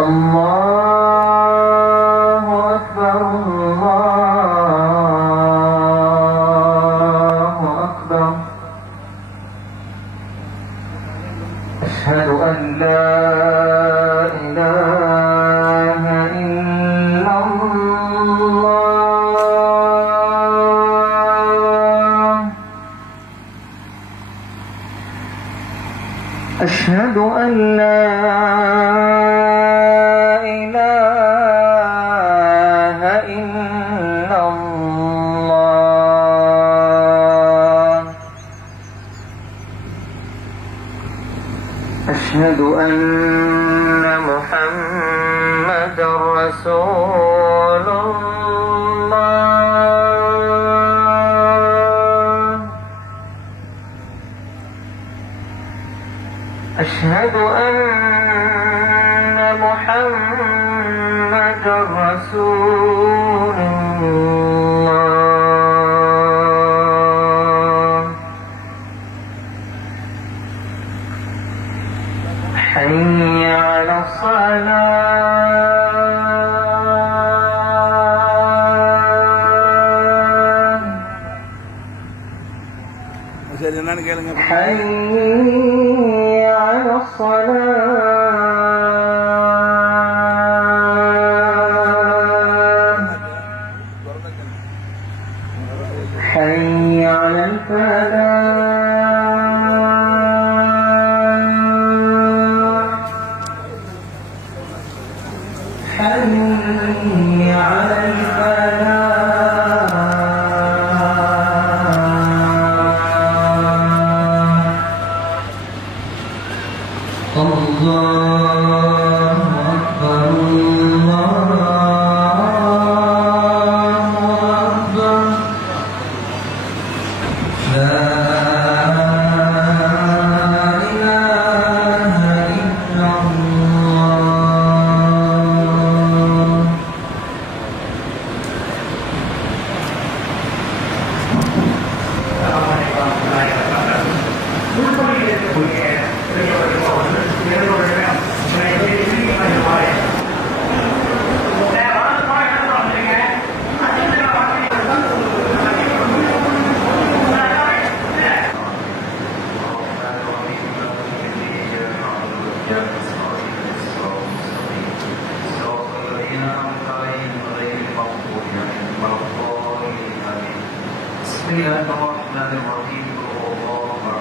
الله أكبر الله أكبر. أشهد أن لا إله إلا الله. أشهد أن لا أشهد أن محمدا رسول الله. أشهد أن محمدا رسول الله. حي على الصلاة. حي على الصلاة. حي على الفلاح. حي على الفلاح. الله أكبر الله أكبر. لا إله إلا الله. بسم الله الرحمن الرحيم. بسم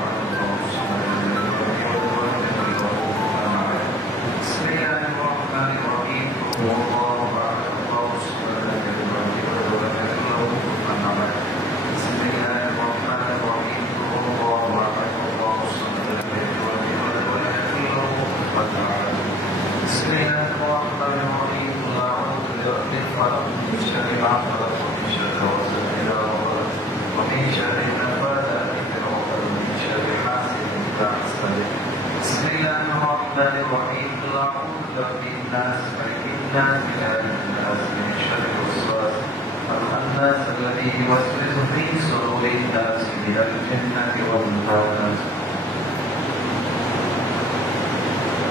الله الرحمن الرحيم. بسم الله الرحمن الرحيم. أعوذ برب الناس ملك الناس إله الناس من شر الوسواس الخناس الذي يوسوس في صدور الناس من الجنة والناس.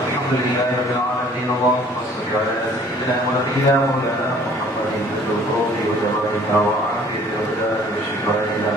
الحمد لله رب العالمين. اللهم صل على سيدنا ونبينا مولانا محمد بالقرب وجمالها وعافية وجلال وشفائها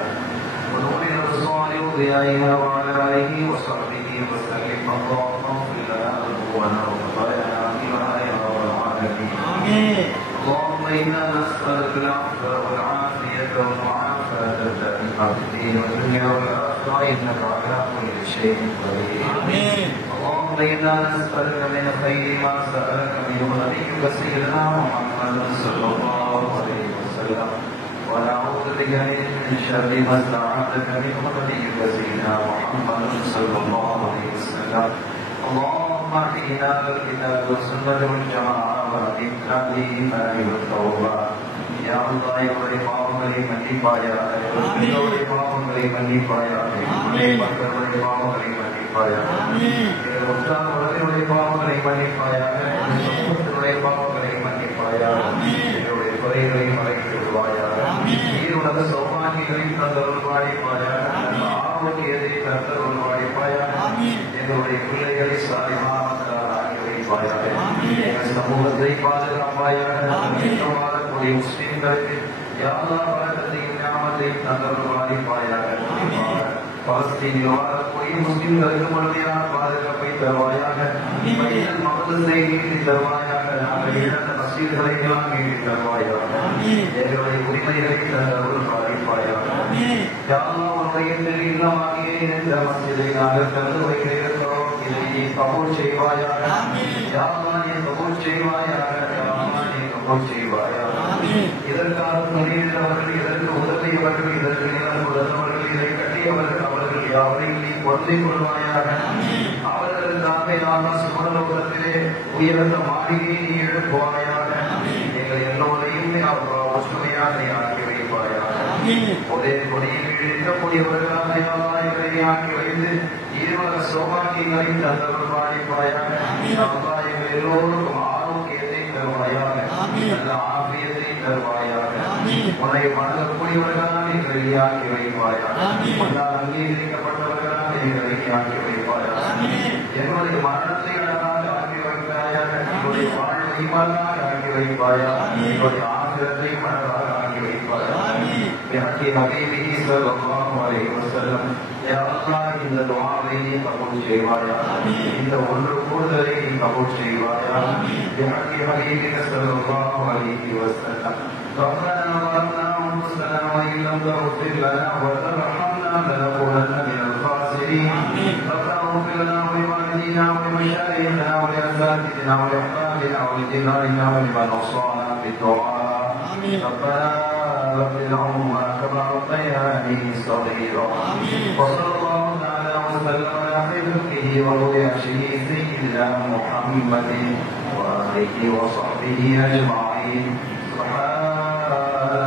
ونور الأبصار وضيائها وعلى آله وصحبه وسلم. اللهم اغفر لنا ذنوبنا وخطايانا فيما يا رب العالمين. آمين. اللهم إنا نسألك العفو والعافية والمعافاة الدائمة في الدين والدنيا والآخرة إنك على كل شيء قدير. آمين. اللهم إنا نسألك من خير ما سألك منه نبيك سيدنا محمد صلى الله عليه وسلم ونعوذ بك من شر ما استعاذك منه نبيك سيدنا محمد صلى الله عليه وسلم. اللهم اهدنا بالكتاب والسنة والجماعة وأدمنا بالإيمان والتوبة. يا الله يا പാവങ്ങളെ മன்നിപ്പായാതെ പാവങ്ങളെ മன்നിപ്പായാതെ മക്കളുടെ പാവങ്ങളെ മன்നിപ്പായാതെ ഒട്ടാളുടെ പാവങ്ങളെ മன்നിപ്പായാതെ സുഹൃത്തുക്കളുടെ പാവങ്ങളെ മன்നിപ്പായാതെ என்னுடைய குறைகளை மறைத்துள்ளாயாக. ஈருலக சௌபாகிகளை தந்தருள்வாய்ப்பாயாக. ஆரோக்கியத்தை தந்தருள்வாய்ப்பாயாக. என்னுடைய பிள்ளைகளை சாதிமானவர்களை வைப்பாயாக. எங்கள் சமூகத்தை பாதுகாப்பாயாக. வாழக்கூடிய முஸ்லிம்களுக்கு யா அல்லாஹ் பரக்கத்தையும் ஞாமத்தையும் தந்தருள்வாயாக. பலஸ்தீனில் வாழக்கூடிய முஸ்லிம்களுக்கு முழுமையான பாதுகாப்பை தருவாயாக. பைத்துல் மக்தஸை மீட்டி தருவாயாக. நாங்கள் இழந்த மஸ்ஜித்களை எல்லாம் மீட்டி தருவாயாக. எங்களுடைய உரிமைகளை தந்தருள்வாயாக. யா அல்லாஹ் உன்னுடைய இல்லமாகிய இந்த மஸ்ஜிதை நாங்கள் திறந்து வைக்க இருக்கிறோம். இதை நீ கபூல் செய்வாயாக. யா அல்லாஹ் நீ கபூல் செய்வாயாக. யா அல்லாஹ் நீ கபூல் செய்வாயாக. இதற்காக துணிந்தவர்கள், இதற்கு உதவியவர்கள், இதற்கு நிலம் கொடுத்தவர்கள், இதை கட்டியவர்கள், அவர்கள் யாவரையும் நீ பொருந்திக் கொள்வாயாக. அவர்களுக்காக யாரா சுமலோகத்திலே உயர்ந்த மாளிகையை நீ எழுப்புவாயாக. எங்கள் எல்லோரையும் ஒற்றுமையாக நீ ஆக்கி வைப்பாயாக. ஒரே கொடியில் இருக்கக்கூடியவர்களாக எங்களை ஆக்கி வைத்து இருவர சோபாக்கியங்களை தந்தருள்வாயாக. எங்கள் எல்லோருக்கும் ஆரோக்கியத்தை தருவாயாக. நல்ல ஆபியத்தை தருவாயாக. உன்னை வணங்கக்கூடியவர்களாக எங்களை ஆக்கி வைப்பாயாக. உன்னால் அங்கீகரிக்கப்பட்டவர்களாக எங்களை ஆக்கி வைப்பாயாக. என்னுடைய மரணத்தை அழகாக ஆக்கி வைப்பாயாக. என்னுடைய வாழ்வை மரணாக ஆக்கி வைப்பாயாக. என்னுடைய ஆசிரத்தை மனதாக ஆக்கி வைப்பாயாக. ஹபீபி ஸல்லல்லாஹு அலைஹி வஸல்லம் யா அல்லாஹ் இந்த துஆவை நீ கபூல் செய்வாயாக. இந்த ஒன்று கூடுதலை நீ கபூல் செய்வாயாக. ஹபீபி ஸல்லல்லாஹு அலைஹி வஸல்லம் ربنا ظلمنا أنفسنا وإن لم تغفر لنا وترحمنا لنكونن من الخاسرين. ربنا اغفر لنا ولوالدينا ولمشايخنا ولأساتذتنا ولأحبابنا ولجيراننا ولمن أوصانا بالدعاء. ربنا اغفر لهما كما ربياني صغيرا. وصلى الله تعالى وسلم على خير خلقه ورسوله سيدنا محمد وآله وصحبه أجمعين.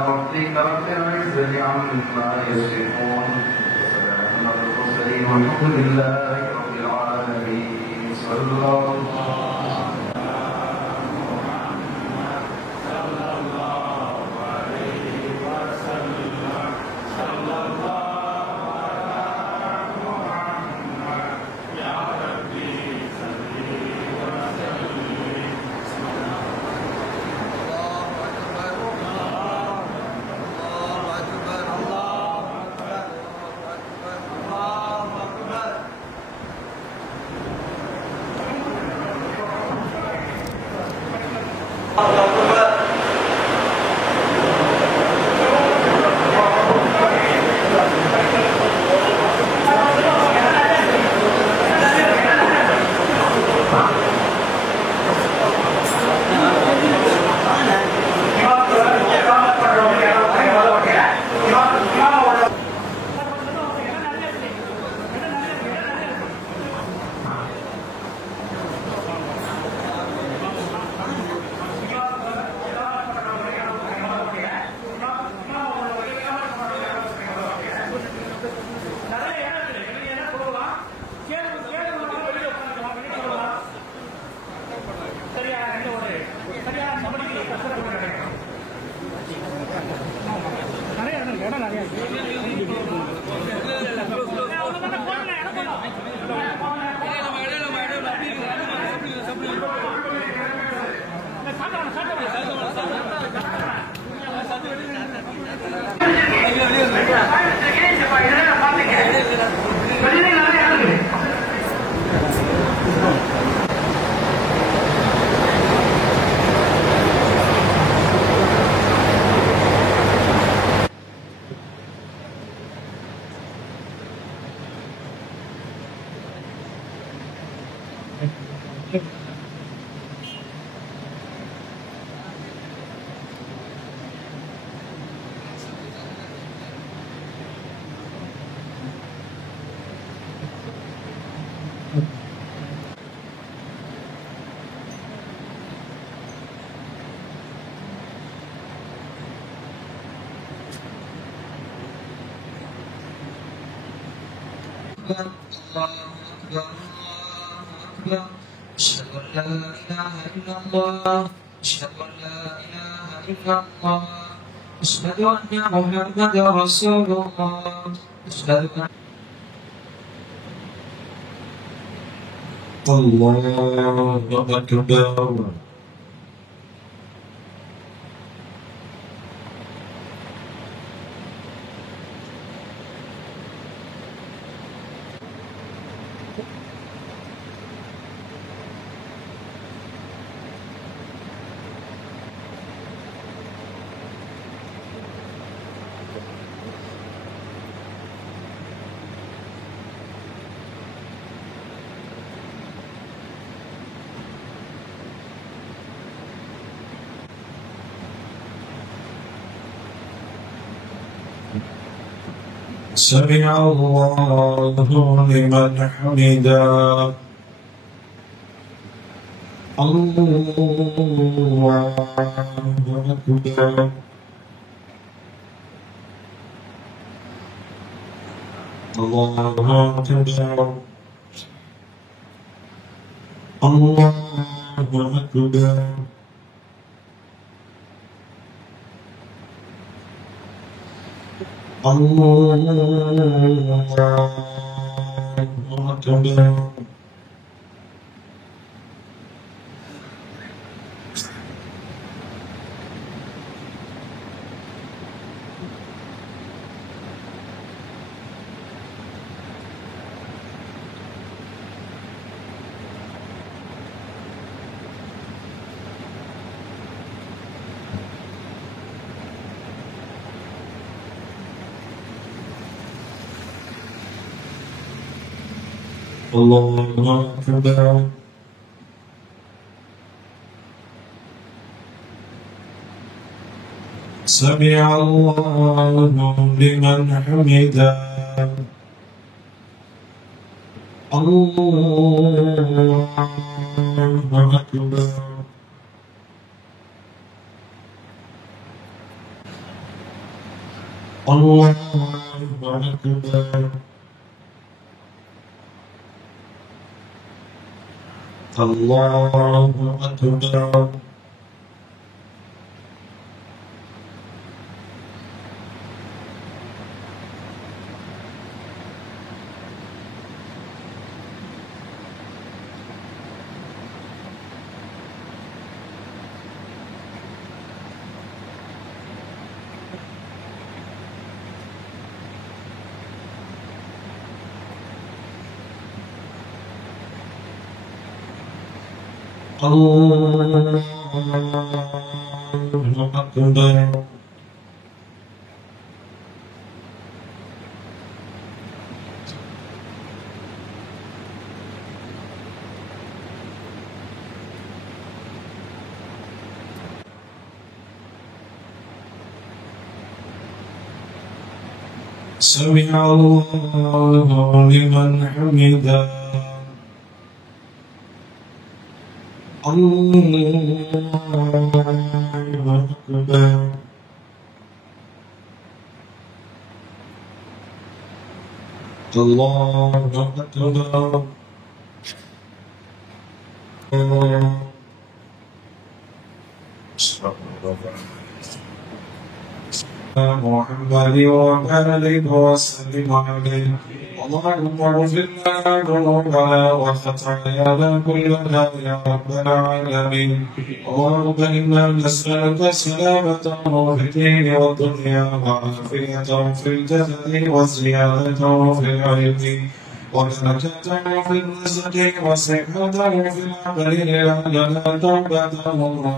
ربك رب العزة عما يصفون وسلام على المرسلين والحمد لله رب العالمين. صلى الله أشهد أن لا إله إلا الله أشهد أن لا إله إلا الله أشهد أن محمدا رسول الله أشهد أن الله أكبر. سمع الله لمن حمده. الله أكبر. الله أكبر. الله أكبر. الله أكبر. الله أكبر. سمع الله لمن حمده. الله أكبر. الله أكبر. الله أكبر. الله أكبر. سمع الله لمن حمده. الله أكبر. الله أكبر. محمد وآله وسلم عليه. اللهم اغفر لنا ذنوبنا وخطايانا كلها يا رب العالمين. اللهم إنا نسألك سلامة في الدين والدنيا وعافية في الجسد وزيادة في العلم وبركة في الرزق وصحة في العمل لنا توبة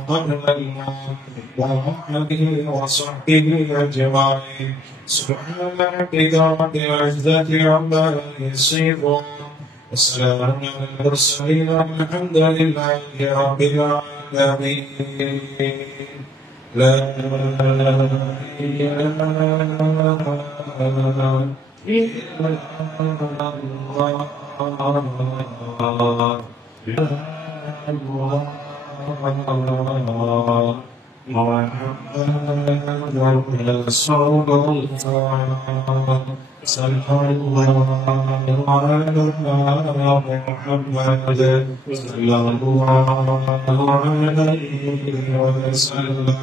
قبل الموت وآله وصحبه أجمعين. سبحان ربك رب العزة عما يصفون وسلام على المرسلين والحمد لله رب العالمين. لا إله إلا الله. محمد رسول الله صلى الله على محمد صلى الله عليه وسلم.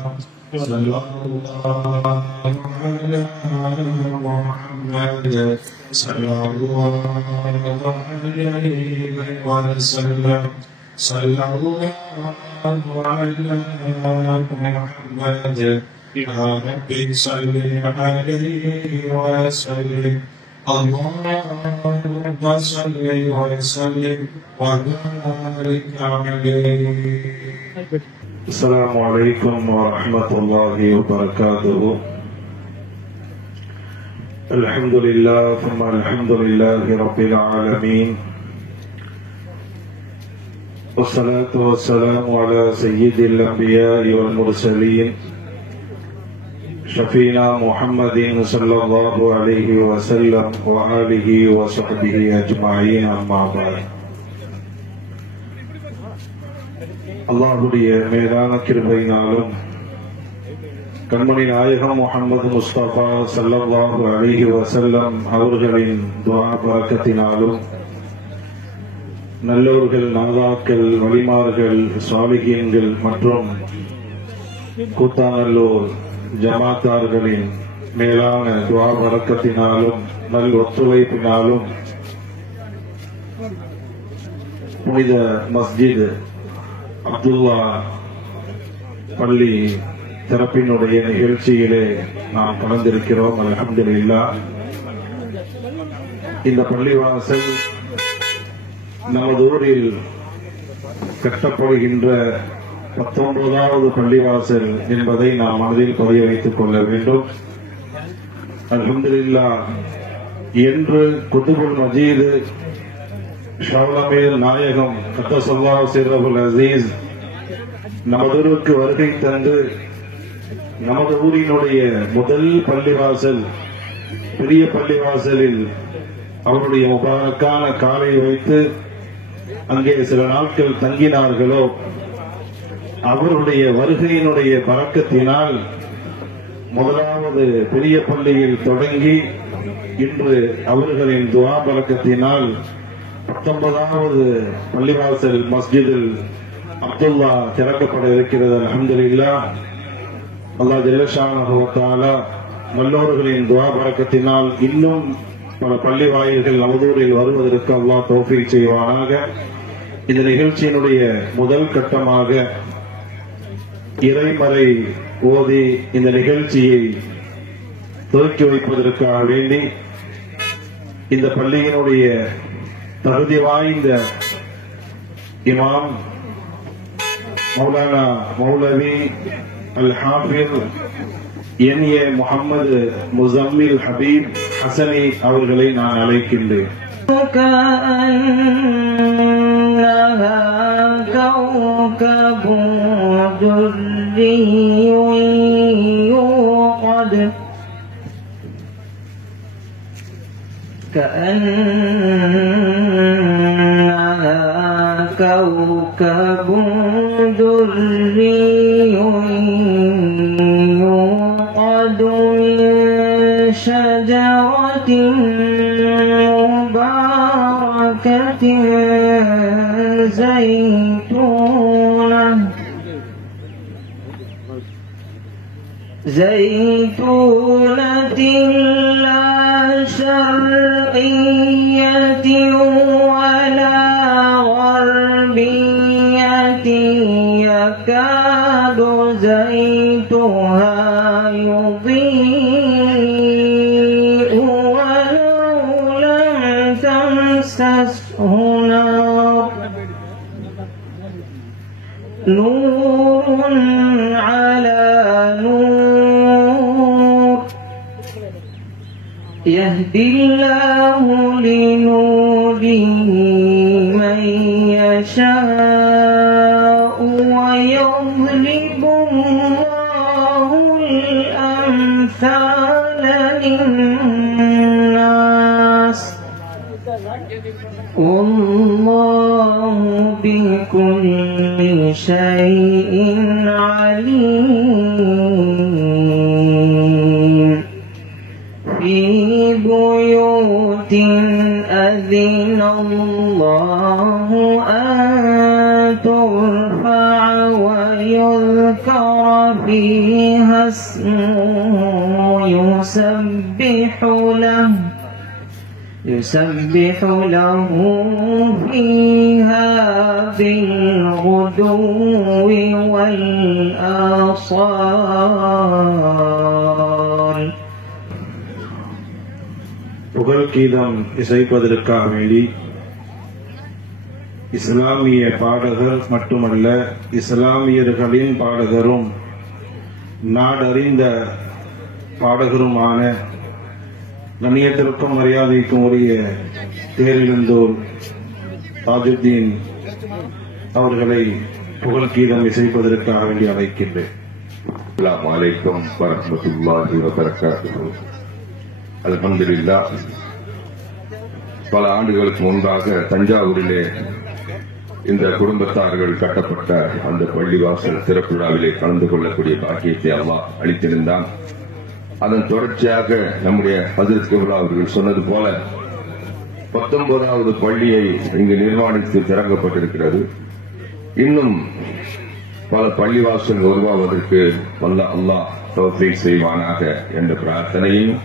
صلى الله على محمد صلى الله عليه وسلم صلى الله على محمد يا ربي صل عليه وسلم اللهم صل وسلم وبارك عليه. السلام عليكم ورحمة الله وبركاته. الحمد لله ثم الحمد لله رب العالمين، والصلاة والسلام على سيد الأنبياء والمرسلين شفينا محمد صلى الله عليه وسلم وآله وصحبه أجمعين. أما بعد. அல்லாஹ்வுடைய மேலான கிருபையினாலும் கண்மணி நாயகம் முஹம்மது முஸ்தபா ஸல்லல்லாஹு அலைஹி வஸல்லம் அவர்களின் துஆ பரக்கத்தினாலும் நல்லோர்கள், நாதாக்கள், வலிமார்கள், சாலிஹீன்கள் மற்றும் கூத்தாநல்லூர் ஜமாத்தார்களின் மேலான துஆ பரக்கத்தினாலும் நல் ஒத்துழைப்பினாலும் புனித மஸ்ஜித் அப்துல்லா பள்ளி திறப்பினுடைய நிகழ்ச்சியிலே நாம் கலந்திருக்கிறோம். அல்ஹம்துலில்லாஹ். இந்த பள்ளிவாசல் நமது ஊரில் கட்டப்படுகின்ற 19வது பள்ளிவாசல் என்பதை நாம் மனதில் பதிய வைத்துக் கொள்ள வேண்டும். அல்ஹம்துலில்லாஹ். என்று குதுபுல் மஜீத் ஷாவுலமீர் நாயகம் கத்தஸல்லாஹு சிர்ரஹுல் அஸீஸ் நமதூருக்கு வருகை தந்து நமது ஊரினுடைய முதல் பள்ளிவாசல் பெரிய பள்ளிவாசலில் அவருடைய முபாரக்கான காலை வைத்து அங்கே சில நாட்கள் தங்கினார்களோ, அவருடைய வருகையினுடைய பரக்கத்தினால் முதலாவது பெரிய பள்ளியில் தொடங்கி இன்று அவர்களின் துஆ பரக்கத்தினால் 19வது பள்ளிவாசல் மஸ்ஜிதில் அப்துல்லா திறக்கப்பட இருக்கிறது. அல்ஹம்துலில்லாஹ். அல்லாஹ் ஜல்ல ஷானஹு வ தஆலா நல்லோர்களின் துஆ பரக்கத்தினால் இன்னும் பல பள்ளி வாயில்கள் நமதூரில் வருவதற்கு அல்லாஹ் தௌஃபீக் செய்வானாக. இந்த நிகழ்ச்சியினுடைய முதல் கட்டமாக இறைமறை ஓதி இந்த நிகழ்ச்சியை துவக்கி வைப்பதற்காக வேண்டி இந்த பள்ளியினுடைய தகுதி வாய்ந்த இமாம் மௌலானா மௌலவி அல் ஹாஃபிஸ் என்.ஏ. முஹம்மது முஸம்மில் ஹபீப் ஹசனி அவர்களை நான் அழைக்கின்றேன். كأنها كوكب دري يوقد من شجرة مباركة زيتونة لا شرقية ولا غربية يكاد زيتها يضيء ولو لم تمسسه نور على نور يهدي الله لنوره من يشاء ويضرب الله الأمثال للناس والله بكل شيء عليم. في بيوت أذن الله أن ترفع ويذكر يذكر فيها اسمه يسبح له فيها بالغدو والآصال. புகழ் கீதம் இசைப்பதற்காக வேண்டி இஸ்லாமிய பாடகர் மட்டுமல்ல, இஸ்லாமியர்களின் பாடகரும் நாடறிந்த பாடகருமான கண்ணியத்திற்கும் மரியாதைக்கும் உரிய தேரிழந்தோர் தாஜுத்தீன் அவர்களை புகழ் கீதம் இசைப்பதற்காக வேண்டி அழைக்கின்றேன். அஸ்ஸலாமு அலைக்கும் வரஹ்மத்துல்லாஹி வபரகாத்துஹு. அல்ஹம்துலில்லாஹ். பல ஆண்டுகளுக்கு முன்பாக தஞ்சாவூரிலே இந்த குடும்பத்தார்கள் கட்டப்பட்ட அந்த பள்ளிவாசல் திறப்பு விழாவிலே கலந்து கொள்ளக்கூடிய பாக்கியத்தை அல்லாஹ் அளித்திருந்தான். அதன் தொடர்ச்சியாக நம்முடைய ஹஜ்ரத் கிப்லா அவர்கள் சொன்னது போல 19வது பள்ளியை இங்கு நிர்மாணித்து திறக்கப்பட்டிருக்கிறது. இன்னும் பல பள்ளிவாசல் உருவாவதற்கு வல்ல அல்லாஹ் தௌஃபீக் செய்வானாக என்ற பிரார்த்தனையும்,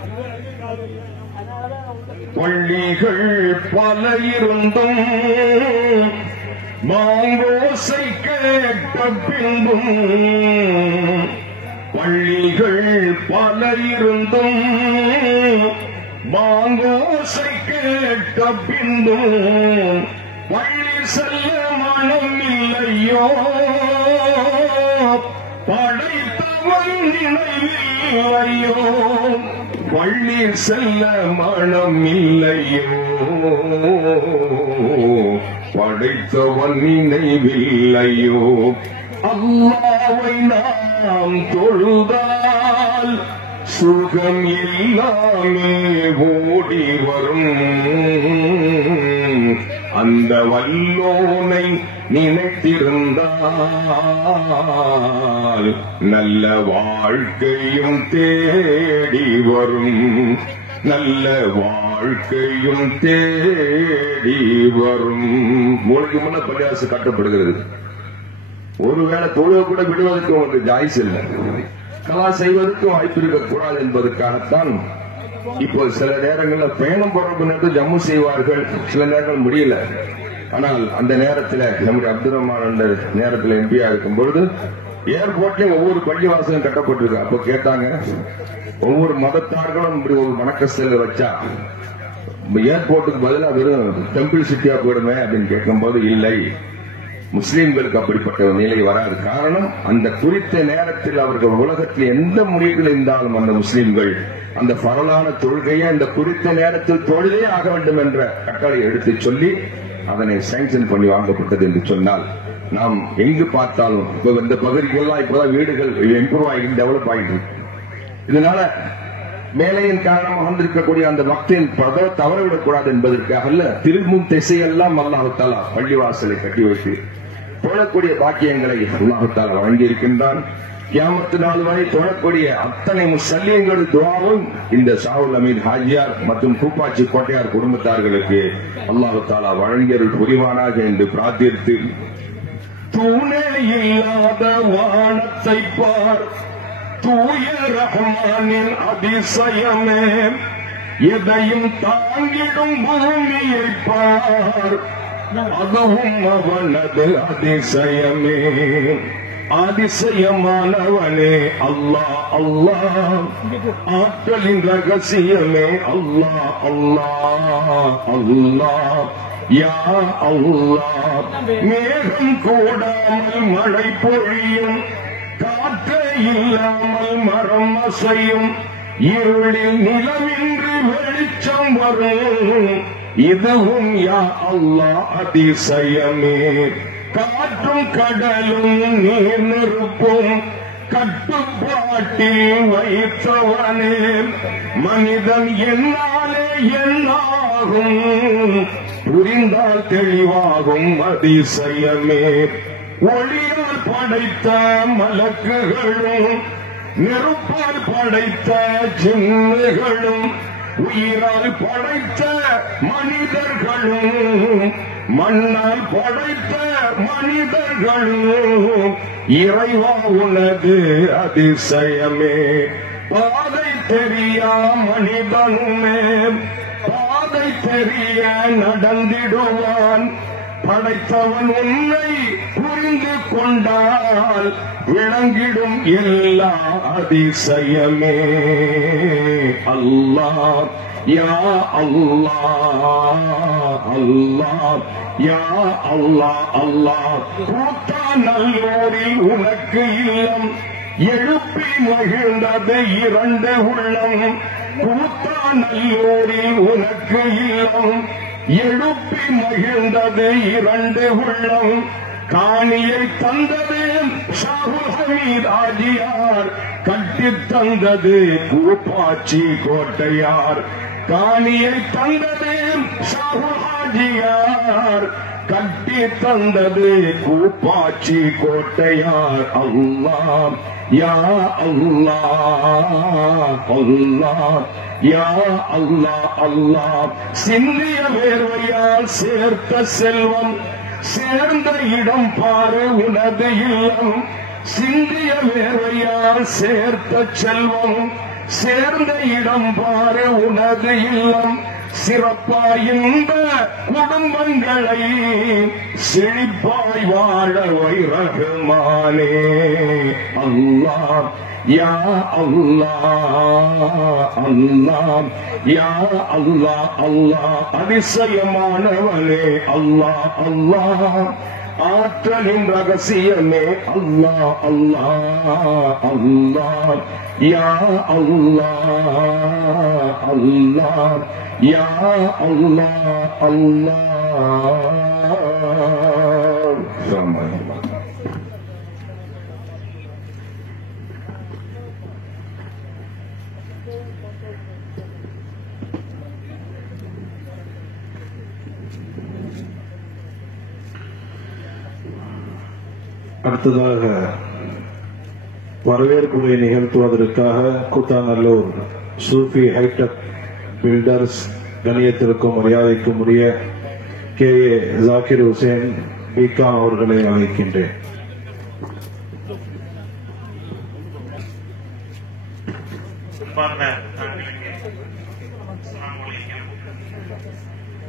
பள்ளிகள் பல இருந்தும் மாங்கோசை கேட்ட பின்பும், பள்ளிகள் பல இருந்தும் மாங்கோசை கேட்ட பின்பும், பள்ளி செல்ல மனம் இல்லையோ படைத்தவன் நினைவில்லையோ, பள்ளி செல்ல மனம் இல்லையோ படைத்தவன் நினைவில்லையோ. அல்லாஹ்வை நாம் தொழுதால் சுகம் எல்லாமே ஓடி வரும். அந்த வல்லோனை நினைத்திருந்தால் நல்ல வாழ்க்கையும் தேடி வரும். நல்ல வாழ்க்கையும் தேடி வரும். மூளைக்கு முன்ன பள்ளிவாசல் கட்டப்படுகிறது. ஒருவேளை தொழுவ கூட விடுவதற்கு உங்களுக்கு ஜாய்ஸ் இல்லை, கலா செய்வதற்கு வாய்ப்பு இருக்கக்கூடாது என்பதற்காகத்தான் இப்போ சில நேரங்களில் பயணம் போறது ஜம்மு செய்வார்கள், சில நேரங்கள் முடியல. ஆனால் அந்த நேரத்தில் நம்முடைய அப்துல் ரஹ்மான் அந்த நேரத்தில் எம்பியா இருக்கும் பொழுது ஏர்போர்ட்லயும் ஒவ்வொரு பள்ளிவாசலும் கட்டப்பட்டிருக்கு. அப்ப கேட்டாங்க, ஒவ்வொரு மதத்தார்களும் இப்படி ஒரு மணக்கஸ்தல வச்சா ஏர்போர்ட்டுக்கு பதிலாக வெறும் டெம்பிள் சிட்டியா போயிடுமே அப்படின்னு கேட்கும்போது, இல்லை, முஸ்லீம்களுக்கு அப்படிப்பட்ட நிலை வராது. காரணம், அந்த குறித்த நேரத்தில் அவர்கள் உலகத்தில் எந்த மொழிகள் இருந்தாலும் அந்த முஸ்லீம்கள் அந்த பரலான தொழுகையை அந்த குறித்த நேரத்தில் தொழுதே ஆக வேண்டும் என்ற கட்டளை எடுத்து சொல்லி அதனை சாங்ஷன் பண்ணி வாங்கப்பட்டது என்று சொன்னால், நாம் எங்கு பார்த்தாலும் இப்ப இந்த பகுதிகளெல்லாம் இப்பதான் வீடுகள் இம்ப்ரூவ் ஆகி டெவலப் ஆகிட்டு, இதனால மேலையின் காரணமாக வந்திருக்கக்கூடிய அந்த மக்களின் தவறவிடக்கூடாது என்பதற்காக திரும்பும் திசையெல்லாம் அல்லாஹு தஆலா பள்ளிவாசலை கட்டி வைத்து தொழக்கூடிய பாக்கியங்களை அல்லாஹு தஆலா வழங்கியிருக்கின்றான். கியாமத்து நாள் வரை தொழக்கூடிய அத்தனை முஸ்லிம்கள் துஆவும் இந்த ஷாவுல் அமீன் ஹாஜியார் மற்றும் கூப்பாச்சி கோட்டையார் குடும்பத்தார்களுக்கு அல்லாஹு தஆலா வழங்கியருள் புரிவானாக என்று பிரார்த்தித்து, தூணே இல்லாத வானத்தை பார், தூய ரஹ்மானின் அதிசயமே, எதையும் தாங்கிடும் பூமியை பார், அதுவும் அவனது அதிசயமே. அதிசயமானவனே அல்லாஹ் அல்லாஹ், ஆற்றலின் ரகசியமே அல்லாஹ் அல்லாஹ் அல்லாஹ் யா அல்லாஹ். மேகம் கூடாமல் மழை பொழியும், காற்று இல்லாமல் மரம் அசையும், இருளில் நிலவின்றி வெளிச்சம் வரும், இதுவும் யா அல்லாஹ் அதிசயமே. காற்றும் கடலும் நீர் நெருப்பும் கட்டுப்பாட்டில் வைத்தவனே, மனிதன் என்னாலே என்னாகும், புரிந்தால் தெளிவாகும் அதிசயமே. ஒளியால் படைத்த மலக்குகளும் நெருப்பால் படைத்த ஜின்னுகளும் உயிரால் படைத்த மனிதர்களும் மண்ணால் படைத்த மனிதர்களும் இறைவா உனது அதிசயமே. பாதை தெரியா மனிதனுமே பாதை தெரிய நடந்திடுவான். படைத்தவன் உன்னை புரிந்து கொண்டால் விளங்கிடும் எல்லா அதிசயமே. அல்லாஹ் யா அல்லாஹ் அல்லாஹ் யா அல்லாஹ் அல்லாஹ். கூத்தா நல்லோரில் உனக்கு இல்லம் எழுப்பி மகிழ்ந்தது இரண்டு உள்ளம். கூத்தா நல்லோரில் உனக்கு இல்லம் எழுப்பி மகிழ்ந்தது இரண்டு உள்ளம். காணியை தந்தது ஷாஹுல் ஹமீத் ஆஜியார், கட்டி தந்தது கூப்பாச்சி கோட்டையார். காணியை தந்தது ஷாஹுல் ஹாஜியார், கட்டி தந்தது கூப்பாச்சி கோட்டையார். அல்லாஹ் யா அல்லாஹ் அல்லாஹ் யா அல்லாஹ் அல்லாஹ். சிந்திய வேர்வையால் சேர்த்த செல்வம் சேர்ந்த இடம் பாரு உனது இல்லம். சிந்திய வேர்வையால் சேர்த்த செல்வம் சேர்ந்த இடம் பாரு உனது இல்லம். சிறப்பாய் இந்த குடும்பங்களை செழிப்பாய் வாழ வைரகுமானே. அல்லாஹ் யா அல்லாஹ் அல்லாஹ் யா அல்லாஹ் அல்லாஹ். அதிசயமானவனே அல்லாஹ் அல்லாஹ். ஆற்றலின் ரகசியமே அல்லாஹ் அல்லாஹ் அல்லாஹ் யா அல்லாஹ் அல்லாஹ் யா அல்லாஹ் அல்லாஹ். அடுத்ததாக வரவேற்புரை நிகழ்த்துவதற்காக கூத்தாநல்லூர் சூஃபி ஹைடெக் பில்டர்ஸ் கணியத்திற்கும் மரியாதைக்கும் உரிய K A Zakir Hussain B Com அவர்களை அழைக்கின்றேன்.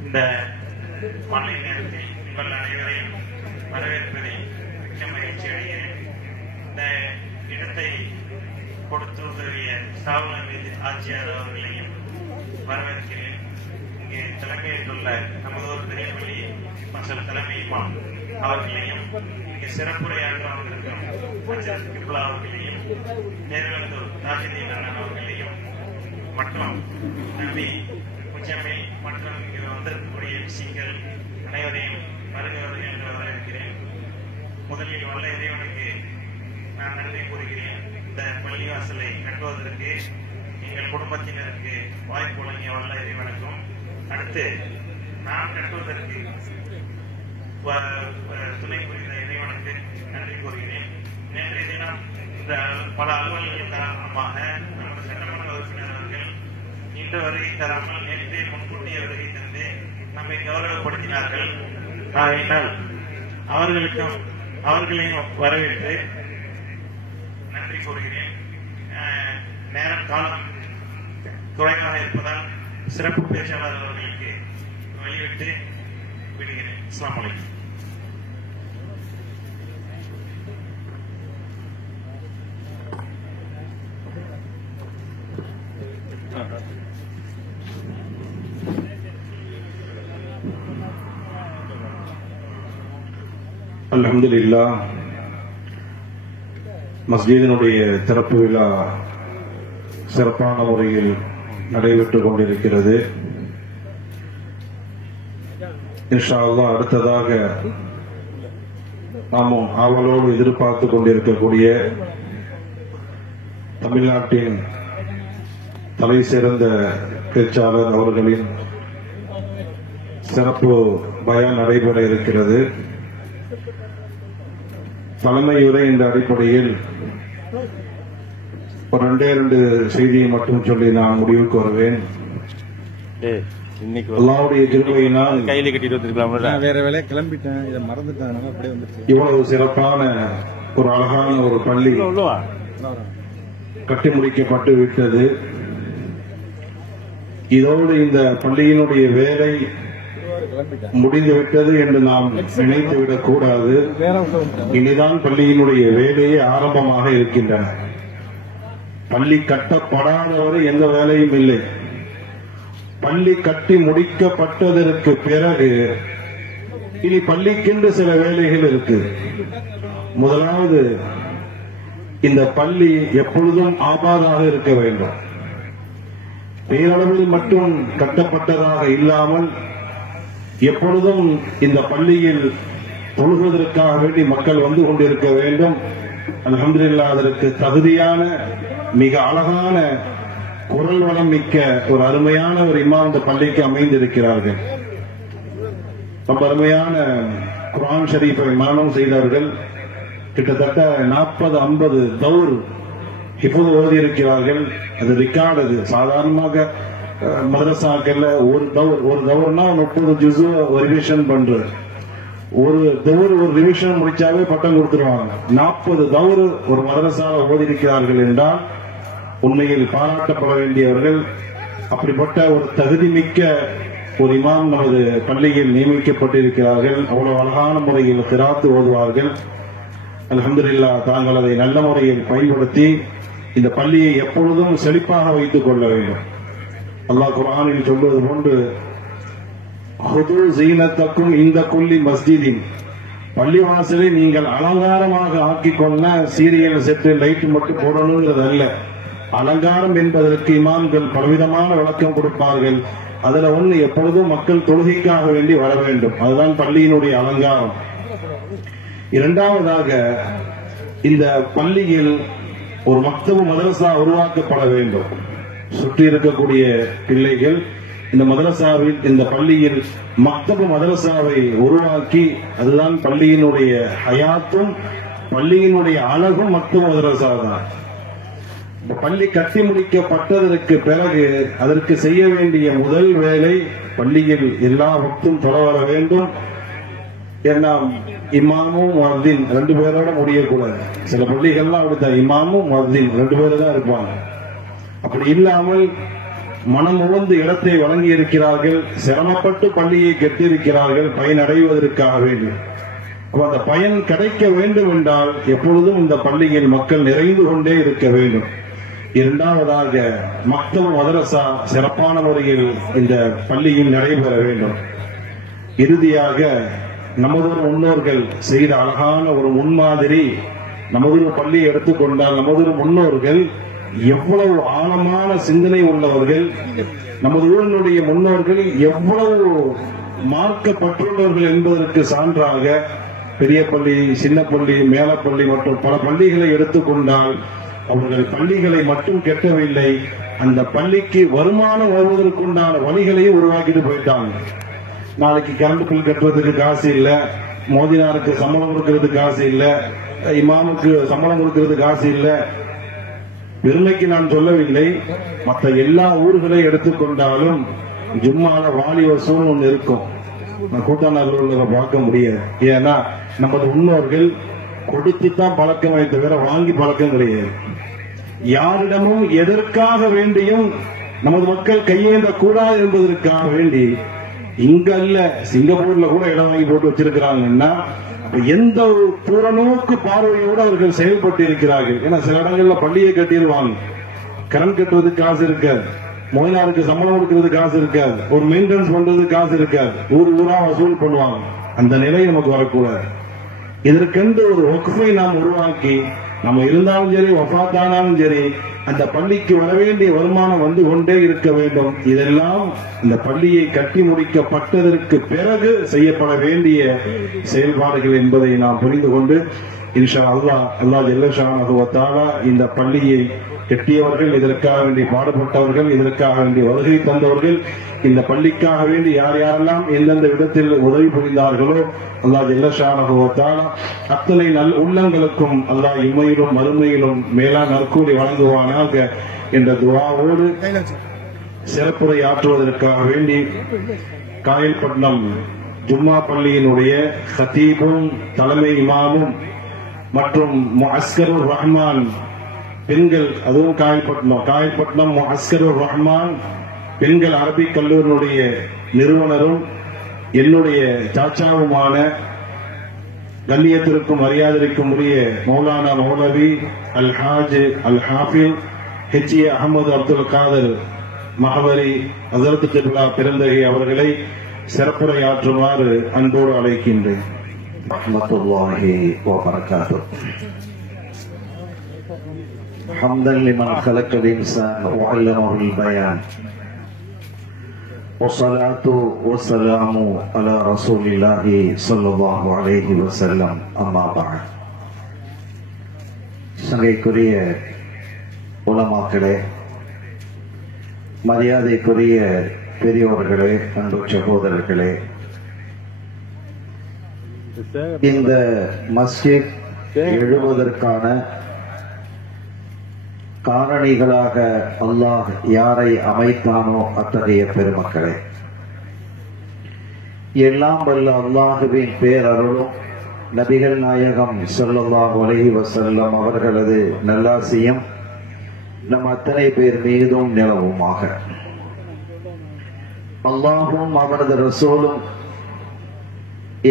இந்த மாலை நேரத்தில் உங்கள் அனைவரையும் வரவேற்பதை மிக்க மகிழ்ச்சி அடைகிறேன். இந்த இடத்தை கொடுத்து உதவிய ஸ்தாபன ஆட்சியாளர் அவர்களையும் வரவேற்கிறேன். இங்கே தலைமையேற்றுள்ள நமதோர் பெரியபள்ளி மசல் தலைமை இமாம் அவர்களையும், இங்கே சிறப்புரையாற்ற வந்திருக்கும் அஜர் கிப்லா அவர்களையும், நேரலந்தூர் ராஜதீன் அண்ணன் அவர்களையும் மற்றும் நம்பி முஜமை மற்றும் இங்கு வந்திருக்கக்கூடிய விஷயங்கள் அனைவரையும் வருகிறது என்று வரவேற்கிறேன். முதலில் வல்ல இறைவனுக்கு நான் நன்றி கூறுகிறேன். இந்த பள்ளிவாசலை கட்டுவதற்கு எங்கள் குடும்பத்தினருக்கு வாய்ப்பு வழங்கிய வல்ல இறைவனுக்கும், அடுத்து நான் கட்டுவதற்கு துணை புரிந்த இறைவனுக்கு நன்றி கூறுகிறேன். நேற்றைய தினம் இந்த பல அலுவல்கள் காரணமாக நமது சட்டமன்ற உறுப்பினர் அவர்கள் இன்று வருகை தராமல் நேற்றே முன்கூட்டிய வருகை தந்து நம்மை கௌரவப்படுத்தினார்கள். ஆகையினால் அவர்களையும் வரவேற்று நன்றி கூறுகிறேன். நேரம் காலம் குறைவாக இருப்பதால் சிறப்பு பேச்சாளர் அவர்களுக்கு வெளியிட்டு விடுகிறேன். அஸ்ஸலாமு அலைக்கும். அல்ஹம்துலில்லாஹ். மஸ்ஜிதினுடைய திறப்பு விழா சிறப்பான முறையில் நடைபெற்றுக் கொண்டிருக்கிறது. இன்ஷா அல்லாஹ் அடுத்ததாக நாமும் ஆவலோடு எதிர்பார்த்து கொண்டிருக்கக்கூடிய தமிழ்நாட்டின் தலை சிறந்த பேச்சாளர் அவர்களின் சிறப்பு பயான் நடைபெற இருக்கிறது. தலைமையுரை என்ற அடிப்படையில் ஒரு 2 செய்தியை மட்டும் சொல்லி நான் முடிவுக்கு வருவேன். அல்லாஹ்வுடைய கிருபையினால் கையில கட்டிட்டு வந்துருக்கலாம். நான் வேற வேலையை கிளம்பிட்டேன், இதை மறந்துட்டேன், அதனால அப்படியே வந்துருச்சு. இவ்வளவு சிறப்பான ஒரு அழகான ஒரு பள்ளி கட்டி முடிக்கப்பட்டு விட்டது. இதோடு இந்த பள்ளியினுடைய வேலை முடிந்து விட்டது என்று நாம் நினைத்துவிடக் கூடாது. இனிதான் பள்ளியினுடைய வேலையே ஆரம்பமாக இருக்கின்றன. பள்ளி கட்டப்படாதவரை எந்த வேலையும் இல்லை. பள்ளி கட்டி முடிக்கப்பட்டதற்கு பிறகு இனி பள்ளிக்கென்று சில வேலைகள் இருக்கு. முதலாவது, இந்த பள்ளி எப்பொழுதும் ஆபாதாக இருக்க வேண்டும். பேரளவில் மட்டும் கட்டப்பட்டதாக இல்லாமல் எப்பொழுதும் இந்த பள்ளியில் தொழுவதற்காக வேண்டி மக்கள் வந்து கொண்டிருக்க வேண்டும். அல்ஹம்துலில்லாஹ், அதற்கு தகுதியான மிக அழகான குரல் வளம் மிக்க ஒரு அருமையான ஒரு இமாம் இந்த பள்ளிக்கு அமைந்திருக்கிறார்கள். ரொம்ப அருமையான குர்ஆன் ஷரீஃபை மரணம் செய்தவர்கள். கிட்டத்தட்ட 40-50 தௌர் ஹிஃபுல் ஓதி இருக்கிறார்கள். அது ரிகார்டு. அது சாதாரணமாக மதரசாக்கள்ல ஒரு தௌர்னா 30 ஜுஸு ரிவிஷன் பண்றது. ஒரு தௌர் ஒரு ரிவிஷன் முடிச்சாவே பட்டம் கொடுத்துருவாங்க. 40 தௌர் ஒரு மதரசால ஓதி இருக்கிறார்கள் என்றால் உண்மையில் பாராட்டப்பட வேண்டியவர்கள். அப்படிப்பட்ட ஒரு தகுதிமிக்க ஒரு இமாம் நமது பள்ளியில் நியமிக்கப்பட்டிருக்கிறார்கள். அவ்வளவு அழகான முறையில் கிராத்து ஓதுவார்கள். அல்ஹம்துலில்லாஹ், தாங்கள் அதை நல்ல முறையில் பயன்படுத்தி இந்த பள்ளியை எப்பொழுதும் செழிப்பாக வைத்துக் கொள்ள வேண்டும். அல்லாஹ் குர்ஆனில் சொல்வது போன்று, ஹுது ஸீனத்தக்கும் இந்த குல்லி மஸ்ஜிதின், பள்ளிவாசலை நீங்கள் அலங்காரமாக ஆக்கிக்கொள்ள சீரியல் செட்டு லைட் மட்டும் போடணுங்கிறது அல்ல. அலங்காரம் என்பதற்கு இமாம்கள் பலவிதமான விளக்கம் கொடுப்பார்கள். அதுல ஒண்ணு, எப்பொழுதும் மக்கள் தொழுகைக்காக வேண்டி வர வேண்டும். அதுதான் பள்ளியினுடைய அலங்காரம். இரண்டாவதாக, இந்த பள்ளியில் ஒரு மக்தபு மதரசா உருவாக்கப்பட வேண்டும். சுற்றி இருக்கக்கூடிய பிள்ளைகள் இந்த மதரசாவில், இந்த பள்ளியில் மக்தபு மதரசாவை உருவாக்கி, அதுதான் பள்ளியினுடைய ஹயாத்தும் பள்ளியினுடைய அழகும் மக்தபு மதரசா தான். பள்ளி கட்டி முடிக்கப்பட்டதற்கு பிறகு அதற்கு செய்ய வேண்டிய முதல் வேலை, பள்ளியில் எல்லா வக்தும் தொழ வர வேண்டும். ஏன்னா இமாமும் முஅத்தின் 2 பேரோட முடியக்கூடாது. சில பள்ளிகள்லாம் அப்படித்தான், இமாமும் முஅத்தின் 2 பேர் தான் இருப்பாங்க. அப்படி இல்லாமல் மனம் உணர்ந்து இடத்தை வழங்கி இருக்கிறார்கள். சிரமப்பட்டு பள்ளியை கட்டியிருக்கிறார்கள் பயனடைவதற்காக வேண்டும். அந்த பயன் கிடைக்க வேண்டும் என்றால் எப்பொழுதும் இந்த பள்ளியில் மக்கள் நிறைந்து கொண்டே இருக்க வேண்டும். இரண்டாவதாக, மக்தபு மதரசா சிறப்பான முறையில் இந்த பள்ளியில் நடைபெற வேண்டும். இறுதியாக, நமது முன்னோர்கள் செய்த அழகான ஒரு முன்மாதிரி, நமது பள்ளியை எடுத்துக்கொண்டால் நமது முன்னோர்கள் எவ்வளவு ஆழமான சிந்தனை உள்ளவர்கள், நமது ஊரினுடைய முன்னோர்கள் எவ்வளவு மார்க்கப்பட்டுள்ளவர்கள் என்பதற்கு சான்றாக பெரிய பள்ளி, சின்ன பள்ளி, மேலப்பள்ளி மற்றும் பல பள்ளிகளை எடுத்துக்கொண்டால் அவர்கள் பள்ளிகளை மட்டும் கட்டவில்லை, அந்த பள்ளிக்கு வருமானம் வருவதற்குண்டான வழிகளையும் உருவாக்கிட்டு போயிட்டாங்க. நாளைக்கு கரண்ட் பில் கட்டுறதுக்கு காசு இல்ல, மோதினாருக்கு சம்பளம் கொடுக்கறதுக்கு காசு இல்ல, இமாமுக்கு சம்பளம் கொடுக்கறதுக்கு காசு இல்ல. பெருமைக்கு நான் சொல்லவில்லை. மற்ற எல்லா ஊர்களை எடுத்துக்கொண்டாலும் ஜும்மால வாலி வசூல் ஒன்று இருக்கும். நான் கூட்டாளர்களை பார்க்க முடியாது. ஏன்னா நமது முன்னோர்கள் கொடுத்துத்தான் பழக்கமே தவிர வாங்கி பழக்கம் கிடையாது. யாரிடமும் எதற்காக வேண்டியும் நமது மக்கள் கையேந்த கூடாது என்பதற்காக வேண்டி இங்க அல்ல, சிங்கப்பூர்ல கூட இடம் வாங்கி போட்டு வச்சிருக்கிறாங்கன்னா எந்த ஒரு தூரநோக்கு பார்வையோடு அவர்கள் செயல்பட்டு இருக்கிறார்கள். ஏன்னா சில இடங்கள்ல பள்ளியை கட்டிடுவாங்க, கரண்ட் கட்டுறதுக்கு காசு இருக்காது, மொயினாருக்கு சம்பளம் கொடுக்கறதுக்கு காசு இருக்காது, ஒரு மெயின்டெனன்ஸ் பண்றதுக்கு காசு இருக்காது, ஊரா வசூல் பண்ணுவாங்க. அந்த நிலை நமக்கு வரக்கூடாது. இதற்கென்று ஒரு வக்ஃபை நாம் உருவாக்கி, நம்ம இருந்தாலும் சரி வஃபாத்தானாலும் சரி அந்த பள்ளிக்கு வர வேண்டிய வருமானம் வந்து கொண்டே இருக்க வேண்டும். இதெல்லாம் இந்த பள்ளியை கட்டி முடிக்கப்பட்டதற்கு பிறகு செய்யப்பட வேண்டிய செயல்பாடுகள் என்பதை நாம் புரிந்து கொண்டு, இன்ஷா அல்லாஹ் ஜல்ல ஷானஹு வ தஆலா இந்த பள்ளியை கட்டியவர்கள், இதற்காக வேண்டி பாடுபட்டவர்கள், இதற்காக வேண்டி வருகை தந்தவர்கள், இந்த பள்ளிக்காக வேண்டி யார் யாரெல்லாம் எந்தெந்த விதத்தில் உதவி புரிந்தார்களோ அல்லாஹ் ஜல்ல ஷானஹு வ தஆலா அத்தனை நல் உள்ளங்களுக்கும் அல்லாஹ் இம்மையிலும் மறுமையிலும் மேலான நற்கூலி வழங்குவானாக என்ற துஆவோடு சிறப்புரை ஆற்றுவதற்காக வேண்டி காயல்பட்டினம் ஜும்மா பள்ளியினுடைய ஹதீபும் தலைமை இமாமும் மற்றும் முஅஸ்கருர் ரஹ்மான் பெண்கள், அதுவும் காயல்பட்டினம் முஅஸ்கருர் ரஹ்மான் பெண்கள் அரபிக் கல்லூரியினுடைய நிறுவனரும் என்னுடைய சாச்சாவுமான கண்ணியத்திற்கும் மரியாதைக்கும் உரிய மௌலானா மௌலவி அல் ஹாஜ் அல் ஹாஃபில் ஹெச்ஏ அகமது அப்துல் காதர் மஹவரி ஹஸரத் கிப்லா பிறந்தகை அவர்களை சிறப்புரையாற்றுமாறு அன்போடு அழைக்கின்றேன். ரஹ்மத்துல்லாஹி வ பரகாத்துஹு. ஹம்தன் லிமன் خلقல் இன்சான் வ அல்லமஹுல் பயான். வஸ்ஸலாத்து வஸ்ஸலாமு அலா ரசூலில்லாஹி ஸல்லல்லாஹு அலைஹி வஸல்லம். அம்மா பஅத். சங்கைக்குரிய உலமாக்களே, மரியாதைக்குரிய பெரியோர்களே, அன்பு சகோதரர்களே, இந்த மஸ்ஜித் எழுவதற்கான காரணிகளாக அல்லாஹ் யாரை அமைத்தானோ அத்தகைய பெருமக்களே, எல்லாம் வல்ல அல்லாஹுவின் பேரருளும் நபிகள் நாயகம் ஸல்லல்லாஹு அலைஹி வஸல்லம் அவர்களது நல்லாசியும் நம் அத்தனை பேர் மீதும் நிலவுமாக. அல்லாஹும் அவரது ரசூலும்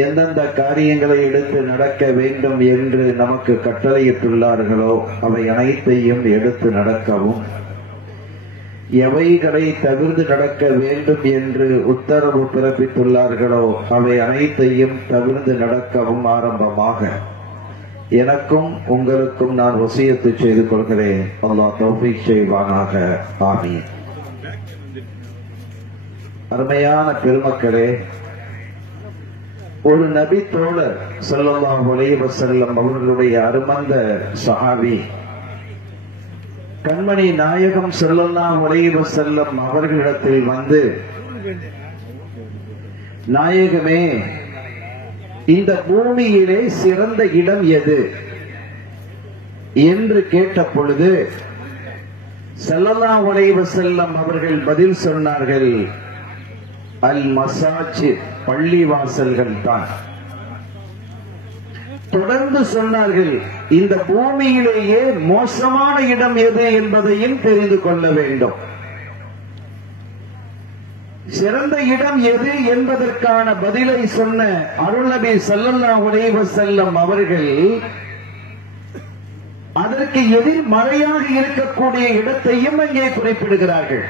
எந்தெந்த காரியங்களை எடுத்து நடக்க வேண்டும் என்று நமக்கு கட்டளையிட்டுள்ளார்களோ அவை அனைத்தையும் எடுத்து நடக்கவும், எவைகளை தவிர்த்து நடக்க வேண்டும் என்று உத்தரவு பிறப்பித்துள்ளார்களோ அவை அனைத்தையும் தவிர்த்து நடக்கவும் ஆரம்பமாக எனக்கும் உங்களுக்கும் நான் வசியத்து செய்து கொள்கிறேன். அல்லாஹ் தௌஃபீக் செய்வானாக. ஆமீன். அருமையான பெருமக்களே, ஒரு நபி தோழர் ஸல்லல்லாஹு அலைஹி வஸல்லம் அவர்களுடைய அருமந்த சஹாபி கண்மணி நாயகம் ஸல்லல்லாஹு அலைஹி வஸல்லம் அவர்களிடத்தில் வந்து, நாயகமே, இந்த பூமியிலே சிறந்த இடம் எது என்று கேட்ட பொழுது ஸல்லல்லாஹு அலைஹி வஸல்லம் அவர்கள் பதில் சொன்னார்கள், அல் மசாஜித், பள்ளிவாசல்கள் தான். தொடர்ந்து சொன்னார்கள், இந்த பூமியிலேயே மோசமான இடம் எது என்பதையும் தெரிந்து கொள்ள வேண்டும். சிறந்த இடம் எது என்பதற்கான பதிலை சொன்ன அருள்நபி ஸல்லல்லாஹு அலைஹி வஸல்லம் அவர்கள் அதற்கு எதிர்மறையாக இருக்கக்கூடிய இடத்தையும் அங்கே குறிப்பிடுகிறார்கள்.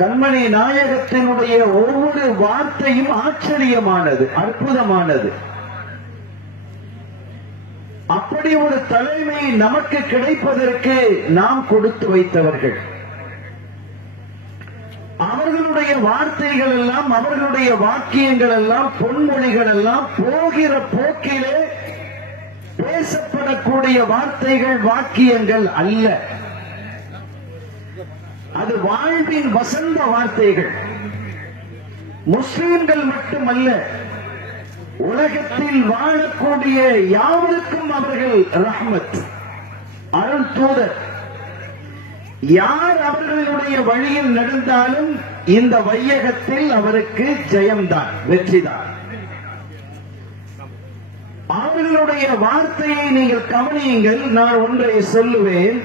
கண்மணி நாயகத்தினுடைய ஒவ்வொரு வார்த்தையும் ஆச்சரியமானது, அற்புதமானது. அப்படி ஒரு தலைமை நமக்கு கிடைப்பதற்கு நாம் கொடுத்து வைத்தவர்கள். அவர்களுடைய வார்த்தைகள் எல்லாம், அவர்களுடைய வாக்கியங்கள் எல்லாம், பொன்மொழிகள் எல்லாம் போகிற போக்கிலே பேசப்படக்கூடிய வார்த்தைகள், வாக்கியங்கள் அல்ல. அது வாழ்வின் வசந்த வார்த்தைகள். முஸ்லிம்கள் மட்டுமல்ல, உலகத்தில் வாழக்கூடிய யாவருக்கும் அவர்கள் ரஹ்மத், அருள் தூதர். யார் அவர்களுடைய வழியில் நடந்தாலும் இந்த வையகத்தில் அவருக்கு ஜெயம்தான், வெற்றிதான். அவர்களுடைய வார்த்தையை நீங்கள் கவனியுங்கள். நான் ஒன்றை சொல்லுவேன்.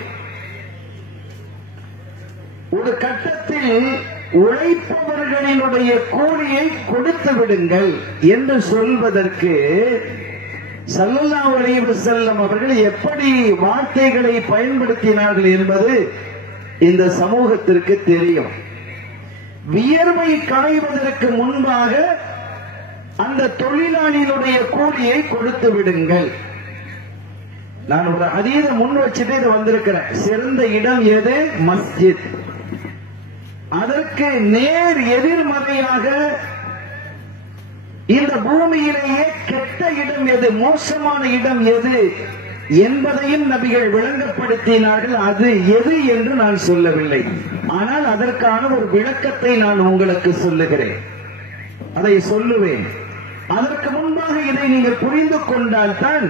ஒரு கட்டத்தில் உழைப்பவர்களினுடைய கூலியை கொடுத்து விடுங்கள் என்று சொல்வதற்கு ஸல்லல்லாஹு அலைஹி வஸல்லம் அவர்கள் எப்படி வார்த்தைகளை பயன்படுத்தினார்கள் என்பது இந்த சமூகத்திற்கு தெரியும். வியர்வை காய்வதற்கு முன்பாக அந்த தொழிலாளியினுடைய கூலியை கொடுத்து விடுங்கள். நான் ஒரு ஹதீஸை முன் வச்சுட்டு இது வந்திருக்கிறேன். சிறந்த இடம் எது? மஸ்ஜித். அதற்கு நேர் எதிர்மறையாக இந்த பூமியிலேயே கெட்ட இடம் எது, மோசமான இடம் எது என்பதையும் நபிகள் விளங்கப்படுத்தினார்கள். அது எது என்று நான் சொல்லவில்லை, ஆனால் அதற்கான ஒரு விளக்கத்தை நான் உங்களுக்கு சொல்லுகிறேன், அதை சொல்லுவேன். அதற்கு முன்பாக இதை நீங்கள் புரிந்து கொண்டால்தான்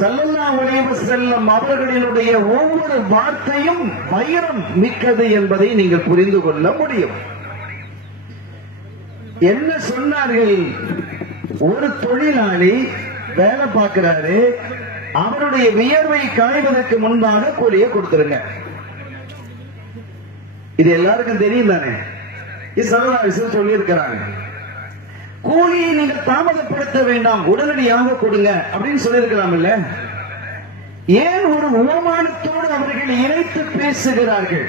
ஸல்லல்லாஹு அலைஹி வஸல்லம் அவர்களினுடைய ஒவ்வொரு வார்த்தையும் வைரம் மிக்கது என்பதை நீங்கள் புரிந்து கொள்ள முடியும். என்ன சொன்னார்கள்? ஒரு தொழிலாளி வேலை பார்க்கிறாரு, அவருடைய வியர்வை காய்வதற்கு முன்பாக கூலியை கொடுத்துருங்க. இது எல்லாருக்கும் தெரியும் தானே? இது ஸல்லல்லாஹு அலைஹி வஸல்லம் சொல்லி இருக்கிறாங்க. கூலியை நீங்கள் தாமதப்படுத்த வேண்டாம், உடனடியாக கொடுங்க அப்படின்னு சொல்லியிருக்கலாம் இல்ல? ஏன் ஒரு உவமானத்தோடு அவர்கள் இணைத்து பேசுகிறார்கள்?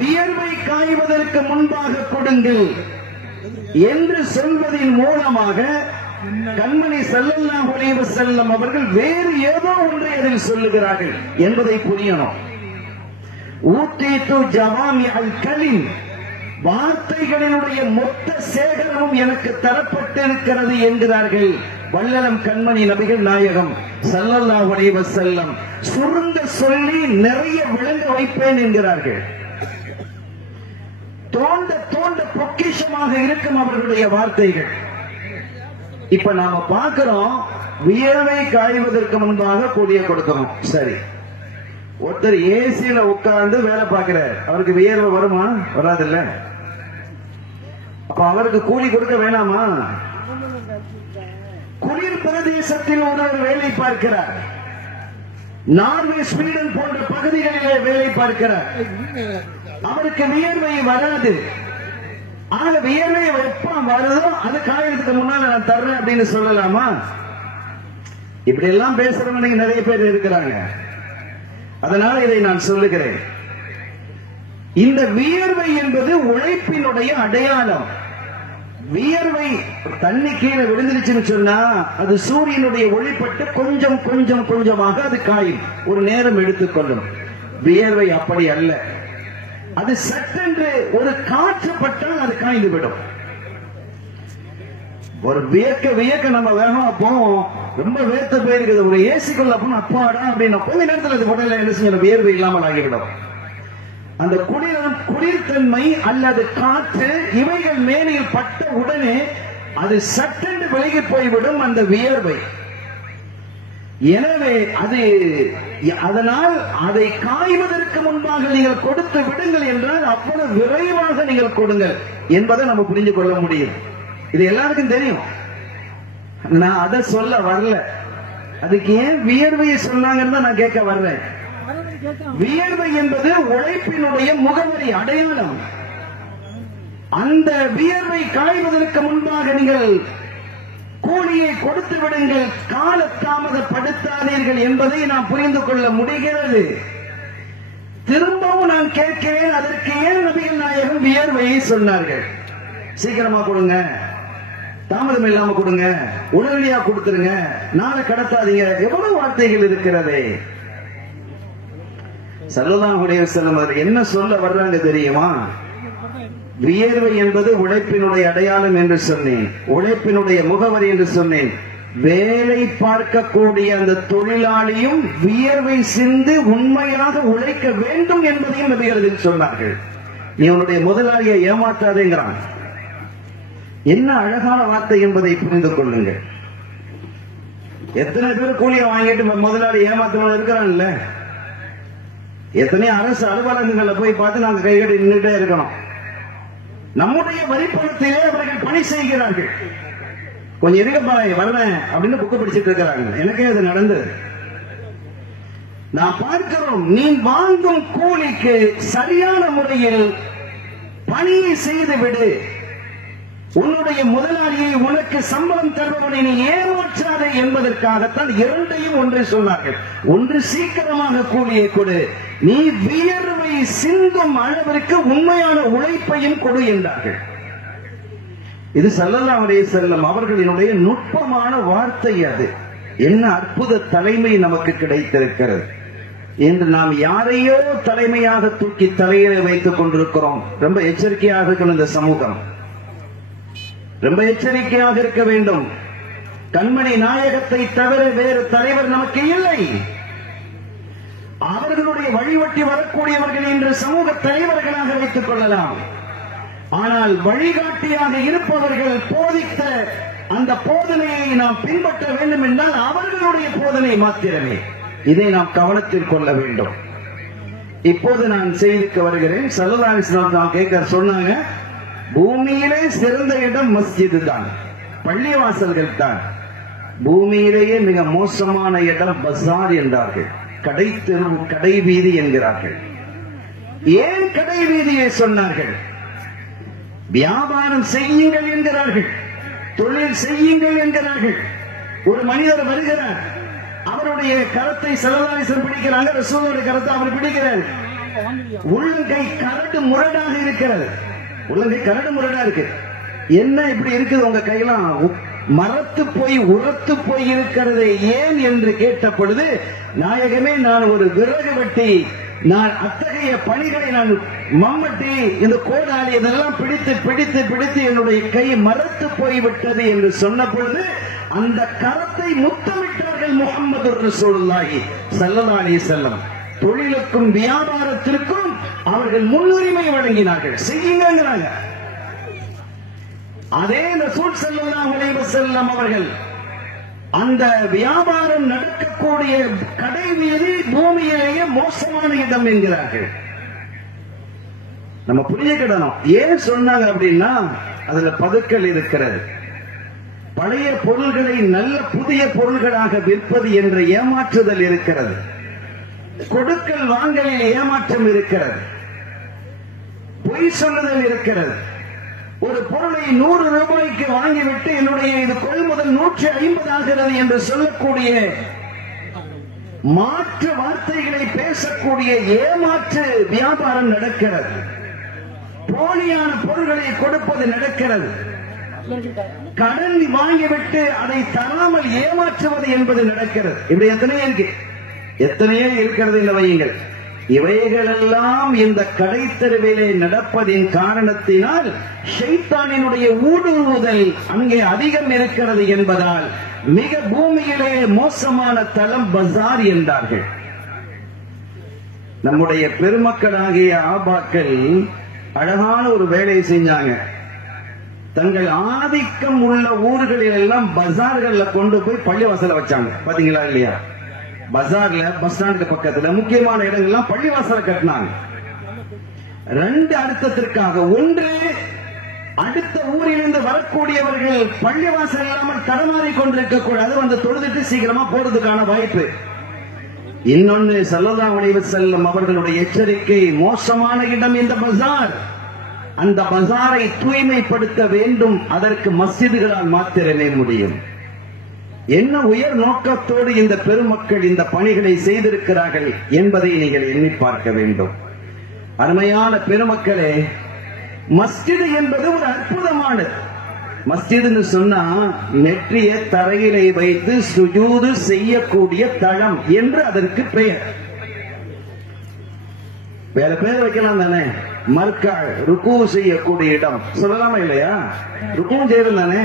வியர்வை காய்வதற்கு முன்பாக கொடுங்கள் என்று சொல்வதின் மூலமாக கண்மணி ஸல்லல்லாஹு அலைஹி வஸல்லம் அவர்கள் வேறு ஏதோ ஒன்றை அதில் சொல்லுகிறார்கள் என்பதை புரியணும். ஊத்தீது ஜவாமிஅல் கலிம், வார்த்தைகளினுடைய மொத்த சேகரமும் எனக்கு தரப்பட்டிருக்கிறது என்கிறார்கள் வல்லலம் கண்மணி நபிகள் நாயகம் ஸல்லல்லாஹு அலைஹி வஸல்லம். சுருங்க சொல்லி நிறைய விளங்க வைப்பேன் என்கிறார்கள். தோண்ட தோண்ட பொக்கிஷமாக இருக்கும் அவர்களுடைய வார்த்தைகள். இப்ப நாம பார்க்கிறோம், வியர்வை காய்வதற்கு முன்பாக கூலியை கொடுக்கணும். சரி, ஒருத்தர் ஏசியில உட்கார்ந்து வேலை பார்க்கிறார், அவருக்கு வியர்வை வருமா? வராது இல்ல? அப்ப அவருக்கு கூலி கொடுக்க வேணாமா? குளிர் பிரதேசத்தில் ஒருவர் வேலை பார்க்கிறார், நார்வே ஸ்வீடன் போன்ற பகுதிகளிலே வேலை பார்க்கிறார், அவருக்கு வியர்வை வராது. ஆக வியர்வை எப்ப வருதோ அது காயத்துக்கு முன்னால நான் தர்றேன் அப்படின்னு சொல்லலாமா? இப்படி எல்லாம் பேசுறவங்க நிறைய பேர் இருக்கிறாங்க. அதனால இதை நான் சொல்லுகிறேன். இந்த வியர்வை என்பது உழைப்பினுடைய அடையாளம். வியர்வை தண்ணி கீழே விழுந்துருச்சுன்னு சொன்னா அது சூரியனுடைய ஒளிப்பட்டு கொஞ்சம் கொஞ்சம் கொஞ்சமாக அது காயும், ஒரு நேரம் எடுத்துக்கொள்ளும். வியர்வை அப்படி அல்ல, அது சட்டென்று ஒரு காற்று பட்டால் அது காய்ந்து விடும். ஒரு வியக்க வியக்க நம்ம வேகமா போவோம், ரொம்ப வேர்த்து போயிருக்குது, ஒரு ஏசிக்குள்ள போன அப்பாடா அப்படின்னு கொஞ்ச நேரத்தில் அது உடல என்ன செய்யணும், வியர்வை இல்லாமல் ஆகிவிடும். அந்த குளிர்தன்மை அல்லது காற்று இவைகள் மேனில் பட்ட உடனே அது சட்டென்று விலகி போய்விடும் அந்த வியர்வை. எனவே அதனால் அதை காய்வதற்கு முன்பாக நீங்கள் கொடுத்து விடுங்கள் என்றால் அவ்வளவு விரைவாக நீங்கள் கொடுங்கள் என்பதை நம்ம புரிந்து கொள்ள முடியும். இது எல்லாருக்கும் தெரியும். நான் அதை சொல்ல வரல, அதுக்கு ஏன் வியர்வையை சொன்னாங்கன்னு நான் கேட்க வர்றேன். வியர்வை என்பது உழைப்பினுடைய முகவரி, அடையாளம். அந்த வியர்வை காய்வதற்கு முன்பாக நீங்கள் கூலியை கொடுத்து விடுங்கள், கால தாமதப்படுத்தாதீர்கள் என்பதை நாம் புரிந்து கொள்ள முடிகிறது. திரும்பவும் நான் கேட்கிறேன், அதற்கு ஏன் நபிகள் நாயகம் வியர்வையை சொன்னார்கள்? சீக்கிரமா கொடுங்க, தாமதம் இல்லாம கொடுங்க, உடனடியா கொடுத்துருங்க, நாளை கடத்தாதீங்க, எவ்வளவு வார்த்தைகள் இருக்கிறதே. ஸல்லல்லாஹு அலைஹி வஸல்லம் அவர்கள் என்ன சொல்ல வர்றாங்க தெரியுமா? வியர்வை என்பது உழைப்பினுடைய அடையாளம் என்று சொன்னேன், உழைப்பினுடைய முகவரி என்று சொன்னேன். வேலை பார்க்கக்கூடிய அந்த தொழிலாளியும் வியர்வை சிந்து உண்மையாக உழைக்க வேண்டும் என்பதையும் நபிகள் சொன்னார்கள். நீ உன்னுடைய முதலாளியை ஏமாற்றாதேங்கிறான். என்ன அழகான வார்த்தை என்பதை புரிந்து கொள்ளுங்கள். எத்தனை பேர் கூலியை வாங்கிட்டு முதலாளி ஏமாத்தவங்க இருக்கிறான்ல? எத்தனையோ அரசு அலுவலகங்களை போய் பார்த்து நாங்க கைகட்டி நின்றுட்டே இருக்கணும். நம்முடைய வரிப்பணத்திலே அவர்கள் பணி செய்கிறார்கள். கொஞ்சம் இருக்கப்பா வரேன் அப்படின்னு புக்கு படிச்சுட்டு இருக்கிறாங்க. எனக்கே அது நடந்தது. நான் பார்க்கிறோம், நீ வாங்கும் கூலிக்கு சரியான முறையில் பணியை செய்து விடு. உன்னுடைய முதலாளியை, உனக்கு சம்பளம் தருபவனை நீ ஏமாற்றாதே என்பதற்காகத்தான் இரண்டையும் ஒன்றை சொன்னார்கள். ஒன்று சீக்கிரமாக கூலியை கொடு, நீ வியர்வை சிந்தும் அளவிற்கு உண்மையான உழைப்பையும் கொடு என்றார்கள். இது ஸல்லல்லாஹு அலைஹி வஸல்லம் அவர்களினுடைய நுட்பமான வார்த்தை. அது என்ன அற்புத தலைமை நமக்கு கிடைத்திருக்கிறது. இன்று நாம் யாரையோ தலைமையாக தூக்கி தலையிலே வைத்துக் கொண்டிருக்கிறோம். ரொம்ப எச்சரிக்கையாக இருக்கணும் இந்த சமூகம், ரொம்ப எச்சரிக்கையாக இருக்க வேண்டும். கண்மணி நாயகத்தை தவிர வேறு தலைவர் நமக்கு இல்லை. அவர்களுடைய வழிவட்டி வரக்கூடியவர்கள் இன்று சமூக தலைவர்களாக வைத்துக் கொள்ளலாம். ஆனால் வழிகாட்டியாக இருப்பவர்கள், போதித்த அந்த போதனையை நாம் பின்பற்ற வேண்டும் என்றால் அவர்களுடைய போதனை மாத்திரமே. இதை நாம் கவனத்தில் கொள்ள வேண்டும். இப்போது நான் செய்திக்கு வருகிறேன். ஸல்லல்லாஹு அலைஹி வஸல்லம் கேட்க சொன்னாங்க, பூமியிலே சிறந்த இடம் மஸ்ஜிது தான், பள்ளிவாசல்கள் தான். பூமியிலேயே மிக மோசமான இடம் பஸார் என்றார்கள், கடை தெரு, கடை வீதி என்கிறார்கள். ஏன் கடை வீதியை சொன்னார்கள்? வியாபாரம் செய்யுங்கள் என்கிறார்கள், தொழில் செய்யுங்கள் என்கிறார்கள். ஒரு மனிதர் வருகிறார், அவருடைய கரத்தை ஸல்லல்லாஹு அலைஹி வஸல்லம் பிடிக்கிறாங்க, ரசூலுடைய கரத்தை அவர் பிடிக்கிறார். உள்ளங்கை கரடு முரடாக இருக்கிறது, உள்ளங்கை கரடு முரடா இருக்கு. என்ன இப்படி இருக்குது உங்க கையெல்லாம் மரத்து போய் உரத்து போய் இருக்கிறது ஏன் என்று கேட்ட பொழுது, நாயகமே நான் ஒரு விறகு வெட்டி, நான் அத்தகைய பணிகளை நான் மம்மட்டி, இந்த கோடாலி இதெல்லாம் பிடித்து பிடித்து பிடித்து என்னுடைய கை மரத்து போய்விட்டது என்று சொன்ன பொழுது அந்த கரத்தை முத்தமிட்டார்கள் முஹம்மது ரசூலுல்லாஹி ஸல்லல்லாஹு அலைஹி வஸல்லம். தொழிலுக்கும் வியாபாரத்திற்கும் அவர்கள் முன்னுரிமை வழங்கினார்கள், செய்யுங்கிறாங்க. அதே ரசூல் ஸல்லல்லாஹு அலைஹி வஸல்லம் அவர்கள் அந்த வியாபாரம் நடக்கக்கூடிய கடை வீதி பூமியிலேயே மோசமான இடம் என்கிறார்கள். நம்ம புரிஞ்சுக்கிடணும் ஏன் சொன்னாங்க அப்படின்னா, அதுல பதுக்கல் இருக்கிறது. பழைய பொருள்களை நல்ல புதிய பொருள்களாக விற்பது என்ற ஏமாற்றுதல் இருக்கிறது. கொடுக்கல் வாங்கலில் ஏமாற்றம் இருக்கிறது, பொய் சொல்லுதல் இருக்கிறது. ஒரு பொருளை 100 ரூபாய்க்கு வாங்கிவிட்டு என்னுடைய இது கொள்முதல் 150 ஆகிறது என்று சொல்லக்கூடிய மாற்று வார்த்தைகளை பேசக்கூடிய ஏமாற்று வியாபாரம் நடக்கிறது. போலியான பொருள்களை கொடுப்பது நடக்கிறது. கடன் வாங்கிவிட்டு அதை தராமல் ஏமாற்றுவது என்பது நடக்கிறது. இப்படி எத்தனையோ இருக்கிறது என்று வையுங்கள். இவைகளெல்லாம் இந்த கடைத்தெருவிலே நடப்பதின் காரணத்தினால் ஷைத்தானினுடைய ஊடுருவுதல் அங்கே அதிகம் இருக்கிறது என்பதால் மிக பூமியிலே மோசமான தலம் பஸார் என்றார்கள். நம்முடைய பெருமக்களாகிய ஆபாக்கள் அழகான ஒரு வேலையை செஞ்சாங்க. தங்கள் ஆதிக்கம் உள்ள ஊர்களில் எல்லாம் பஸார்கள்ல கொண்டு போய் பள்ளிவாசல வச்சாங்க. பாத்தீங்களா இல்லையா? பஸார்ல, பஸ் ஸ்டாண்டுக்கு பக்கத்துல முக்கியமான இடங்கள்லாம் பள்ளிவாசல கட்டினாங்க. 2 அர்த்தத்திற்காக. ஒன்று, அடுத்த ஊரிலிருந்து வரக்கூடியவர்கள் பள்ளிவாசல் இல்லாமல் தடமாறி கொண்டிருக்க கூடாது, வந்து தொழுதுட்டு சீக்கிரமா போறதுக்கான வாய்ப்பு. இன்னொன்னு, ஸல்லல்லாஹு அலைஹி வஸல்லம் அவர்களுடைய எச்சரிக்கை, மோசமான இடம் இந்த பஸார். அந்த பஸாரை தூய்மைப்படுத்த வேண்டும், அதற்கு மஸ்ஜிதுகளால் மாத்திரமே முடியும். என்ன உயர் நோக்கத்தோடு இந்த பெருமக்கள் இந்த பணிகளை செய்திருக்கிறார்கள் என்பதை நீங்கள் எண்ணி பார்க்க வேண்டும். அருமையான பெருமக்களே, மஸ்ஜிது என்பது ஒரு அற்புதமானது. மஸ்ஜிதுன்னு சொன்னா நெற்றிய தரையிலே வைத்து சுஜூது செய்யக்கூடிய தளம் என்று அதற்கு பெயர். வேற பேர் வைக்கலாம் தானே? மர்கா, ருக்கு செய்யக்கூடிய இடம் சொல்லலாமா இல்லையா? ருக்கு செய்யறது தானே,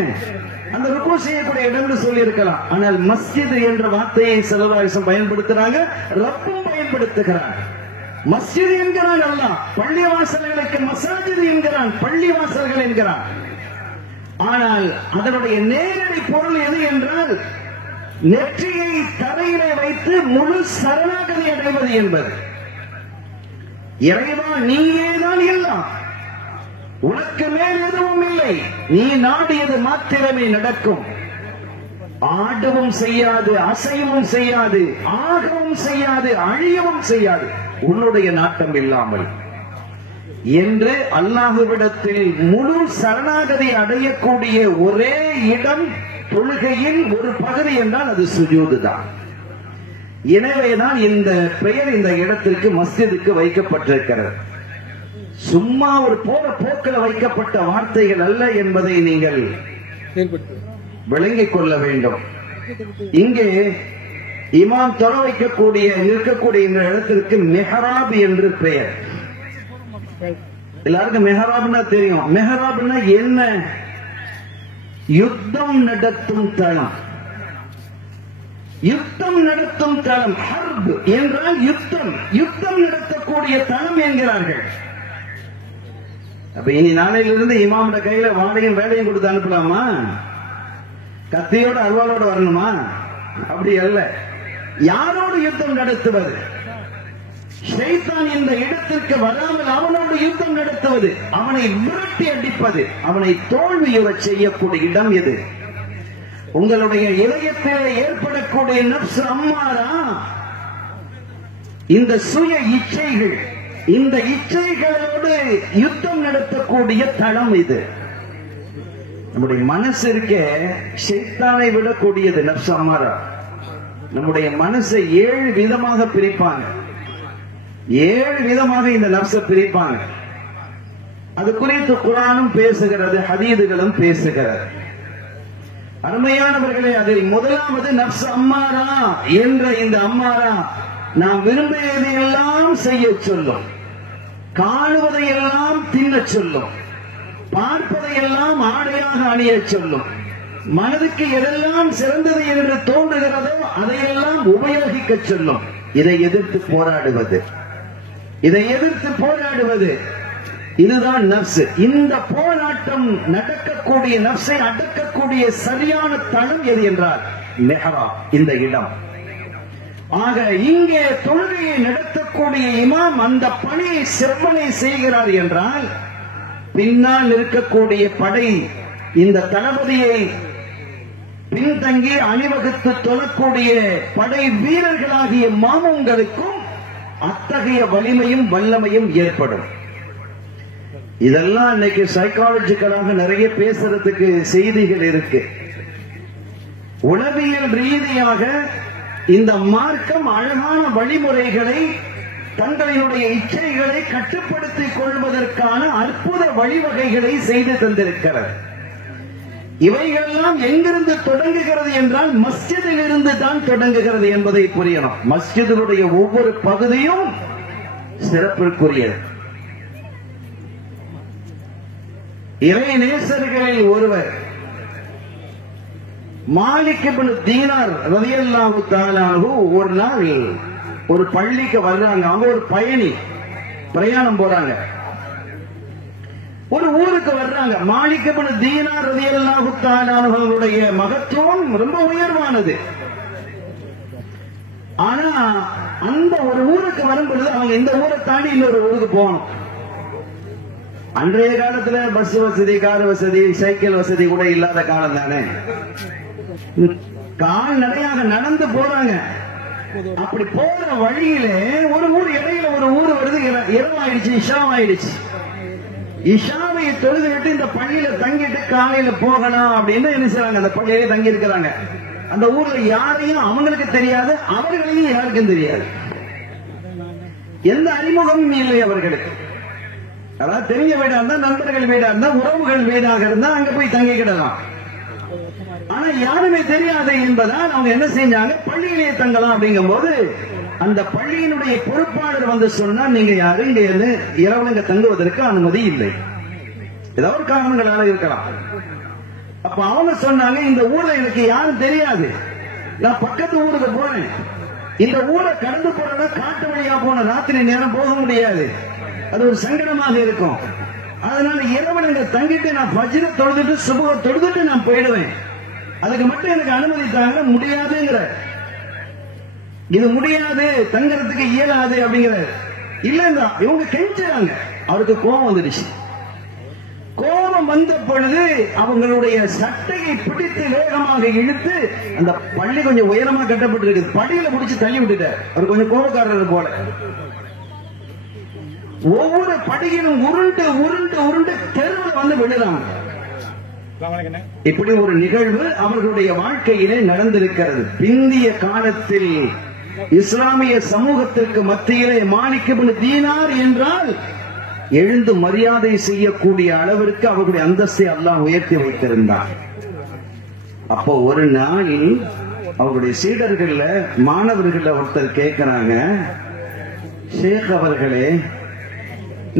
அந்த ருக்கு செய்யக்கூடிய இடம் சொல்லி இருக்கலாம். ஆனால் மஸ்ஜித் என்ற வார்த்தையை ஸல்லல்லாஹு அலைஹி வஸல்லம் பயன்படுத்துறாங்க, ரப்பும் பயன்படுத்துகிறார். மஸ்ஜித் என்கிறான் அல்லாஹ், பள்ளிவாசல்களுக்கு மசாஜித் என்கிறான், பள்ளிவாசல்கள் என்கிறான். ஆனால் அதனுடைய நேரடி பொருள் எது என்றால், நெற்றியை தரையிலே வைத்து முழு சரணாகதி அடைவது என்பது. இறைவா, நீயேதான் எல்லாம், உனக்கு மேல் எதுவும் இல்லை, நீ நாடியது மாத்திரமே நடக்கும். ஆடவும் செய்யாது, அசையவும் செய்யாது, ஆகவும் செய்யாது, அழியவும் செய்யாது, உன்னுடைய நாட்டம் இல்லாமல் என்று அல்லாஹ்விடத்தில் முழு சரணாகதி அடையக்கூடிய ஒரே இடம் தொழுகையில் ஒரு பகுதி என்றால் அது சுஜூது தான். எனவேதான் இந்த பெயர் இந்த இடத்திற்கு மஸ்ஜிதுக்கு வைக்கப்பட்டிருக்கிறது. சும்மா ஒரு போற போக்கில் வைக்கப்பட்ட வார்த்தைகள் அல்ல என்பதை நீங்கள் விளங்கிக் கொள்ள வேண்டும். இங்கே இமாம் தொழ வைக்கக்கூடிய நிற்கக்கூடிய இந்த இடத்திற்கு மெஹராப் என்று பெயர். எல்லாருக்கும் மெஹராப்னா தெரியும். மெஹராப்னா என்ன? யுத்தம் நடத்தும் தளம். யுத்தம் நடத்தும் தளம். ஹர்ப் என்றால் யுத்தம், யுத்தம் நடத்தக்கூடிய தளம் என்கிறார்கள். அப்ப இனி நாளையிலிருந்து இமாமுடைய கையில வாழையும் வேலையும் கொடுத்து அனுப்பலாமா? கத்தியோட அல்வாலோட வரணுமா? அப்படி அல்ல. யாரோடு யுத்தம் நடத்துவது? ஷைத்தான் இந்த இடத்திற்கு வராமல் அவனோடு யுத்தம் நடத்துவது, அவனை விரட்டி அடிப்பது, அவனை தோல்வியுறச் செய்யக்கூடிய இடம் எது? உங்களுடைய இதயத்திலே ஏற்படக்கூடிய நப்சு அம்மாரா, இந்த சுய இச்சைகள், இந்த இச்சைகளோடு யுத்தம் நடத்தக்கூடிய தளம் இது. நம்முடைய மனசு இருக்க ஷைத்தானை விடக்கூடியது நப்சு அம்மாரா. நம்முடைய மனசை 7 விதமாக பிரிப்பாங்க. 7 விதமாக இந்த நப்சை பிரிப்பாங்க. அது குறித்து குர்ஆனும் பேசுகிறது, ஹதீதுகளும் பேசுகிறது. அருமையானவர்களே, அதில் முதலாவது நப்சு அம்மாரா என்ற இந்த அம்மாரா நாம் விரும்பியதையெல்லாம் செய்ய சொல்லும், காணுவதையெல்லாம் தின்ன சொல்லும், பார்ப்பதையெல்லாம் ஆடையாக அணிய சொல்லும், மனதுக்கு எதெல்லாம் சிறந்தது என்று தோன்றுகிறதோ அதையெல்லாம் உபயோகிக்க சொல்லும். இதை எதிர்த்து போராடுவது, இதை எதிர்த்து போராடுவது, இதுதான் நப்சு. இந்த போராட்டம் நடக்கக்கூடிய நப்சை அடக்கக்கூடிய சரியான தளம் எது என்றால் மெஹரா, இந்த இடம். ஆக இங்கே தொழுகையை நடத்தக்கூடிய இமாம் அந்த பணியை செவ்வனை செய்கிறார் என்றால், பின்னால் இருக்கக்கூடிய படை இந்த தளபதியை பின்தங்கி அணிவகுத்து தொழக்கூடிய படை வீரர்களாகிய மாமூங்களுக்கும் அத்தகைய வலிமையும் வல்லமையும் ஏற்படும். இதெல்லாம் இன்னைக்கு சைக்காலஜிக்கலாக நிறைய பேசுறதுக்கு செய்திகள் இருக்கு. உளவியல் ரீதியாக இந்த மார்க்கம் அழகான வழிமுறைகளை, தங்களினுடைய இச்சைகளை கட்டுப்படுத்திக் கொள்வதற்கான அற்புத வழிவகைகளை செய்து தந்திருக்கிறது. இவைகளெல்லாம் எங்கிருந்து தொடங்குகிறது என்றால் மஸ்ஜிதில் இருந்து தான் தொடங்குகிறது என்பதை புரியணும். மஸ்ஜிதினுடைய ஒவ்வொரு பகுதியும் சிறப்பிற்குரியது. இறை நேசர்களில் ஒருவர் மாலிக் இப்னு தீனார் ரலியல்லாஹு தஆலா அன்ஹு ஒரு நாள் ஒரு பள்ளிக்கு வர்றாங்க. அவங்க ஒரு பிரயாணம் போறாங்க. ஒரு ஊருக்கு வர்றாங்க. மாலிக் இப்னு தீனார் ரலியல்லாஹு தஆலா அன்ஹுவுடைய மகத்துவம் ரொம்ப உயர்வானது. ஆனா அந்த ஒரு ஊருக்கு வரும்பொழுது அவங்க இந்த ஊரை தாண்டி இன்னொரு ஊருக்கு போகணும். அன்றைய காலத்துல பஸ் வசதி, கார் வசதி, சைக்கிள் வசதி கூட இல்லாத காலம் தானே. கால்நடையாக நடந்து போறாங்க. அப்படி போற வழியிலே ஒரு ஊர், இடையில ஒரு ஊர் வருது. இரவாயிடுச்சு, இஷாவாயிடுச்சு. இஷாவை தொழுதுகிட்டு இந்த பள்ளியில தங்கிட்டு காலையில போகலாம் அப்படின்னு என்ன செய்றாங்க, அந்த பள்ளியிலே தங்கி இருக்கிறாங்க. அந்த ஊர்ல யாரையும் அவங்களுக்கு தெரியாது, அவர்களையும் யாருக்கும் தெரியாது. எந்த அறிமுகமும் இல்லை அவர்களுக்கு. அதாவது தெரிஞ்ச வீடா இருந்தா, நண்பர்கள் வீடா இருந்தா, உறவுகள் வீடாக இருந்தா அங்க போய் தங்கிக்கிடலாம். ஆனா யாருமே தெரியாது என்பதால் அவங்க என்ன செஞ்சாங்க, பள்ளியிலேயே தங்கலாம். அப்படிங்கும் போது அந்த பள்ளியினுடைய பொறுப்பாளர் வந்து சொன்னா, நீங்க யாரு, இங்க இரவு இங்க தங்குவதற்கு அனுமதி இல்லை, ஏதாவது ஒரு காரணங்களால இருக்கலாம். அப்ப அவங்க சொன்னாங்க, இந்த ஊர்ல எனக்கு யாரும் தெரியாது, நான் பக்கத்து ஊருக்கு போனேன். இந்த ஊரை கடந்து போறதா காட்டு வழியா போன ராத்திரி நேரம் போக முடியாது, அது ஒரு சங்கடமாக இருக்கும். அதனால இரவு நீங்க தங்கிட்டு நான் ஃபஜ்ர தொழுதுட்டு சுபஹ தொழுதுட்டு நான் போயிடுவேன், அதுக்கு மட்டும் எனக்கு அனுமதி தாங்க. முடியாதுங்கிற, இது முடியாது, தங்கறதுக்கு இயலாது அப்படிங்கிற. இல்ல இவங்க கெஞ்சுறாங்க. அவருக்கு கோபம் வந்துடுச்சு. கோபம் வந்த பொழுது அவங்களுடைய சட்டையை பிடித்து வேகமாக இழுத்து, அந்த பள்ளி கொஞ்சம் உயரமா கட்டப்பட்டிருக்கு, படியில பிடிச்சு தள்ளி விட்டுட்டார். அவர் கொஞ்சம் கோபக்காரர் போல. ஒவ்வொரு படியிலும் உருண்டு உருண்டு உருண்டு தெருவில் வந்து விழுறாங்க. இப்படி ஒரு நிகழ்வு அவர்களுடைய வாழ்க்கையிலே நடந்திருக்கிறது. பிந்திய காலத்தில் இஸ்லாமிய சமூகத்திற்கு மத்தியிலே மாலிக் இப்னு தீனார் என்றால் எழுந்து மரியாதை செய்யக்கூடிய அளவிற்கு அவர்களுடைய அந்தஸ்தை அல்லாஹ் உயர்த்தி வைத்திருந்தார். அப்போ ஒரு நாளில் அவருடைய சீடர்கள்ல, மாணவர்கள் ஒருத்தர் கேட்கிறாங்க, ஷேக் அவர்களே,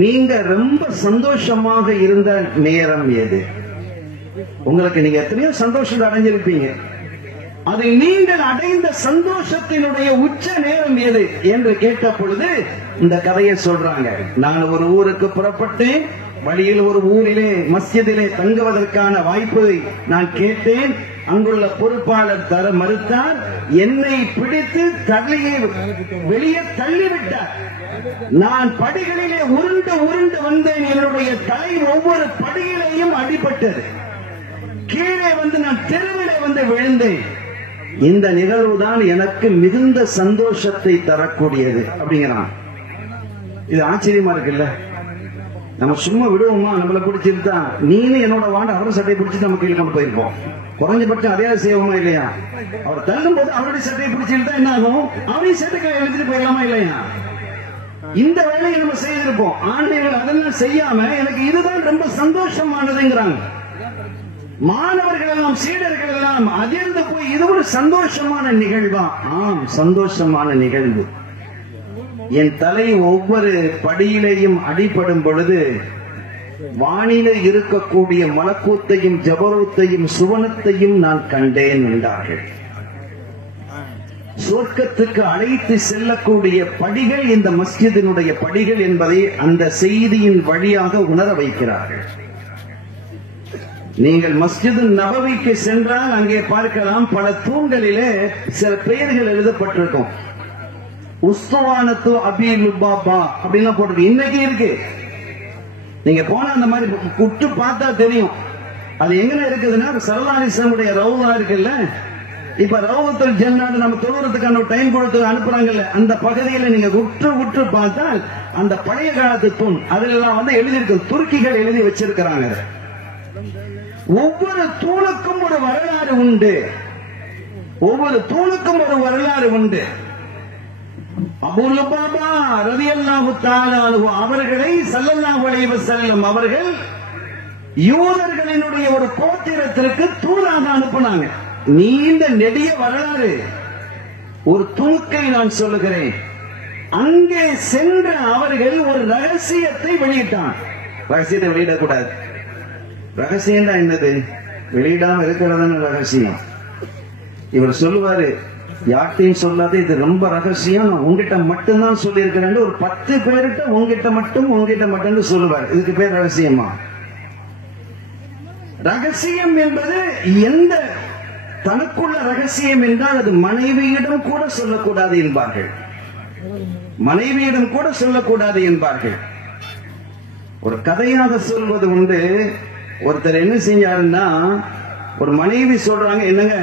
நீங்க ரொம்ப சந்தோஷமாக இருந்த நேரம் எது? உங்களுக்கு நீங்க எத்தனையோ சந்தோஷம் அடைஞ்சிருப்பீங்க, அதை நீங்கள் அடைந்த சந்தோஷத்தினுடைய உச்ச நேரம் எது என்று கேட்ட பொழுது இந்த கதையை சொல்றாங்க. நான் ஒரு ஊருக்கு புறப்பட்டேன். வழியில் ஒரு ஊரிலே மஸ்ஜிதிலே தங்குவதற்கான வாய்ப்பை நான் கேட்டேன். அங்குள்ள பொறுப்பாளர் தர மறுத்தார். என்னை பிடித்து தலையை வெளியே தள்ளிவிட்டார். நான் படிகளிலே உருண்டு உருண்டு வந்தேன். என்னுடைய தலை ஒவ்வொரு படியிலையும் அடிபட்டது. கீழே வந்து நான் தெருவிலே வந்து விழுந்தேன். இந்த நிகழ்வுதான் எனக்கு மிகுந்த சந்தோஷத்தை தரக்கூடியது அப்படிங்கிறான். இது ஆச்சரியமா இருக்குல்ல. நம்ம சும்மா விடுவோமா? நம்மளை பிடிச்சிருந்தா நீனு என்னோட வாண்ட அவரும் சட்டையை பிடிச்சிட்டு நம்ம கீழே கொண்டு போயிருப்போம். குறைஞ்சபட்சம் அதே செய்வோமா இல்லையா? அவர் தள்ளும் போது அவருடைய சட்டையை பிடிச்சிருந்தா என்ன ஆகும்? அவரையும் சட்டைகளை எடுத்துட்டு போயிடலாமா இல்லையா? இந்த வேலையை நம்ம செய்திருப்போம். ஆண்கள் அதெல்லாம் செய்யாம எனக்கு இதுதான் ரொம்ப சந்தோஷமானதுங்கிறாங்க. மாணவர்கள் எல்லாம் சீடர்கள் எல்லாம் அதிர்ந்து போய் இது ஒரு சந்தோஷமான நிகழ்வா? ஆம், சந்தோஷமான நிகழ்வு. என் தலை ஒவ்வொரு படியிலேயும் அடிபடும் பொழுது வானிலே இருக்கக்கூடிய மலக்கூத்தையும் ஜபரூத்தையும் சுவனத்தையும் நான் கண்டேன் என்றார்கள். சொர்க்கத்துக்கு அழைத்து செல்லக்கூடிய படிகள் இந்த மஸ்ஜிதினுடைய படிகள் என்பதை அந்த செய்தியின் வழியாக உணர வைக்கிறார்கள். நீங்கள் மஸ்ஜிது நபவிக்கு சென்றால் அங்கே பார்க்கலாம், பல தூண்களிலே சில பெயர்கள் எழுதப்பட்டிருக்கும். உஸ்துவானத்து அபி லுபாபா அப்படின்னு போட்டிருக்கு. இன்னைக்கு இருக்கு. நீங்க போனா அந்த மாதிரி குட்டு பார்த்தா தெரியும். அது எங்க இருக்குதுன்னா சரதாரிசனுடைய ரவுதா இருக்குல்ல. இப்ப ரவுதத்துல் ஜன்னான்னு நம்ம தொழுறதுக்கான டைம் கொடுத்து அனுப்புறாங்கல்ல, அந்த பகுதியில நீங்க உற்று பார்த்தால் அந்த பழைய காலத்து தூண் அதெல்லாம் வந்து எழுதியிருக்கு. துருக்கிகள் எழுதி வச்சிருக்கிறாங்க. ஒவ்வொரு தூணுக்கும் ஒரு வரலாறு உண்டு. ஒவ்வொரு தூணுக்கும் ஒரு வரலாறு உண்டு. அபூ லுபாபா ரலியல்லாஹு தஆலா அன்ஹு அவர்களை ஸல்லல்லாஹு அலைஹி வஸல்லம் அவர்கள் யூதர்களினுடைய ஒரு கோத்திரத்திற்கு தூதாக அனுப்பினாங்க. நீண்ட நெடிய வரலாறு. ஒரு துணுக்கை நான் சொல்லுகிறேன். அங்கே சென்ற அவர்கள் ஒரு ரகசியத்தை வெளியிட்டான். ரகசியத்தை வெளியிடக்கூடாது. ரகசியம் தான் என்னது? வெளியிடாம இருக்கிறதான ரகசியம். இவர் சொல்லுவாரு, யார்ட்டையும் சொல்லாத, இது ரொம்ப ரகசியம், நான் உங்ககிட்ட மட்டும்தான் சொல்லி இருக்கிறேன். ஒரு 10 பேர்கிட்ட உங்ககிட்ட மட்டும் சொல்லுவார். இதுக்கு பேர் ரகசியமா? ரகசியம் என்பது எந்த தனக்குள்ள ரகசியம் என்றால் அது மனைவியிடம் கூட சொல்லக்கூடாது என்பார்கள். மனைவியிடம் கூட சொல்லக்கூடாது என்பார்கள். ஒரு கதையாக சொல்வது உண்டு. ஒருத்தர் என்ன செஞ்சாருன்னா, ஒரு மனைவி சொல்றாங்க, என்னங்க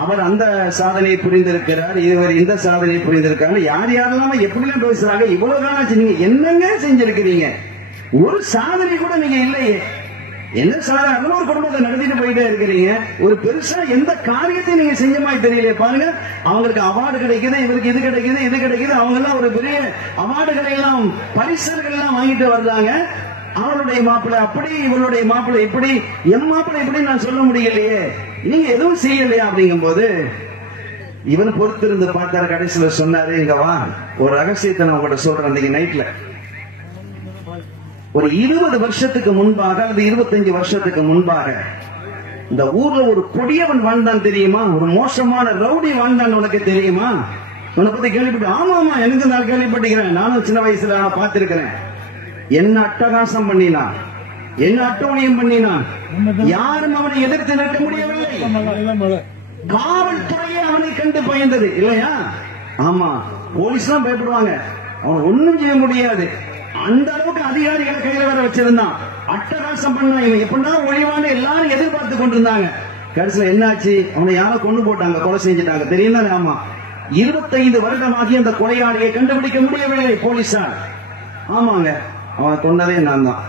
அவர் அந்த சாதனையை புரிந்திருக்கிறார், இவர் இந்த சாதனையை புரிந்திருக்காரு, யார் யாரெல்லாம் எப்படிலாம் பேசுறாங்க, இவ்வளவு நாளாச்சு, நீங்க என்னங்க செஞ்சிருக்கிறீங்க? ஒரு சாதனை கூட நீங்க இல்லையே. என்ன சாதாரண ஒரு குடும்பத்தை நடத்திட்டு போயிட்டே இருக்கிறீங்க. ஒரு பெருசா எந்த காரியத்தையும் நீங்க செஞ்ச மாதிரி தெரியல. பாருங்க, அவங்களுக்கு அவார்டு கிடைக்குது, இவருக்கு இது கிடைக்குது, இது கிடைக்குது, அவங்க எல்லாம் ஒரு பெரிய அவார்டுகளை எல்லாம் பரிசுகள் எல்லாம் வாங்கிட்டு வர்றாங்க. அவருடைய மாப்பிள்ளை அப்படி, இவருடைய மாப்பிள்ளை இப்படி, என் மாப்பிள்ளை இப்படி நான் சொல்ல முடியலையே, நீங்க எதுவும் செய்யலையா? அப்படிங்கும் போது இவன் பொறுத்திருந்து பார்த்தாரு. கடைசியில சொன்னாரு, இங்க வா, ஒரு ரகசியத்தை நான் உங்கள்கிட்ட சொல்றேன். அன்றைக்கு நைட்ல ஒரு 20 வருஷத்துக்கு முன்பாக அல்லது 25 வருஷத்துக்கு முன்பாக இந்த ஊர்ல ஒரு கொடியவன் வாழ்ந்தான் தெரியுமா? ஒரு மோசமான ரவுடி வாழ்ந்தான். உனக்கு தெரியுமா? உன்னை பத்தி கேள்விப்பட்டு? ஆமா ஆமா, எனக்கு நான் கேள்விப்பட்டிருக்கிறேன். நானும் சின்ன வயசுல நான் பார்த்திருக்கிறேன். என்ன அட்டகாசம் பண்ணினான், என்ன அட்டூழியம் பண்ணினான். யாரும் அவனை எதிர்த்து நிற்க முடியவில்லை. காவல்துறையே அவனை கண்டு பயந்தது இல்லையா? ஆமா, போலீஸ் எல்லாம் பயப்படுவாங்க, அவன் ஒண்ணும் செய்ய முடியாது. அந்த அளவுக்கு அதிகாரிகளை கையில வேற வச்சிருந்தான். அட்டகாசம் பண்ணா, இவன் எப்படின்னா ஒழிவான எல்லாரும் எதிர்பார்த்து கொண்டிருந்தாங்க. கடைசியில் என்னாச்சு? அவனை யாரோ கொண்டு போட்டாங்க, கொலை செஞ்சுட்டாங்க. தெரியுமா? ஆமா, 25 வருடமாகி அந்த கொலையாளியை கண்டுபிடிக்க முடியவில்லை போலீசார். ஆமாங்க, அவனை கொண்டதே நான் தான்.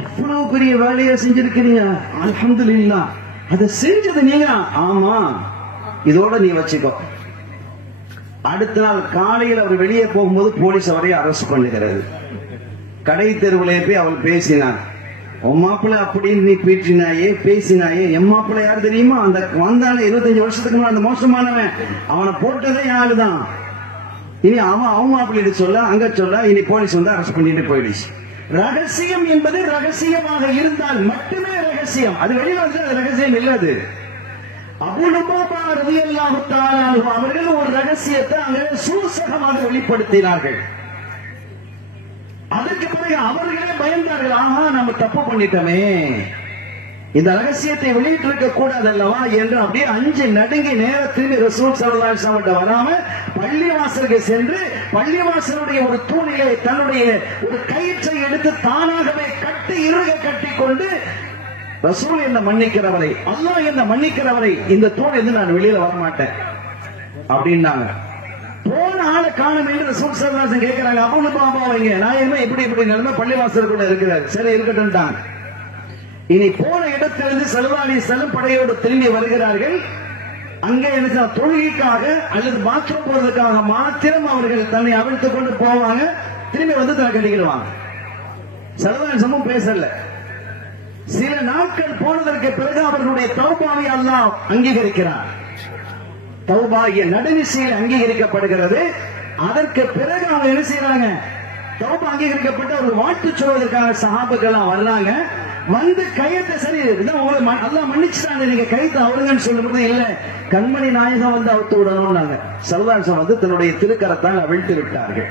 எவ்வளவு பெரிய வேலையை செஞ்சிருக்கிறீங்க, அல்ஹம்துலில்லாஹ். அதை செஞ்சது நீங்க? ஆமா, இதோட நீ வச்சுக்கோ. அடுத்த நாள் காலையில் அவர் வெளியே போகும்போது போலீஸ் அவரை அரெஸ்ட் பண்ணுகிறது. கடை தெருவிலே போய் அவள் பேசினார். உன் மாப்பிள்ளை அப்படின்னு நீ பீற்றினாயே, பேசினாயே. என் மாப்பிள்ளை யாரு தெரியுமா? அந்த வந்தான 25 வருஷத்துக்கு முன்னாடி அந்த மோசமானவன், அவனை போட்டதே யாருதான். இனி அவன் மாப்பிள்ளை சொல்ல, அங்க சொல்ல, இனி போலீஸ் வந்து அரெஸ்ட் பண்ணிட்டு போயிடுச்சு. ரகசியம் என்பது ரகசியமாக இருந்தால் மட்டுமே ரகசியம். அது வெளியில வந்து அது ரகசியம் இல்லாது. அபூ லுபாபா ரலியல்லாஹு தஆலா அன்ஹு அவர்கள் ஒரு ரகசியத்தை அங்கே சூசகமாக வெளிப்படுத்தினார்கள். அதற்கு பிறகு அவர்களே பயந்தார்கள், ஆஹா நம்ம தப்பு பண்ணிட்டோமே, இந்த ரகசியத்தை வெளியிட்டிருக்க கூடாது அல்லவா என்று அப்படியே அஞ்சு நடுங்கி நேரத்தில் ரசூல் ஸல்லல்லாஹு அலைஹி வஸல்லம் வராம பள்ளிவாசலுக்கு சென்று பள்ளிவாசலுடைய ஒரு தூணிலே தன்னுடைய ஒரு கயிற்றை எடுத்து தானாகவே கட்டி இறுக கட்டி கொண்டு ரசூல் என்ன மன்னிக்கிறவரை, அல்லாஹ் என்ன மன்னிக்கிறவரை, இந்த தூணிலிருந்து நான் வெளியில வரமாட்டேன் அப்படின்னாங்க. போன ஆளை காணும் என்று ரசூல் ஸல்லல்லாஹு அலைஹி வஸல்லம் கேட்கிறாங்க. அப்போ பாபா வைங்க, நான் என்ன இப்படி நிலைமை பள்ளிவாசலுக்குள்ள இருக்கிறார். சரி இருக்கட்டும். இனி போன இடத்திலிருந்து ஸல்லல்லாஹு அலைஹி வஸல்லம் படையோடு திரும்பி வருகிறார்கள். அங்கே என்ன தொழுகைக்காக அல்லது பாத்ரூம் போறதுக்காக மாத்திரம் அவர்கள் தன்னை அவிழ்த்துக் கொண்டு போவாங்க. திரும்பி வந்து தன்னை கட்டிக்கிடுவாங்க. ஸல்லல்லாஹு அலைஹி வஸல்லம் பேசல. சில நாட்கள் போனதற்கு பிறகு அவர்களுடைய தௌபாவை அல்லாஹ் அங்கீகரிக்கிறார். தௌபாகிய நடுநிசையில் அங்கீகரிக்கப்படுகிறது. அதற்கு பிறகு அவங்க என்ன செய்யறாங்க, தௌபா அங்கீகரிக்கப்பட்டு அவர்கள் வாழ்த்து சொல்வதற்காக சஹாபாக்கள் வர்றாங்க. வந்து கையத்தை சரி அல்லாஹ் மன்னிச்சுட்டாங்க, நீங்க கைத்தை அவருங்கன்னு சொல்லும்போது இல்ல, கண்மணி நாயகம் வந்து அவுத்து விடணும்னாங்க. ஸல்லல்லாஹு அலைஹி வஸல்லம் வந்து தன்னுடைய திருக்கரத்தால் அவிழ்த்து விட்டார்கள்.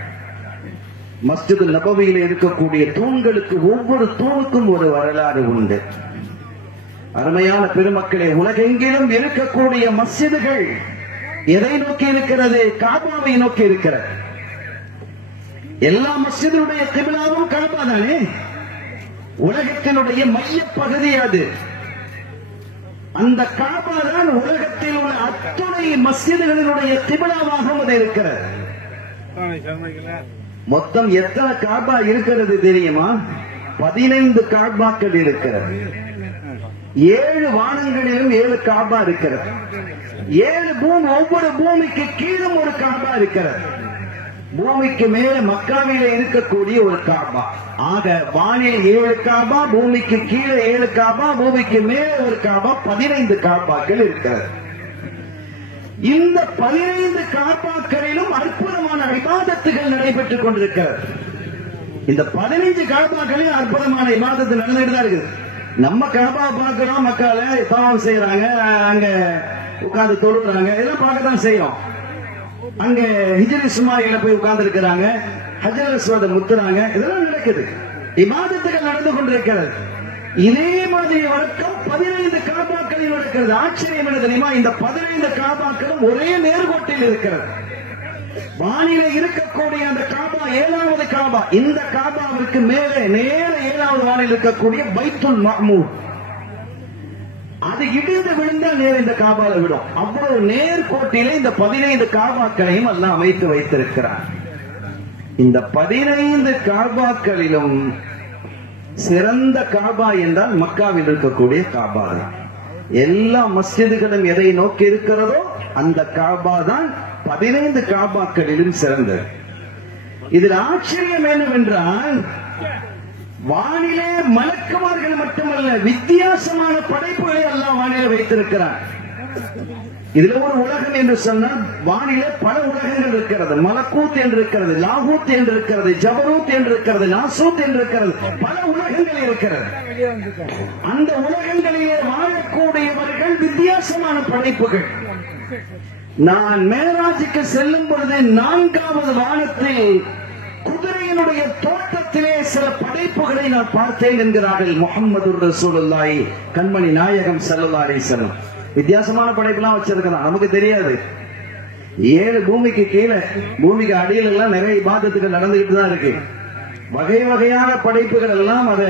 மஸ்ஜித் நபவியில் இருக்கக்கூடிய தூண்களுக்கு ஒவ்வொரு தூணுக்கும் ஒரு வரலாறு உண்டு. அருமையான பெருமக்களே, உலகெங்கிலும் இருக்கக்கூடிய மஸ்ஜிதுகள் எதை நோக்கி இருக்கிறது? காபாவை நோக்கி இருக்கிறது. எல்லா மஸ்ஜிதுடைய கிபிலாவும் காபா தானே. உலகத்தினுடைய மைய பகுதி அது. அந்த காபா தான் உலகத்தில் உள்ள அத்துணை மஸ்ஜிதுகளினுடைய கிபிலாவாகவும் அது இருக்கிறது. மொத்தம் எத்தனை காபா இருக்கிறது தெரியுமா? 15 காபாக்கள் இருக்கிறது. 7 வானங்களிலும் 7 காபா இருக்கிறது. 7 பூமி, ஒவ்வொரு பூமிக்கு கீழும் ஒரு காபா இருக்கிறது. பூமிக்கு மேல மக்காவிலே இருக்கக்கூடிய ஒரு காபா. ஆக வானில் 7 காபா, பூமிக்கு கீழே 7 காபா, பூமிக்கு மேலே ஒரு காபா, 15 காபாக்கள் இருக்கிறது. இந்த 15 காபாக்களிலும் அற்புதமான இபாதத்துகள் நடைபெற்றுக் கொண்டிருக்கிறது. இந்த 15 காபாக்களில் அற்புதமான இபாதத்து நடந்துட்டு தான் இருக்குது. நம்ம காபா பார்க்கிறோம், மக்கால தவாஃப் செய்யறாங்க, அங்க உட்கார்ந்து தொழுறாங்க, இதெல்லாம் பார்க்கத்தான் செய்யும். அங்க ஹிஜ்ரி இஸ்மாயில போய் உட்கார்ந்து இருக்கிறாங்க, ஹஜர் அஸ்வத முத்துறாங்க, இதெல்லாம் நடக்குது. இபாதத்துகள் நடந்து கொண்டிருக்கிறது. இதே மாதிரி வழக்கம் 15 காபாக்களில் நடக்கிறது. ஆச்சரியம் என்ன தெரியுமா? இந்த 15 காபாக்களும் ஒரே நேர்கோட்டில் இருக்கிறது. வானில இருக்கக்கூடிய அந்த காபா 7வது காபா. இந்த காபாவிற்கு மேலே நேர 7வது வானில் இருக்கக்கூடிய பைத்துல் மஅமூர், அது இடிந்து விழுந்தால் நேர இந்த காபால விடும். அவ்வளவு நேர்கோட்டிலே இந்த 15 காபாக்களையும் எல்லாம் அமைத்து வைத்திருக்கிறார். இந்த 15 காபாக்களிலும் சிறந்த காபா என்றால் மக்காவில் இருக்கக்கூடிய காபா தான். எல்லா மஸ்ஜிதுகளும் எதை நோக்கி இருக்கிறதோ அந்த காபா தான் 15 காபாக்களிலும் சிறந்தது. இதில் ஆச்சரியம் என்னவென்றால், வானிலே மலக்குமார்கள் மட்டுமல்ல, வித்தியாசமான படைப்புகளை எல்லாம் வானிலே வைத்திருக்கிறார். இதுல ஒரு உலகம் என்று சொன்னால் வானிலே பல உலகங்கள் இருக்கிறது. மலக்கூத் என்று இருக்கிறது, லாகூத் என்று இருக்கிறது, ஜபரூத் என்று இருக்கிறது, நாசூத் என்று இருக்கிறது, பல உலகங்கள் இருக்கிறது. அந்த உலகங்களிலே வாழக்கூடியவர்கள் வித்தியாசமான படைப்புகள். நான் மேராஜுக்கு செல்லும் பொழுது 4வது வானத்தில் குதிரையினுடைய தோட்டத்திலே சில படைப்புகளை நான் பார்த்தேன் என்கிறார்கள் முஹம்மது ரசூலுல்லாஹி, கண்மணி நாயகம் ஸல்லல்லாஹு அலைஹி வஸல்லம். வித்தியாசமான படைப்பெல்லாம் வச்சிருக்கிறான், நமக்கு தெரியாது. 7 பூமிக்கு கீழே, பூமிக்கு அடியில் எல்லாம் நிறைய இபாதத்துகள் நடந்துகிட்டு தான் இருக்கு. வகை வகையான படைப்புகள் எல்லாம் அத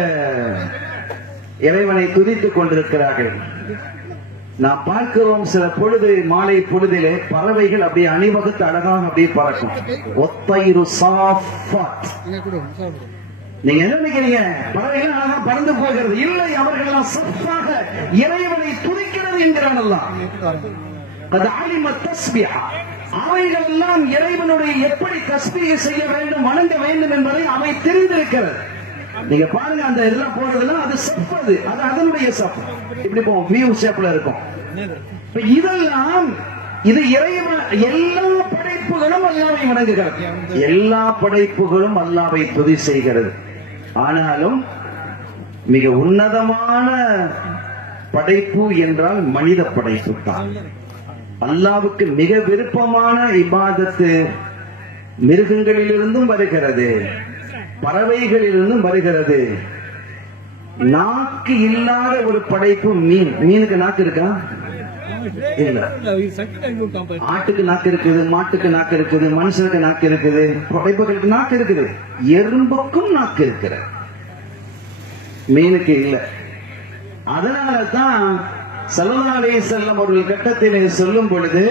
இறைவனை துதித்துக் கொண்டிருக்கிறார்கள். நாம் பார்க்கிறோம், சில பொழுது மாலை பொழுதிலே பறவைகள் அப்படியே அணிவகுத்து அழகாக அப்படியே பறக்கும். ஒத்தைரு சாஃபாத். நீங்க என்ன நினைக்கிறீங்க? பறவைகள் அழகா பறந்து போகிறது? இல்லை, அவர்கள் எல்லாம் சஃபாக இறைவனை துதிக்கிறது என்கிறான் அல்லாஹ். அது ஆலிம தஸ்பீஹா. அவைகள் எல்லாம் இறைவனுடைய எப்படி தஸ்பீஹ் செய்ய வேண்டும், வணங்க வேண்டும் என்பதை அவை தெரிந்திருக்கிறது. நீங்க பாருங்க, அந்த இதெல்லாம் போறதெல்லாம் அது சஃப், அது அதனுடைய சஃப் இப்படி போகும், வியூ ஷேப்ல இருக்கும். இதெல்லாம் இது இறைவன். எல்லா படைப்புகளும் அல்லாஹ்வை வணங்குகிறது, எல்லா படைப்புகளும் அல்லாஹ்வை துதி செய்கிறது. ஆனாலும் மிக உன்னதமான படைப்பு என்றால் மனித படைப்பு தான். அல்லாஹ்வுக்கு மிக விருப்பமான இபாதத்து மிருகங்களிலிருந்தும் வருகிறது, பறவைகளிலிருந்தும் வருகிறது. நாக்கு இல்லாத ஒரு படைப்பு மீன். மீனுக்கு நாக்கு இருக்கா? இல்ல. ஆட்டுக்கு நாக்கு இருக்குது, மாட்டுக்கு நாக்கு இருக்குது, மனுஷனுக்கு நாக்கு இருக்குது, படைப்புகளுக்கு நாக்கு இருக்குது, எறும்புக்கும் நாக்கு இருக்கிற, மீனுக்கு இல்ல. அதனாலதான் ஸல்லல்லாஹு அலைஹி வஸல்லம் அவர்கள் கட்டத்திலே சொல்லும் பொழுது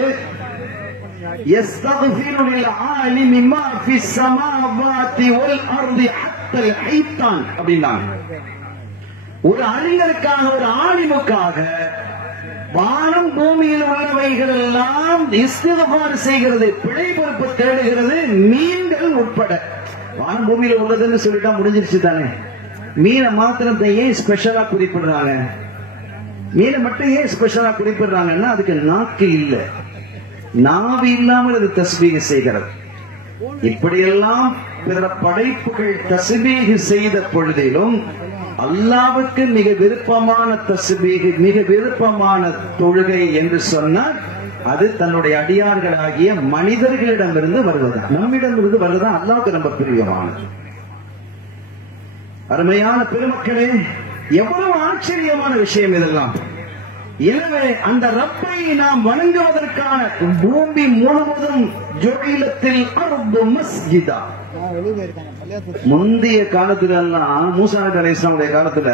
يستغفر للعالم ما في السماوات والارض حتى الحيطان அப்படினாங்க. ஒரு அறிஞருக்காக, ஒரு ஆலிமுக்காக வானம் பூமியில் உள்ளவைகள் எல்லாம் இஸ்திக்ஃபார் செய்கிறது, பிழை பொறுப்பு தேடுகிறது, மீன்கள் உட்பட. வானம் பூமியில் உள்ளதுன்னு சொல்லிட்டா முடிஞ்சிருச்சு தானே. மீனை மாத்திரத்தை ஏன் ஸ்பெஷலா குறிப்பிடுறாங்க? மீனை மட்டும் ஏன் ஸ்பெஷலா குறிப்பிடுறாங்கன்னா அதுக்கு நாக்கு இல்லை, நாவி இல்லாமல் அது தஸ்பீஹ் செய்கிறது. இப்படியெல்லாம் பிற படைப்புகள் தஸ்பீஹ் செய்த பொழுதிலும் அல்லாஹ்வுக்கு மிக விருப்பமான தஸ்பீஹ், மிக விருப்பமான தொழுகை என்று சொன்னால் அது தன்னுடைய அடியார்களாகிய மனிதர்களிடமிருந்து வருவது, நம்மிடமிருந்து வருவதா அல்லாஹ்வுக்கு ரொம்ப பிரியமானது. அருமையான பெருமக்களே, எவ்வளவு ஆச்சரியமான விஷயம் இதெல்லாம். எனவே அந்த ரப்பை நாம் வணங்குவதற்கான பூமி முழுவதும் ஜுஇலத்தில் அர்து மஸ்ஜிதா. முந்தைய காலத்துல எல்லாம் மூசா நபி அலைஹிஸ்ஸலாமுடைய காலத்துல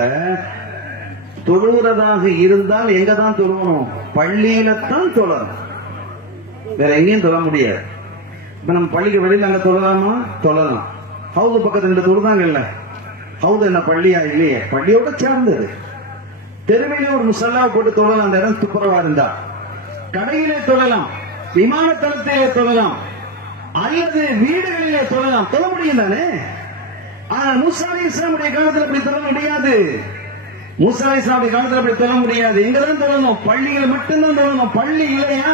தொழுகிறதாக இருந்தால் எங்க தான் தொழுவணும்? பள்ளியில தான் தொழணும், வேற எங்கேயும் தொழ முடியாது. இப்ப நம்ம பள்ளிக்கு வெளியில அங்க தொழலாமா? தொழலாம். ஹவுது பக்கத்துல ரெண்டு தொழுதாங்க இல்ல, ஹவுது என்ன பள்ளியா? இல்லையே, பள்ளியோட சேர்ந்தது. தெருவிலே ஒரு முசல்லா போட்டு தொழலாம், அந்த இடம் துப்புரவா இருந்தா. கடையிலே தொழலாம், விமானத்தளத்திலே தொழலாம், அல்லது வீடுகளிலே தொழலாம், தொழ முடியும் தானே. ஆனால் மூசா அலைஹிஸ்ஸலாமுடைய காலத்தில் அப்படி தொழ முடியாது. மூசா அலைஹிஸ்ஸலாமுடைய காலத்தில் அப்படி தொழ முடியாது. எங்கதான் தொழணும்? பள்ளிகள் மட்டும்தான் தொழணும். பள்ளி இல்லையா,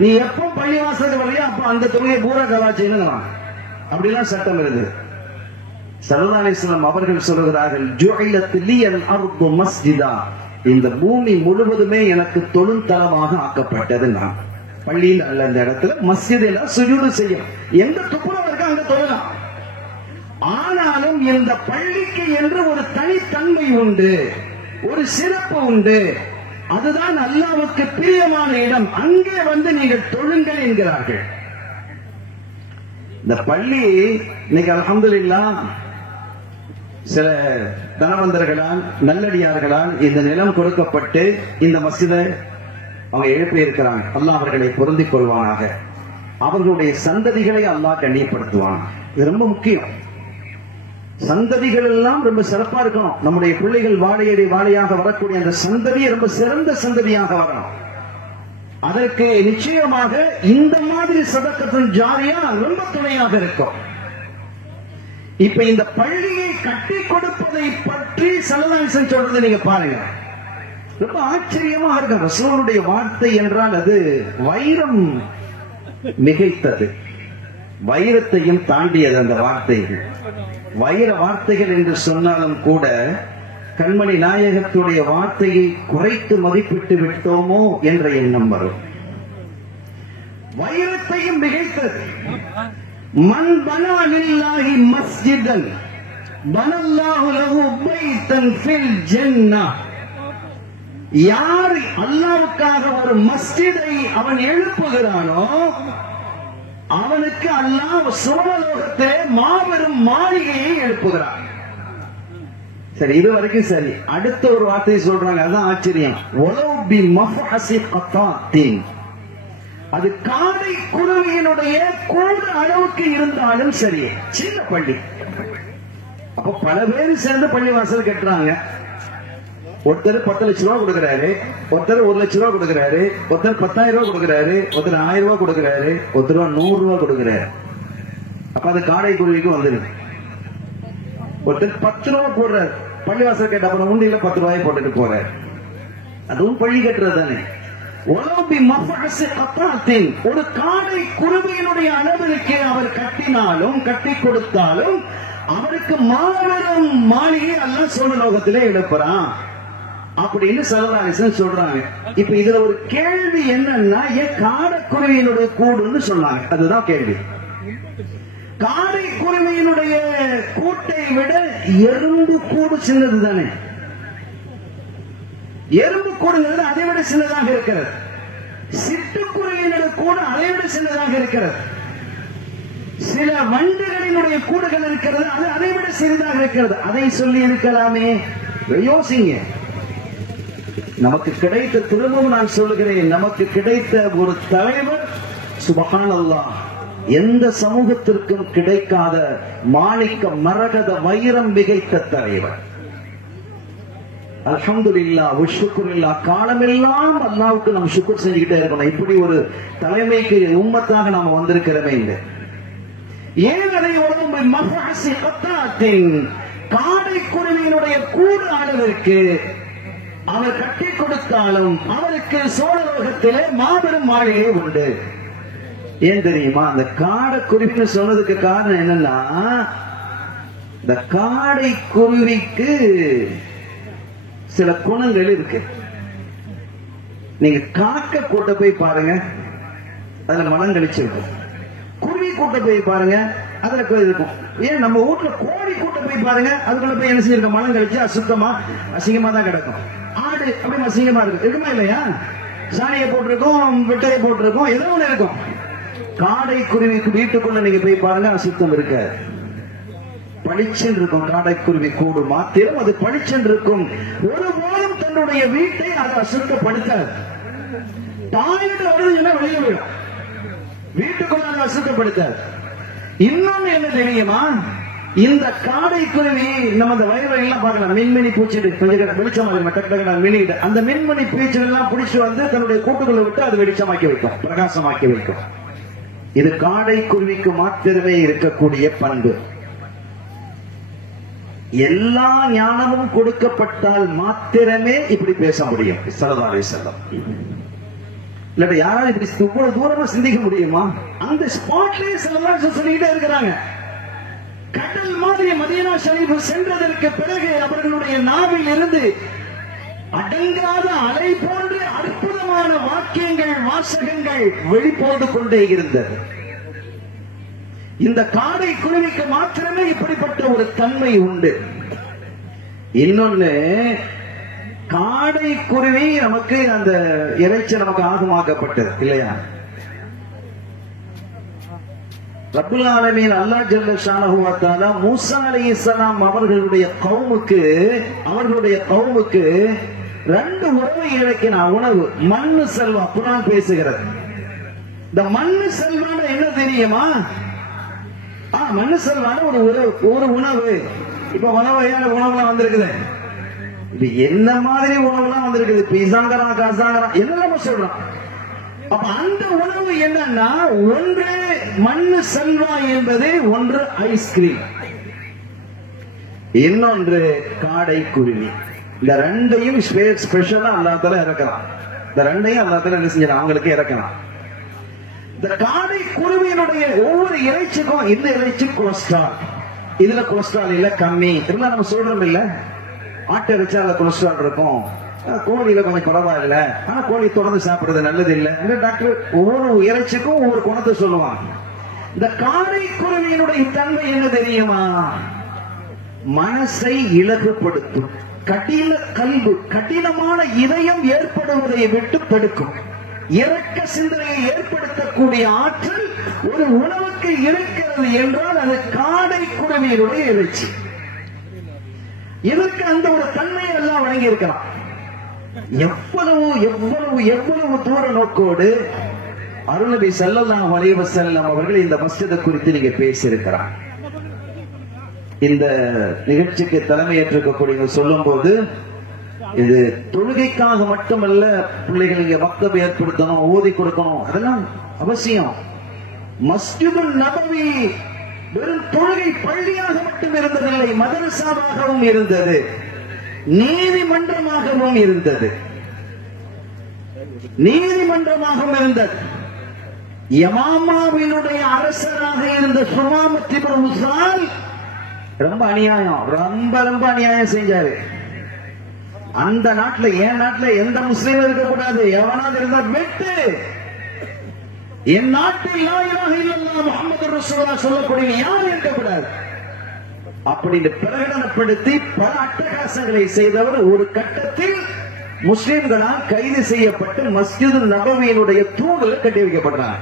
நீ எப்போ பள்ளி வாசலுக்கு வரையா அப்ப அந்த தொழுகை பூரா கலாச்சின்னு அப்படிலாம் சட்டம் இருக்குது. ஸல்லல்லாஹு அலைஹி வஸல்லம் அவர்கள் சொல்கிறார்கள், ஜுஇலத் லியல் அர்து மஸ்ஜிதா, இந்த பூமி முழுவதுமே எனக்கு தொழுந்தலமாக ஆக்கப்பட்டது. நான் பள்ளியில் அல்ல, இந்த இடத்துல மஸ்ஜிதில் சுஜூது செய்யும், எந்த துப்புரவு இருக்கோ அங்க தொழலாம். ஆனாலும் இந்த பள்ளிக்கு என்று ஒரு தனித்தன்மை உண்டு, ஒரு சிறப்பு உண்டு. அதுதான் அல்லாஹ்வுக்கு பிரியமான இடம், அங்கே வந்து நீங்கள் தொழுங்கள் என்கிறார்கள். இந்த பள்ளி இன்னைக்கு அல்ஹம்துலில்லாஹ் சில தனவந்தர்களால், நல்லடியார்களால் இந்த நிலம் கொடுக்கப்பட்டு இந்த மஸ்ஜிதை அவங்க எழுப்பி இருக்கிறாங்க. அல்லாஹ் அவர்களை பொருந்திக் கொள்வானாக, அவர்களுடைய சந்ததிகளை அல்லாஹ் கண்ணியப்படுத்துவான். இது ரொம்ப முக்கியம். சந்ததிகள் எல்லாம் ரொம்ப சிறப்பா இருக்கணும். நம்முடைய பிள்ளைகள் வாழையடி வாழையாக வரக்கூடிய அந்த சந்ததி ரொம்ப சிறந்த சந்ததியாக வரணும். அதற்கு நிச்சயமாக இந்த மாதிரி சதக்கத்துல் ஜாரியா ரொம்ப துணையாக இருக்கும். இப்ப இந்த பள்ளியை கட்டி கொடுப்பதை பற்றி ஸல்லல்லாஹு அலைஹி வஸல்லம் சொல்றது நீங்க பாருங்க, ரொம்ப ஆச்சரியமா இருக்கு. ரசூலுடைய வார்த்தை என்றால் அது வைரம் மிகைத்தது, வைரத்தையும் தாண்டியது அந்த வார்த்தைகள். வைர வார்த்தைகள் என்று சொன்னாலும் கூட கண்மணி நாயகத்துடைய வார்த்தையை குறைத்து மதிப்பிட்டு விட்டோமோ என்ற எண்ணம் வரும். வைரத்தையும் மிகைத்தது. மன் பனா லில்லாஹி மஸ்ஜிதன் பனல்லாஹு லஹு பைத்தன் ஃபில் ஜன்னah, யார் அல்லாஹ்வுக்காக ஒரு மஸ்ஜிதை அவன் எழுப்புகிறானோ அவனுக்கு அல்லாஹ் சுவனலோகத்திலே மாபெரும் மாளிகையை எழுப்புகிறான். சரி, இது வரைக்கும் சரி. அடுத்த ஒரு வார்த்தையை சொல்றாங்க, அதான் ஆச்சரியம். வலவ் பி மஃஹஸி கத்தாத்தின், அது காடை குருவியினுடைய கூடு அளவுக்கு இருந்தாலும் சரி, சின்ன பள்ளி. அப்ப பல பேர் சேர்ந்து பள்ளி வாசல் கட்டுறாங்க. ஒருத்தர் 10 லட்சம் ரூபாய் கொடுக்கிறாரு, ஒருத்தர் 1 லட்சம் ரூபாய் கொடுக்கிறாரு, ஒருத்தர் 10,000 ரூபாய் கொடுக்கிறாரு, ஒருத்தர் 1000 ரூபாய் கொடுக்கிறாரு, ஒருத்தர் 100 ரூபாய் கொடுக்கிறாரு. அப்ப அது காடை குருவிக்கு வந்துருக்கு. ஒருத்தர் 10 ரூபாய் போடுறாரு, பள்ளிவாசல் கேட்ட அப்புறம் உண்டியில 10 ரூபாய் போட்டுட்டு போறாரு. அதுவும் பள்ளி கட்டுறது தானே. ஒரு காடை குருவியினுடைய அளவிற்கு அவர் கட்டினாலும் கட்டி கொடுத்தாலும் அவருக்கு மாபெரும் மாளிகை அல்லாஹ் சுவனலோகத்திலே எழுப்புறான் அப்படின்னு ஸல்லல்லாஹு அலைஹி வஸல்லம் சொல்றாங்க. இப்ப இதுல ஒரு கேள்வி என்னன்னா, ஏன் காடைக்குருவியினுடைய கூடுன்னு சொன்னாங்க? அதுதான் கேள்வி. காடை குருவியினுடைய கூட்டை விட எறும்பு கூடு சின்னது தானே. எறும்பு கூடுங்கிறது அதை விட சின்னதாக இருக்கிறது. சிட்டுக்குருவியினுடைய கூடு அதை விட சின்னதாக இருக்கிறது. சில வண்டுகளினுடைய கூடுகள் இருக்கிறது, அது அதை விட சிறிதாக இருக்கிறது. அதை சொல்லி இருக்கலாமே. யோசிங்க. நமக்கு கிடைத்த, திரும்பவும் நான் சொல்லுகிறேன், நமக்கு கிடைத்த ஒரு தலைவர் சுப்ஹானல்லாஹ், எந்த சமூகத்திற்கும் கிடைக்காத மாணிக்க மரகத வைரம் மிகைத்த தலைவர். அல்ஹம்துலில்லாஹ் வஷ்குருலில்லாஹ். காலமெல்லாம் அல்லாஹ்வுக்கு நாம் ஷுக்ர் செஞ்சுக்கிட்டே இருக்கணும். இப்படி ஒரு தலைமைக்கு உம்மத்தாக நாம் வந்திருக்கிறோமே. இல்லை ஏன் அதை காடை குருவியினுடைய கூடு அளவிற்கு அவர் கட்டி கொடுத்தாலும் அவருக்கு சோழலோகத்திலே மாபெரும் மாளிகை உண்டு. ஏன் தெரியுமா? அந்த காடை குருவின்னு சொன்னதுக்கு காரணம் என்னன்னா, இந்த காடை குருவிக்கு சில குணங்கள் இருக்கு. நீங்க காக்க கூட்ட போய் பாருங்க, அதுல மனம் கழிச்சிருக்கும். குருவி கூட்ட போய் பாருங்க, அதுல இருக்கும். ஏன் நம்ம வீட்டுல கோழி கூட்ட போய் பாருங்க, அதுக்குள்ள போய் என்ன செஞ்சிருக்க, மனம் கழிச்சு அசுத்தமா அசிங்கமா தான் கிடக்கும். ஆடு அப்படி அசிங்கமா இருக்கு, இருக்குமா இல்லையா? சாணியை போட்டிருக்கோம், வெட்டையை போட்டிருக்கோம், ஏதோ ஒண்ணு இருக்கும். காடை குருவிக்கு வீட்டுக்குள்ள நீங்க போய் பாருங்க, அசுத்தம் இருக்க, பளிச்சென்று இருக்கும். காடை குருவி கூடு மாத்திரம் அது பளிச்சென்று இருக்கும். ஒருபோதும் தன்னுடைய வீட்டை அது அசுத்தப்படுத்தாது. டாய்லெட் வருதுன்னா வெளியே விடும், வீட்டுக்குள்ள அது அசுத்தப்படுத்தாது. இன்னொன்னு என்ன தெரியுமா? இந்த காடை குருவி நம்ம அந்த வயலை எல்லாம் பார்க்கலாம், மின்மினி பூச்சிட்டு கொஞ்சம் வெளிச்சமாக மினிட்டு அந்த மின்மினி பூச்சிகள் எல்லாம் பிடிச்சு வந்து தன்னுடைய கூட்டுக்குள்ள விட்டு அது வெளிச்சமாக்கி வைக்கும், பிரகாசமாக்கி வைக்கும். இது காடை குருவிக்கு மாத்திரமே இருக்கக்கூடிய பண்பு. எல்லா ஞானமும் கொடுக்கப்பட்டால் மாத்திரமே இப்படி பேச முடியும். ஸல்லல்லாஹு அலைஹி வஸல்லம். இல்லாட்ட யாராவது இப்படி இவ்வளவு தூரமா சிந்திக்க முடியுமா? அந்த ஸ்பாட்லயே ஸல்லல்லாஹு சொல்லிக்கிட்டே இருக்கிறாங்க. கடல் மாதிரி மதீனா ஷரீஃப் சென்றதற்கு பிறகு அவர்களுடைய நாவில் இருந்து அடங்காத அலை போன்ற அற்புதமான வாக்கியங்கள், வாசகங்கள் வெளிப்போடு கொண்டே இருந்தது. இந்த காடை குருவிக்கு மாத்திரமே இப்படிப்பட்ட ஒரு தன்மை உண்டு. இன்னொன்னு, காடை குருவி நமக்கு அந்த இறைச்சி நமக்கு ஆகமாக்கப்பட்டது இல்லையா? ரப்புல் ஆலமீன் அல்லாஹ் ஜல்ல ஷானஹு வ தஆலா மூஸா அலைஹிஸ்ஸலாம் அவர்களுடைய கவுமுக்கு ரெண்டு உணவை இறக்கின. உணவு மண்ணு செல்வா. குர்ஆன் பேசுகிறது. இந்த மண்ணு செல்வான என்ன தெரியுமா? மண்ணு செல்வான ஒரு உணவு. இப்ப வகையான உணவுலாம் வந்திருக்குது. இப்ப என்ன மாதிரி உணவுலாம் வந்திருக்குது? பீசாங்கரா, காசாங்கரா, என்னெல்லாம சொல்றான். அப்ப அந்த உணவு என்னன்னா, ஒன்று மண்ணு செல்வா என்பது, ஒன்று ஐஸ்கிரீம், இன்னொன்று காடை குருவி. இந்த ரெண்டையும் ஸ்பெஷலா அல்லாஹ் தஆலா இறக்கலாம். இந்த ரெண்டையும் அல்லாஹ் தஆலா என்ன செஞ்சான்? அவங்களுக்கு இறக்கலாம். இந்த காடை குருவியினுடைய ஒவ்வொரு இறைச்சிக்கும் இந்த இறைச்சி கொலஸ்ட்ரால், இதுல கொலஸ்ட்ரால் இல்ல கம்மி இருந்தா நம்ம சொல்றோம் இல்ல. ஆட்டு இறைச்சி அதுல கொலஸ்ட்ரால் இருக்கும், கோழியில கொஞ்சம் குறைவா இல்ல, ஆனா கோழி தொடர்ந்து சாப்பிடுறது நல்லது இல்ல. டாக்டர் ஒவ்வொரு இறைச்சிக்கும் ஒவ்வொரு குணத்தை சொல்லுவாங்க. இந்த காடை குருவியினுடைய தன்மை என்ன தெரியுமா? மனசை இலகுபடுத்தும். கடினமான இதயம் ஏற்படுவதை விட்டு தடுக்கும். இரக்க சிந்தனையை ஏற்படுத்தக்கூடிய ஆற்றல் ஒரு உணவுக்கு இருக்கிறது என்றால் அது காடை குருவியினுடைய இறைச்சி. இதற்கு அந்த ஒரு தன்மையை எல்லாம் வழங்கி இருக்கலாம். எவ்வளவு எவ்வளவு எவ்வளவு தூர நோக்கோடு அருள்நபி ஸல்லல்லாஹு அலைஹி வஸல்லம் அவர்கள் இந்த மஸ்ஜிதை குறித்து நீங்க பேசியிருக்கிறார். இந்த நிகழ்ச்சிக்கு தலைமையேற்றிருக்கக்கூடிய சொல்லும் போது, இது தொழுகைக்காக மட்டுமல்ல, பிள்ளைகள் இங்க மக்தப் ஏற்படுத்தணும், ஓதி கொடுக்கணும், அதெல்லாம் அவசியம். மஸ்ஜிதுன் நபவி வெறும் தொழுகை பள்ளியாக மட்டும் இருந்ததில்லை, மதரசாவாகவும் இருந்தது, நீதிமன்றமாகவும் இருந்தது. யமாமாவினுடைய அரசராக இருந்த சுமாமத் இப்னு உஸால் ரொம்ப அநியாயம், ரொம்ப அநியாயம் செஞ்சாரு. அந்த நாட்டுல, என் நாட்டுல எந்த முஸ்லீம் இருக்கக்கூடாது, எவனாவது இருந்தா வெட்டு. என் நாட்டில் லா இலாஹ இல்லல்லாஹ் முஹம்மது ரசூலுல்லாஹ் சொல்லக்கூடிய யாரும் இருக்கக்கூடாது அப்படின்னு பிரகடனப்படுத்தி பல அட்டகாசங்களை செய்தவர். ஒரு கட்டத்தில் முஸ்லிம்களால் கைது செய்யப்பட்டு மஸ்ஜிது நபவியினுடைய தூண்கள் கட்டி வைக்கப்படுறாங்க.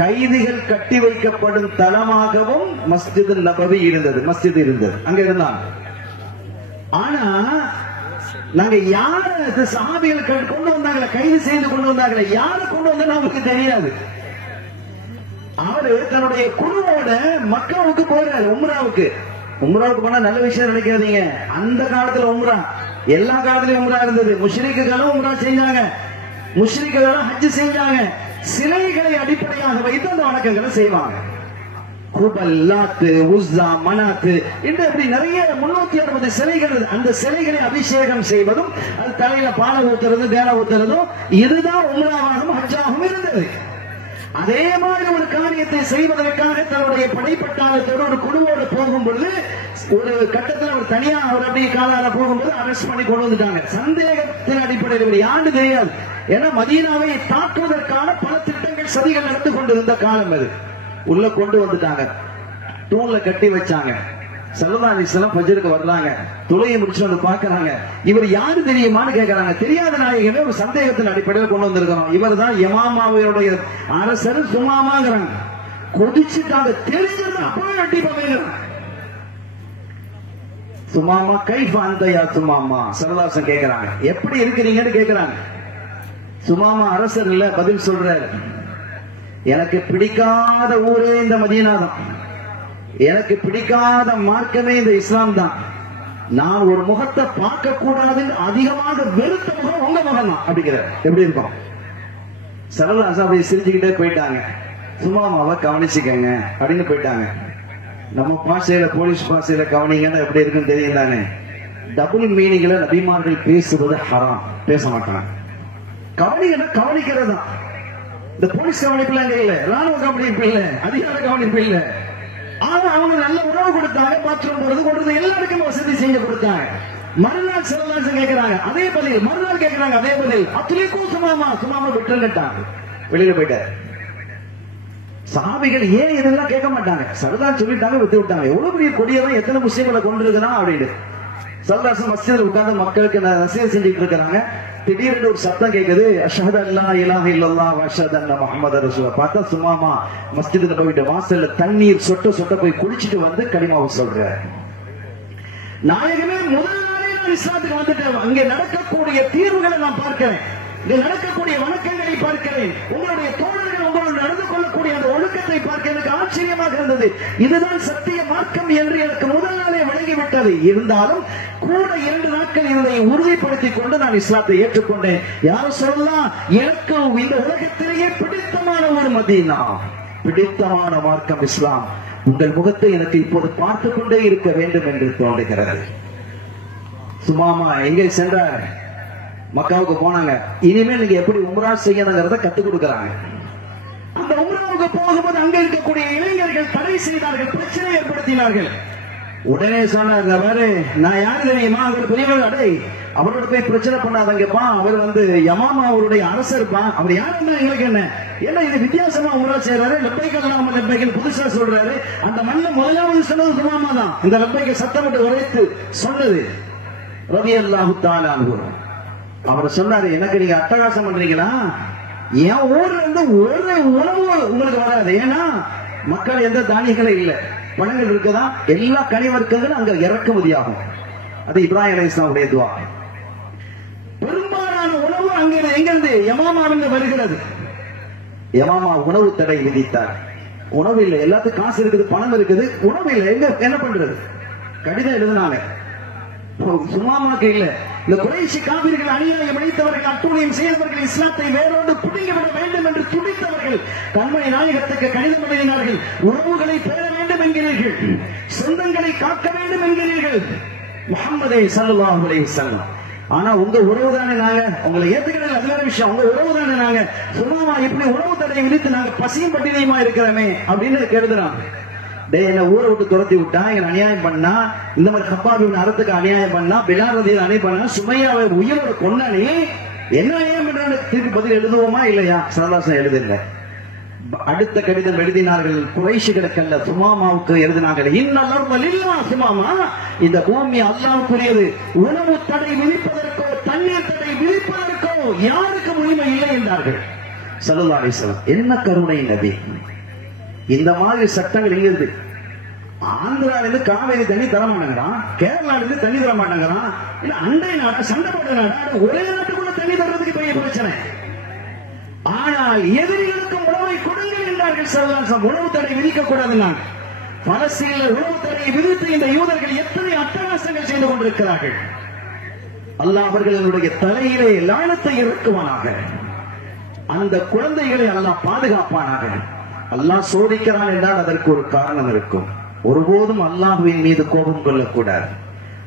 கைதிகள் கட்டி வைக்கப்படும் தலமாகவும் மஸ்ஜிது நபவி இருந்தது, மஸ்ஜித் இருந்தது, அங்க இருந்தாங்க. ஆனா நாங்க யார சஹாபிகள் கொண்டு வந்தாங்களே, கைது செய்து கொண்டு வந்தாங்களே, யார கொண்டு வந்தா நமக்கு தெரியாது. அவரு தன்னுடைய குழுவோட மக்காவுக்கு போறாரு, உம்ராவுக்கு. உம்ராவுக்கு போனா நல்ல விஷயம் நினைக்காதீங்க. அந்த காலத்துல உம்ரா, எல்லா காலத்திலயும் உம்ரா இருந்தது. முஷ்ரிக்குகளும் உம்ரா செஞ்சாங்க, முஷ்ரிக்குகளும் ஹஜ் செஞ்சாங்க. சிலைகளை அடிப்படையாக வைத்து அந்த வணக்கங்களை செய்வாங்க. குபல், லாத்து, உஸ்ஸா, மனாத்து என்று அப்படி நிறைய 360 சிலைகள். அந்த சிலைகளை அபிஷேகம் செய்வதும், அது தலையில பாலை ஊத்துறது, தேனை ஊத்துறதும், இதுதான் உம்ராவாகவும் ஹஜ்ஜாகவும் இருந்தது. அதே மாதிரி ஒரு காரியத்தை செய்வதற்காக தன்னுடைய படைப்பட்டாளத்தோடு ஒரு குழுவோடு போகும் பொழுது, ஒரு கட்டத்தில் ஒரு தனியா அவர் அப்படியே காலால போகும்போது அரெஸ்ட் பண்ணி கொண்டு வந்துட்டாங்க. சந்தேகத்தின் அடிப்படையில் இவர் யாரு தெரியாது. ஏன்னா மதீனாவை தாக்குவதற்கான பல திட்டங்கள், சதிகள் நடந்து கொண்டிருந்த காலம் அது. உள்ள கொண்டு வந்துட்டாங்க, தூண்ல கட்டி வச்சாங்க. ஸல்லல்லாஹு அலைஹி வஸல்லம் ஃபஜ்ருக்கு வர்றாங்க, தொழுகை முடிச்சு வந்து பாக்குறாங்க. இவர் யாரு தெரியுமான்னு கேட்கறாங்க. தெரியாத நாயகமே ஒரு சந்தேகத்தின் அடிப்படையில் கொண்டு வந்திருக்கிறோம். இவர் தான் யமாமாவுடைய அரசர் சுமாமாங்கிறாங்க. கொதிச்சுட்டாங்க, தெரிஞ்சது அப்பவே வெட்டி போகிறாங்க. சுமாமா கைஃப் அந்தயா சுமாமா, ஸல்லல்லாஹு அலைஹி கேட்கறாங்க, எப்படி இருக்கிறீங்கன்னு கேட்கறாங்க. சுமாமா அரசர் இல்ல, பதில் சொல்றாரு, எனக்கு பிடிக்காத ஊரே இந்த மதீனா தான், எனக்கு பிடிக்காத மார்க்கமே இந்த இஸ்லாம் தான். நான் ஒரு முகத்தை பார்க்க கூடாதுன்னு அதிகமாக வெறுத்த முகம் உங்க முகம் தான் அப்படிங்கிற. எப்படி இருக்கும்? ஸல்லல்லாஹு அலைஹி வஸல்லம் சிரிச்சுக்கிட்டே போயிட்டாங்க. சுமாமாவை கவனிச்சுக்கங்க அப்படின்னு போயிட்டாங்க. நம்ம பாஷையில, போலீஸ் பாஷையில கவனிங்கன்னா எப்படி இருக்குன்னு தெரியும் தானே. டபுள் மீனிங்ல நபிமார்கள் பேசுவது ஹராம், பேச மாட்டாங்க. கவனிங்கன்னா கவனிக்கிறது தான். இந்த போலீஸ் கவனிப்பு இல்ல, ராணுவ கவனிப்பு இல்ல, அதிகார கவனிப்பு இல்ல. ஆனா அவங்க நல்ல உணவு கொடுத்தாங்க, பாத்ரூம் போறது கொடுத்தது, எல்லாருக்கும் வசதி செஞ்சு கொடுத்தாங்க. மறுநாள் ஸல்லல்லாஹு கேட்கிறாங்க, அதே பதில். மறுநாள் கேட்கிறாங்க, அதே பதில். அத்துலிக்கும் சுமாமா, சுமாமா விட்டுட்டாங்க, வெளியில போயிட்டாரு. சஹாபிகள் ஏன் இதெல்லாம் கேட்க மாட்டாங்க. ஸல்லல்லாஹு சொல்லிட்டாங்க, விட்டு விட்டாங்க. எவ்வளவு பெரிய கொடியவன் எத்தனை முஸ்லிம்களை கொண்டு இருக்கிறான் அப்படின்னு. ஸல்லல்லாஹு மஸ்ஜிதில் உட்கார்ந்து மக்களுக்கு நசீஹத் செஞ்சுட்டு இருக்கிறாங்க. திடீர்னு ஒரு சத்தம் கேட்குது, அஷ்ஹது அல்லா இலாஹ இல்லல்லாஹ் வ அஷ்ஹது அன்ன முஹம்மது ரசூலுல்லாஹ். பார்த்தா சுமாமா மஸ்ஜிதுல போயிட்டு வாசல்ல தண்ணீர் சொட்ட சொட்ட போய் குடிச்சிட்டு வந்து கலிமாவை சொல்றாரு. நாயகமே முதல் நாளே நான் இஸ்லாத்துக்கு வந்துட்டேன். அங்கே நடக்கக்கூடிய தீர்வுகளை நான் பார்க்கிறேன், இங்கே நடக்கக்கூடிய வணக்கங்களை பார்க்கிறேன், உங்களுடைய தோழர்கள் உங்களோடு நடந்து கொள்ளக்கூடிய அந்த ஒழுக்கத்தை பார்க்க எனக்கு ஆச்சரியமாக இருந்தது. இதுதான் சத்திய மார்க்கம் என்று எனக்கு முதல் நாளே விளங்கிவிட்டது. இருந்தாலும் கூட 2 நாட்கள் இதை உறுதிப்படுத்திக் கொண்டு நான் இஸ்லாத்தை ஏற்றுக்கொண்டேன். யாரும் சொல்லலாம், எனக்கு இந்த உலகத்திலேயே பிடித்தமான ஒரு மதீனா, பிடித்தமான மார்க்கம் இஸ்லாம். உங்கள் முகத்தை எனக்கு இப்போது பார்த்துக் கொண்டே இருக்க வேண்டும் என்று தோன்றுகிறது. சுமாமா எங்கே சென்றார்? மக்காவுக்கு போனாங்க. இனிமேல் நீங்க எப்படி உம்ரா செய்யணுங்கிறத கத்துக் கொடுக்கறாங்க. அந்த உம்ராவுக்கு போகும்போது அங்க இருக்கக்கூடிய இளைஞர்கள் தடை செய்தார்கள், பிரச்சனை ஏற்படுத்தினார்கள். உடனே சொன்னாங்க, பாரு நான் யாரு தெரியுமா, அவர் பெரியவர், அடே அவரோட போய் பிரச்சனை பண்ணாதங்கப்பா, அவர் யமாமா அவருடைய அரசர்ப்பா, அவர் யாருன்னா எங்களுக்கு என்ன, ஏன்னா இது வித்தியாசமா உம்ரா செய்யறாரு, லப்பைக் அல்லாஹும்ம லப்பைக் புதுசா சொல்றாரு. அந்த மண்ண முதலாவது சொன்னது சுமாமா தான். இந்த லப்பைக்கு சத்தமிட்டு உரைத்து சொன்னது ரலியல்லாஹு தஆலா அன்ஹு. அவர் சொன்னாரு, எனக்கு நீங்க அட்டகாசம் பண்றீங்களா, என் ஊர்ல இருந்து ஒரு உணவு உங்களுக்கு வராது. ஏன்னா மக்கள் எந்த தானியங்களும் இல்ல, பழங்கள் இருக்குதா, எல்லா கனிவர்க்கங்களும் அங்க இறக்குமதி ஆகும். அது இப்ராஹிம் அலைஹிஸ்ஸலாமுடைய துஆ. பெரும்பாலான உணவு அங்க எங்கிருந்து, யமாமாவிலிருந்து வருகிறது. யமாமா உணவு தடை விதித்தார். உணவு இல்லை, எல்லாத்துக்கும் காசு இருக்குது, பணம் இருக்குது, உணவு இல்லை, எங்க என்ன பண்றது? கடிதம் எழுதினாங்க, சுமாமாக்கு இல்ல. இந்த குறைஷி காபிர்கள் அநியாயம் இழைத்தவர்கள், அட்டூழியம் செய்தவர்கள், இஸ்லாத்தை வேரோடு புடுங்கிவிட வேண்டும் என்று துடித்தவர்கள் கண்மணி நாயகத்துக்கு கடிதம் எழுதினார்கள். உறவுகளை பெற வேண்டும் என்கிறீர்கள், சொந்தங்களை காக்க வேண்டும் என்கிறீர்கள், முஹம்மதே ஸல்லல்லாஹு அலைஹி வஸல்லம். ஆனா உங்க உறவு தானே நாங்க, உங்களை ஏத்துக்கிறது அது வேற விஷயம், உங்க உறவு தானே நாங்க. சும்மாமா இப்படி உணவு தடை விதித்து நாங்க பசியும் பட்டினியுமா இருக்கிறோமே அப்படின்னு கருதுறாங்க. என்ன ஊரை விட்டு துரத்தி விட்டா, எங்களை அநியாயம் பண்ணா, இந்த மாதிரி கப்பாபின் அறத்துக்கு அநியாயம் பண்ணா, பிலால் ரலியல்லாஹு அன்ஹு பண்ணா, சுமையாவை உயிரோட கொண்டானே, என்ன அநியாயம் பண்றான்னு திருப்பி பதில் எழுதுவோமா இல்லையா? ஸல்லல்லாஹு எழுதில்லை. அடுத்த கடிதம் எழுதினார்கள், குறைஷிகளுக்கல்ல சுமாமாவுக்கு எழுதினார்கள். சுமாமா, இந்த பூமி அல்லாஹ்வுக்குரியது, உணவு தடை விதிப்பதற்கோ தண்ணீர் தடை யாருக்கும் உரிமை இல்லை என்றார்கள் ஸல்லல்லாஹு அலைஹி வஸல்லம். என்ன கருணை நபி! இந்த மாதிரி சட்டங்கள் எங்க இருக்கு? ஆந்திரால இருந்து காவேரி தண்ணி தர மாட்டேங்கிறான், கேரளால இருந்து தண்ணி தர மாட்டேங்கிறான், இல்ல அண்டை நாடா சண்டை போட்ட நாடா ஒரே நாட்டுக்குள்ள தண்ணி தர்றதுக்கு பெரிய பிரச்சனை. ஆனால் எதிரிகளுக்கு உணவை கொடுங்கள் என்றார்கள் ஸல்லல்லாஹு அலைஹி வஸல்லம். உணவு தடை விதிக்க கூடாதுங்க. பலஸ்தீனில் உணவு தடையை விதித்து இந்த யூதர்கள் எத்தனை அட்டகாசங்கள் செய்து கொண்டிருக்கிறார்கள். அல்லாஹ் அவர்களுடைய தலையிலே லானத்தை இறக்குவானாக. அந்த குழந்தைகளை அல்லாஹ் பாதுகாப்பானாக. அல்லாஹ் சோதிக்கிறான் என்றால் அதற்கு ஒரு காரணம் இருக்கும். ஒருபோதும் அல்லாஹ்வின் மீது கோபம் கொள்ளக்கூடாது,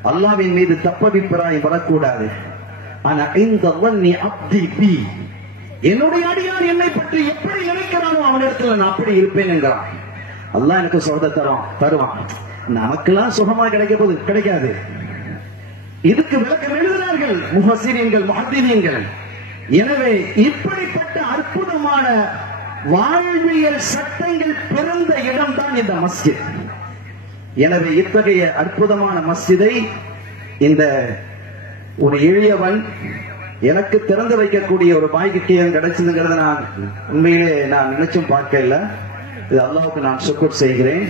அல்லாஹ்வின் மீது தப்பபிப்பிராயம் வரக்கூடாது. ஆனா இந்த அப்தி பி, என்னுடைய அடியான் என்னை பற்றி எப்படி நினைக்கிறானோ அவனிடத்துல நான் அப்படி இருப்பேன் என்கிறான். அல்லாஹ் எனக்கு சொர்க்கத்தை தருவான், நமக்கெல்லாம் சுகமா கிடைக்காது. இதுக்கு விளக்கம் எழுதினார்கள் முஃபஸ்ஸிரீன்கள், முஹத்திதீன்கள். எனவே இப்படிப்பட்ட அற்புதமான வாழ்வியல் சட்டங்கள் பிறந்த இடம்தான் இந்த மஸ்ஜித். எனவே இத்தகைய அற்புதமான மஸ்ஜிதை இந்த ஒரு எளியவன் எனக்கு திறந்து வைக்கக்கூடிய ஒரு பாக்கியம் கிடைச்சதுங்கிறத நான் உண்மையிலே நான் நினைச்சும் பார்க்கல. இது அல்லாஹ்வுக்கு நான் ஷுக்ர் செய்கிறேன்.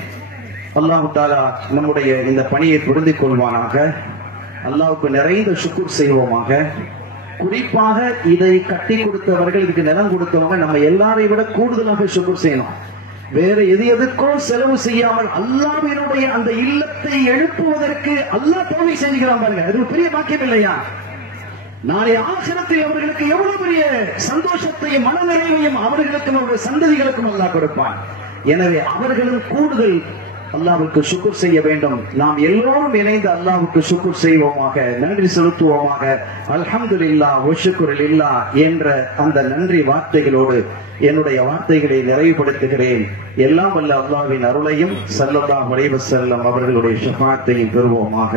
அல்லாஹ் தஆலா நம்முடைய இந்த பணியை புரிந்து கொள்வானாக. அல்லாஹ்வுக்கு நிறைந்த ஷுக்ர் செய்வோமாக. குறிப்பாக இதை கட்டி கொடுத்தவர்கள், இதுக்கு நிலம் கொடுத்தவங்க நம்ம எல்லாரையும் விட கூடுதலாக ஷுக்ர் செய்யணும். வேற எதுக்கோ செலவு செய்யாமல் அல்லாஹ்வினுடைய அந்த இல்லத்தை எழுப்புவதற்கு அல்லாஹ் தௌஃபீக் செஞ்சுக்கிறான் பாருங்க. அது ஒரு பெரிய பாக்கியம் இல்லையா? நாளை ஆகிரத்தில் அவர்களுக்கு எவ்வளவு பெரிய சந்தோஷத்தையும் மனநிறைவையும் அவர்களுக்கும் அவருடைய சந்ததிகளுக்கும் அல்லாஹ் கொடுப்பான். எனவே அவர்களும் கூடுதல் அல்லாஹ்வுக்கு ஷுக்ர் செய்ய வேண்டும். நாம் எல்லோரும் இணைந்து அல்லாஹ்வுக்கு ஷுக்ர் செய்வோமாக, நன்றி செலுத்துவோமாக. அல்ஹம்துலில்லாஹ் வ ஷுக்ருலில்லாஹ் என்ற அந்த நன்றி வார்த்தைகளோடு என்னுடைய வார்த்தைகளை நிறைவுபடுத்துகிறேன். எல்லாம் வல்ல அல்லாஹ்வின் அருளையும் ஸல்லல்லாஹு அலைஹி வஸல்லம் அவர்களுடைய ஷஃபாஅத்தையும் பெறுவோமாக.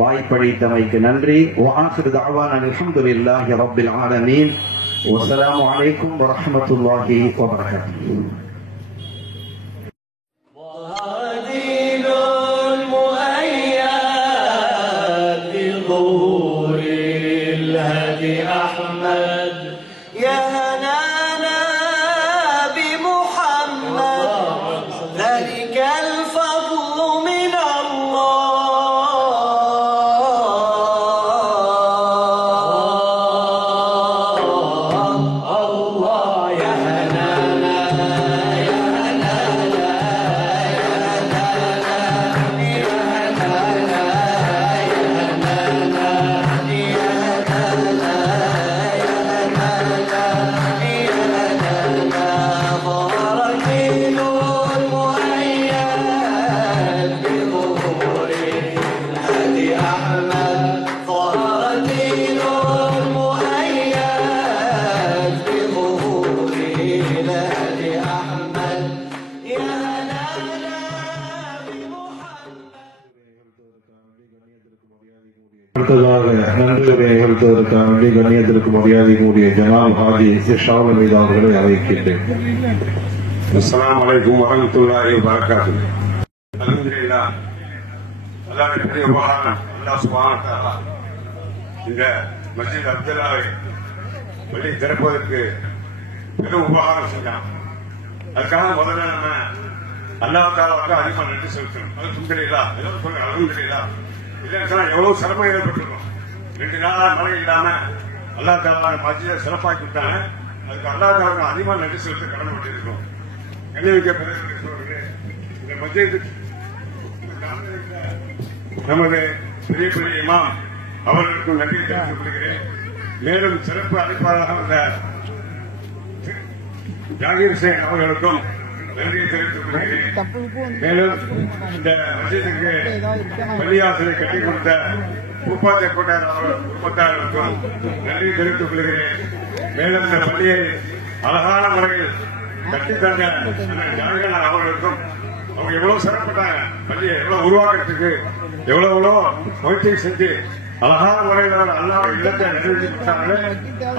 வாய்ப்பளித்தமைக்கு நன்றி. வ ஆகிரு தஅவானா அல்ஹம்துலில்லாஹி ரப்பில் ஆலமீன். வஸ்ஸலாமு அலைக்கும் வரஹ்மத்துல்லாஹி வபரகாத்துஹு. அடுத்ததாக நன்றியுரை நிகழ்த்துவதற்காக வேண்டி கண்ணியத்திற்கு மரியாதைக்குரிய ஜனாப் ஹாஜி ஷாவுல் மீது அவர்களை அழைக்கின்றேன். அஸ்ஸலாமு அலைக்கும் வரஹ்மத்துல்லாஹி வபரகாத்துஹு. அல்ஹம்துலில்லாஹ். அல்லாஹ்வின் பெரிய உபகாரம் அல்லாஹ் சுப்ஹானஹு வ தஆலா இந்த மஸ்ஜித் அப்துல்லாவை வெளியே திறப்பதற்கு பெரும் உபகாரம் செஞ்சான். அதுக்காக முதல்ல நம்ம அல்லாஹ் தஆலாவுக்கு அதிகமாக நன்றி செலுத்தணும். அல்ஹம்துலில்லாஹ். எல்லாரும் சொல்லுங்க அல்ஹம்துலில்லாஹ். இல்லைன்னா எவ்வளவு சிரமம் ஏற்பட்டிருக்கும். 2 நாளா மழை இல்லாம அல்லாஹ் தஆலா மஸ்ஜிதை சிறப்பாக்கி விட்டாங்க. அதுக்கு அல்லாஹ் தஆலாவுக்கு அதிகமாக நன்றி செலுத்த கடமைப்பட்டிருக்கோம். கண்ணியமிக்க பெரியவர்களே, இந்த மஸ்ஜிதுக்கு நமது பெரிய பெரிய இமாம் அவர்களுக்கும் நன்றி தெரிவித்துக் கொள்கிறேன். மேலும் சிறப்பு அழைப்பாளராக வந்த ஜாகீர் ஹுசைன் அவர்களுக்கும் நன்றியை தெரிவித்துக் கொள்கிறேன். மேலும் இந்த மஸ்ஜிதுக்கு பள்ளியாசலை கட்டிக் கொடுத்த பூப்பாத்தை கொண்டார் அவர்கள் குடும்பத்தார்களுக்கும் நன்றி தெரிவித்துக் கொள்கிறேன். மேலும் இந்த பள்ளியை அழகான முறையில் கட்டித்தந்த ஜாகீர் அவர்களுக்கும் அவங்க எவ்வளவு சிறப்பட்டாங்க, பள்ளியை எவ்வளவு உருவாக்கத்துக்கு எவ்வளவு முயற்சி செஞ்சு அழகான முறையில் அல்லாஹ் இல்லத்தை நிறைவேற்றிட்டாங்க.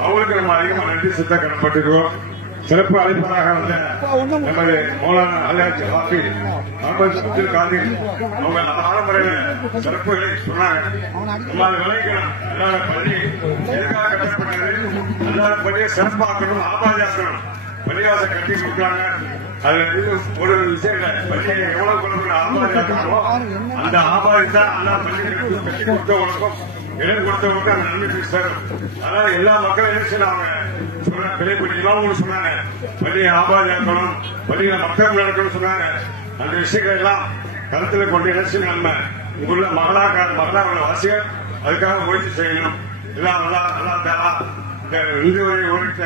அவங்களுக்கு நம்ம அதிகமாக நன்றி செலுத்த கடன்பட்டிருக்கோம். சிறப்பு அழைப்பாளராக வந்த நமது மௌலானா அல்ஹாஜ் ஹாஃபிஸ் முகமது அப்துல் காதிர் அவங்க அழகான முறையில் சிறப்புகளை சொன்னாங்க. நம்ம அதை விளைவிக்கணும். அல்லாத பள்ளி எதுக்காக கட்டப்பட்டது, அல்லாத பள்ளியை சிறப்பாக்கணும், ஆபாதியாக்கணும். பள்ளிவாச கட்டி கொடுக்குறாங்க. அதுல ஒரு விஷயம் இல்லை, பள்ளியை எவ்வளவு கொண்டு ஆபாதியாக்கணுமோ அந்த ஆபாதி தான் அல்லா பள்ளி கட்டி கொடுத்தவங்களுக்கும் இடம் கொடுத்தவங்களுக்கு அந்த நன்மை சேரும். அதனால எல்லா மக்களும் என்ன செய்யறாங்க, பெரிய சொன்னாங்க பள்ளியை ஆபாதியாக்கணும், பள்ளியில மக்கள் நடக்கணும்னு சொன்னாங்க. அந்த விஷயங்கள் எல்லாம் கருத்துல கொண்டு என்ன செய்யணும், நம்ம இங்குள்ள மகளாக்கள் வாசிகள் அதுக்காக முயற்சி செய்யணும். எல்லாம் அல்லா தாலா இந்த இந்து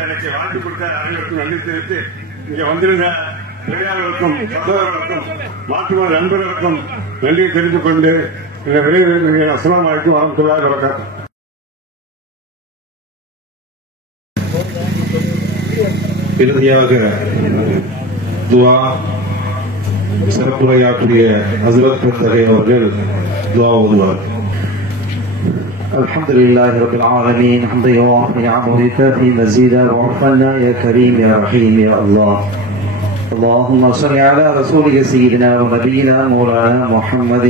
எனக்கு வாழ்த்து கொடுத்த அனைவருக்கும் நன்றி தெரிவித்து இங்க வந்திருந்த பெரியார்களுக்கும் சகோதரர்களுக்கும் மாற்றுமத நண்பர்களுக்கும் நன்றியை தெரிவித்துக் கொண்டு இந்த விரைவில் அஸ்ஸலாமு அலைக்கும் வரஹ்மத்துல்லாஹி வபரகாத்துஹு. இறுதியாக துவா சிறப்புரையாற்றிய ஹஸ்ரத் பெருந்தகை அவர்கள் துவா ஓதுவார். الحمد لله رب العالمين حمدا يوافي نعمه ويكافئ مزيدا وعفنا يا كريم يا رحيم يا الله. اللهم صل على رسولك سيدنا ونبينا مولانا محمد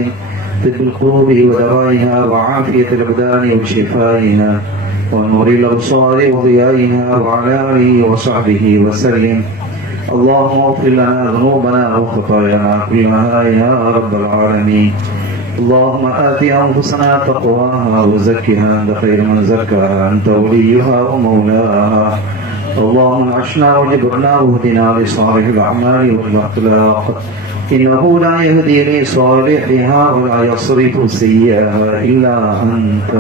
طب القلوب ودوائها وعافية الأبدان وشفائها ونور الأبصار وضيائها وعلى آله وصحبه وسلم. اللهم اغفر لنا ذنوبنا وخطايانا كلها يا رب العالمين. اللهم آت أنفسنا تقواها وزكها أنت خير من زكاها أنت وليها ومولاها. اللهم عشنا وجبرنا واهدنا لصالح الأعمال والأخلاق إنه لا يهدي لصالحها ولا يصرف سيئها إلا أنت.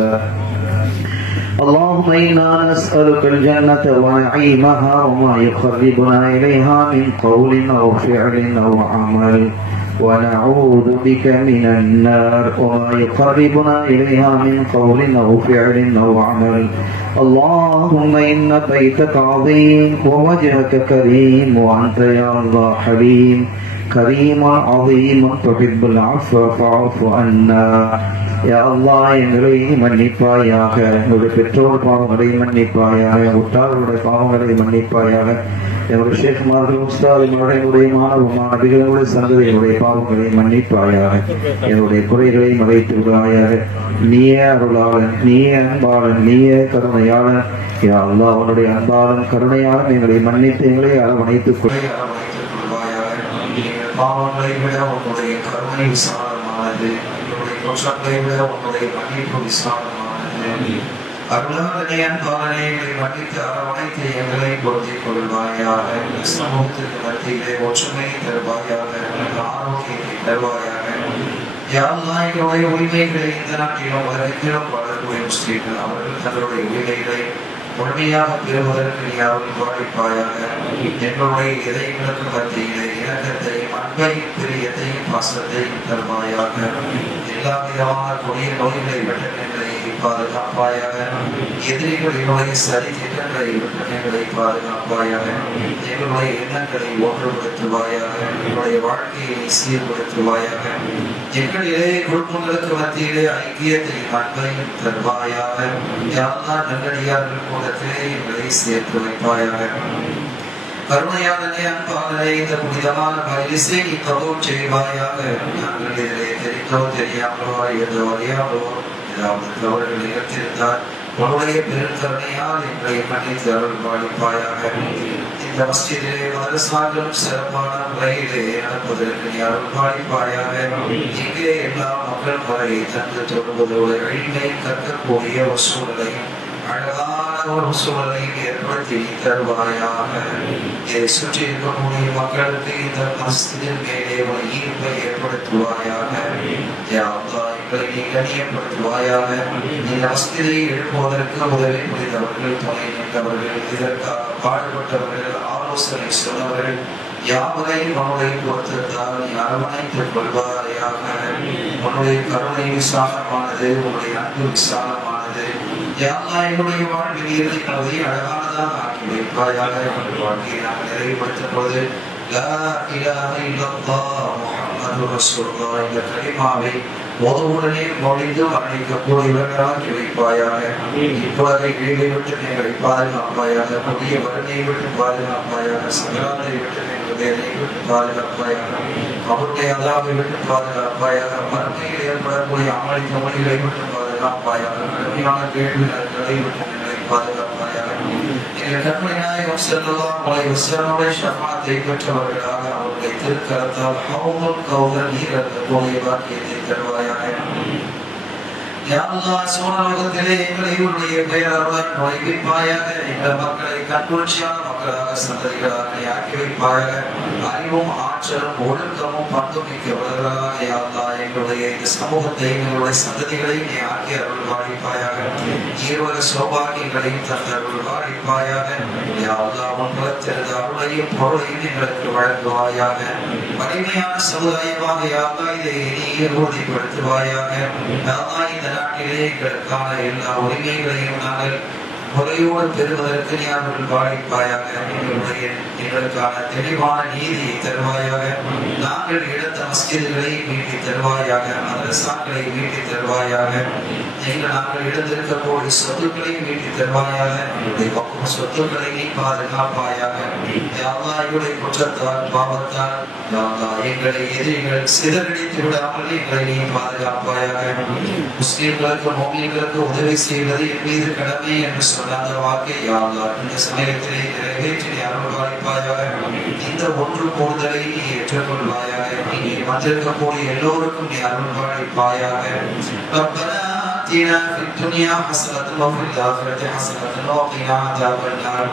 اللهم إنا نسألك الجنة ونعيمها وما يقربنا إليها من قول أو فعل أو عمل ونعوذ بك من النار وما يقربنا إليها من قول أو فعل أو عمل. اللهم إن بيتك عظيم ووجهك كريم وأنت يا الله حليم كريم عظيم تحب العفو فاعف عنا. யா அல்லாஹ் எங்களை மன்னிப்பாயாக, எங்களுடைய பெற்றோர் பாவங்களை மன்னிப்பாயாக, உற்றார்களுடைய பாவங்களை மன்னிப்பாயாக, எங்களுடைய ஷேக்மார்கள் உஸ்தாதுடைய மாணவ மாணவிகளுடைய சந்ததிகளுடைய பாவங்களை மன்னிப்பாயாக, எங்களுடைய குறைகளை மறைத்து விடாயாக. நீயே அருளாளன், நீயே அன்பாளன், நீயே கருணையாளன். யா அல்லாஹ் உன்னுடைய அன்பாளன் கருணையாளன் எங்களை மன்னித்து எங்களை அரவணைத்துக் கொள்வாயாக. பாவங்களை விட உன்னுடைய கருணை விசாலமானது, குற்றங்களை விட உன்னுடைய மன்னிப்பு விசாலமானது. அருளாளனே அன்பாளனே எங்களை மன்னித்து அரவணைத்து எங்களை பொருத்திக் கொள்வாயாக. சமூகத்திற்கு மத்தியிலே ஒற்றுமை தருவாயாக, ஆரோக்கியத்தை தருவாயாக. யா அல்லாஹ் எங்களுடைய உரிமைகளை இந்த நாட்டிலும் உலகத்திலும் வளரக்கூடிய முஸ்லிம்கள் அவர்கள் தங்களுடைய உரிமைகளை முழுமையாக பெறுவதற்கு நீ அவர்கள் பாதிப்பாயாக. எங்களுடைய இதயங்களுக்கு மத்தியிலே இலக்கத்தையும் அன்பையும் பிரியத்தையும் பாசத்தையும் தருவாயாக. எல்லா விதமான கொடிய நோய்களை விட்டங்களை பாதுகாப்பாயாக. எதிரிகளினுடைய சரி திட்டங்களை விட்டங்களை பாதுகாப்பாயாக. எங்களுடைய எண்ணங்களை ஒன்றுபடுத்துவாயாக. எங்களுடைய வாழ்க்கையை சீர்படுத்துவாயாக. எங்களிலே குடும்பங்களுக்கு மத்தியிலே ஐக்கியத்தையும் அன்பையும் தருவாயாக. யாரெல்லாம் நல்லடியார்கள் கூடத்திலே எங்களை சேர்த்து வைப்பாயாக. கருணையாளனே அன்பாளனே இந்த புனிதமான மஜ்லிஸை நீ கபூல் செய்வாயாக. நாங்கள் இதிலே தெரிந்தோ தெரியாமலோ அறியதோ அறியாமலோ ஏதாவது தவறுகள் நிகழ்த்தியிருந்தால் உன்னுடைய பெருங்கருணையால் எங்களை மன்னித்து அருள் பாலிப்பாயாக. இந்த மஸ்ஜிதிலே மதரசாக்களும் சிறப்பான முறையிலே நடப்பதற்கு நீ அருள் பாலிப்பாயாக. இங்கே எல்லா மக்கள் முறையை தந்து தொடுவதோடு எளிமை கற்கக்கூடிய ஒரு சூழலையும் அழகான ஒரு சூழலையும் ஏற்படுத்தி தருவாயாக. இதை சுற்றி இருக்கக்கூடிய மக்களுக்கு இந்த மஸ்ஜிதின் மேலே ஒரு ஈர்ப்பை ஏற்படுத்துவாயாக. எங்களை நீ கண்ணியப்படுத்துவாயாக. இந்த மஸ்ஜிதை எழுப்புவதற்கு உதவி புரிந்தவர்கள், துணை நின்றவர்கள், இதற்காக பாடுபட்டவர்கள், ஆலோசனை சொன்னவர்கள் யாவரையும் உன்னுடைய பொறுத்திருந்தால் நீ அரவணைத்துக் கொள்வாயாக. உன்னுடைய கருணை விசாலமானது, உன்னுடைய அன்பு விசாலமானது. என்னுடைய வாழ்வில் இறுதி பகுதி அழகானதாக ஆக்கி வைப்பாயாக. வாழ்க்கையை நாம் நிறைவுபடுத்தும் போது லா இலாஹ இல்லல்லாஹ் முஹம்மது ரசூலுல்லாஹ் என்ற கலிமாவை உதவுடனே மொழிந்து மரணிக்கக்கூடியவர்களாக்கி வைப்பாயாக. இப்போதை வீடை விட்டு எங்களை பாதுகாப்பாயாக. புதிய வருடை விட்டு பாதுகாப்பாயாக. சங்கரானை விட்டு எங்கள் வேலை விட்டு பாதுகாப்பாயாக. அவருடைய அல்லாவை விட்டு பாதுகாப்பாயாக. மறுமையில் ஏற்படக்கூடிய அமளித்த மொழிகளை விட்டு பாதுகாப்பாயாக. கடுமையான கேள்விகளை விட்டு எங்களை பாதுகாப்பாயாக. எங்கள் கண்மை நாயகம் ஸல்லல்லாஹு அலைஹி வஸல்லம் ஷஃபாத்தை பெற்றவர்களாக அவருடைய திருக்கரத்தால் ஹவுதுல் கௌதர் நீரக்கூடிய பாக்கியத்தை தருவாயாக. யா அல்லாஹ், சோழலோகத்திலே எங்களை உன்னுடைய பெயரால் நுழைவிப்பாயாக. எங்கள் மக்களை கண்குளிர்ச்சியான மக்களாக சந்ததிகளாக ஆக்கி வைப்பாயாக. அறிவும் ஆற்றலும் ஒழுக்கமும் பண்பும் மிக்கவர்களாக யா அல்லாஹ் எங்களுடைய இந்த சமூகத்தை எங்களுடைய சந்ததிகளை நீ ஆக்கி அருள் வாழிப்பாயாக. ஈர்வக சௌபாகியங்களையும் தந்த அருள் வாழிப்பாயாக. யா அல்லாஹ், உன்னிடத்திலிருந்து அருளையும் பொருளையும் எங்களுக்கு வழங்குவாயாக. வலிமையான சமுதாயமாக யா அல்லாஹ் இதை நீ உறுதிப்படுத்துவாயாக. யா அல்லாஹ், இந்த நாட்டிலே எங்களுக்கான எல்லா உரிமைகளையும் நாங்கள் முறையோடு பெறுவதற்கு நீ அவர்கள் வாழிப்பாயாக. எங்களுக்கான தெளிவான நீதியை தருவாயாக. நாங்கள் இழந்த மஸ்ஜிதுகளை மீட்டி தருவாயாக. மதரசாக்களை மீட்டி தருவாயாக. நாங்கள் இழந்திருக்கக்கூடிய சொத்துக்களை மீட்டி தருவாயாக. சொத்துக்களை நீ பாதுகாப்பாயாக. எங்களுடைய குற்றத்தால் பாவத்தால் எங்களை எதிரிகள் சிதறடித்து விடாமல் எங்களை நீ பாதுகாப்பாயாக. முஸ்லிம்களுக்கு மோமியங்களுக்கு உதவி செய்வது என் மீது கடமை என்று சொன்னாங்க வாக்கை யா அல்லாஹ் இந்த சமயத்திலே நிறைவேற்றி அருள் வாய்ப்பாயாக. இந்த ஒன்று கூடுதலை நீ ஏற்றுக்கொள்வாயாக. இங்கே வந்திருக்கக்கூடிய எல்லோருக்கும் நீ அருள் வாய்ப்பாயாக. ரப்பனா ஆத்தினா ஃபித் துன்யா ஹஸனத்தன் வ ஃபில் ஆখিরাতি ஹஸனத்தன் வ கினா அஸாபன்னார்.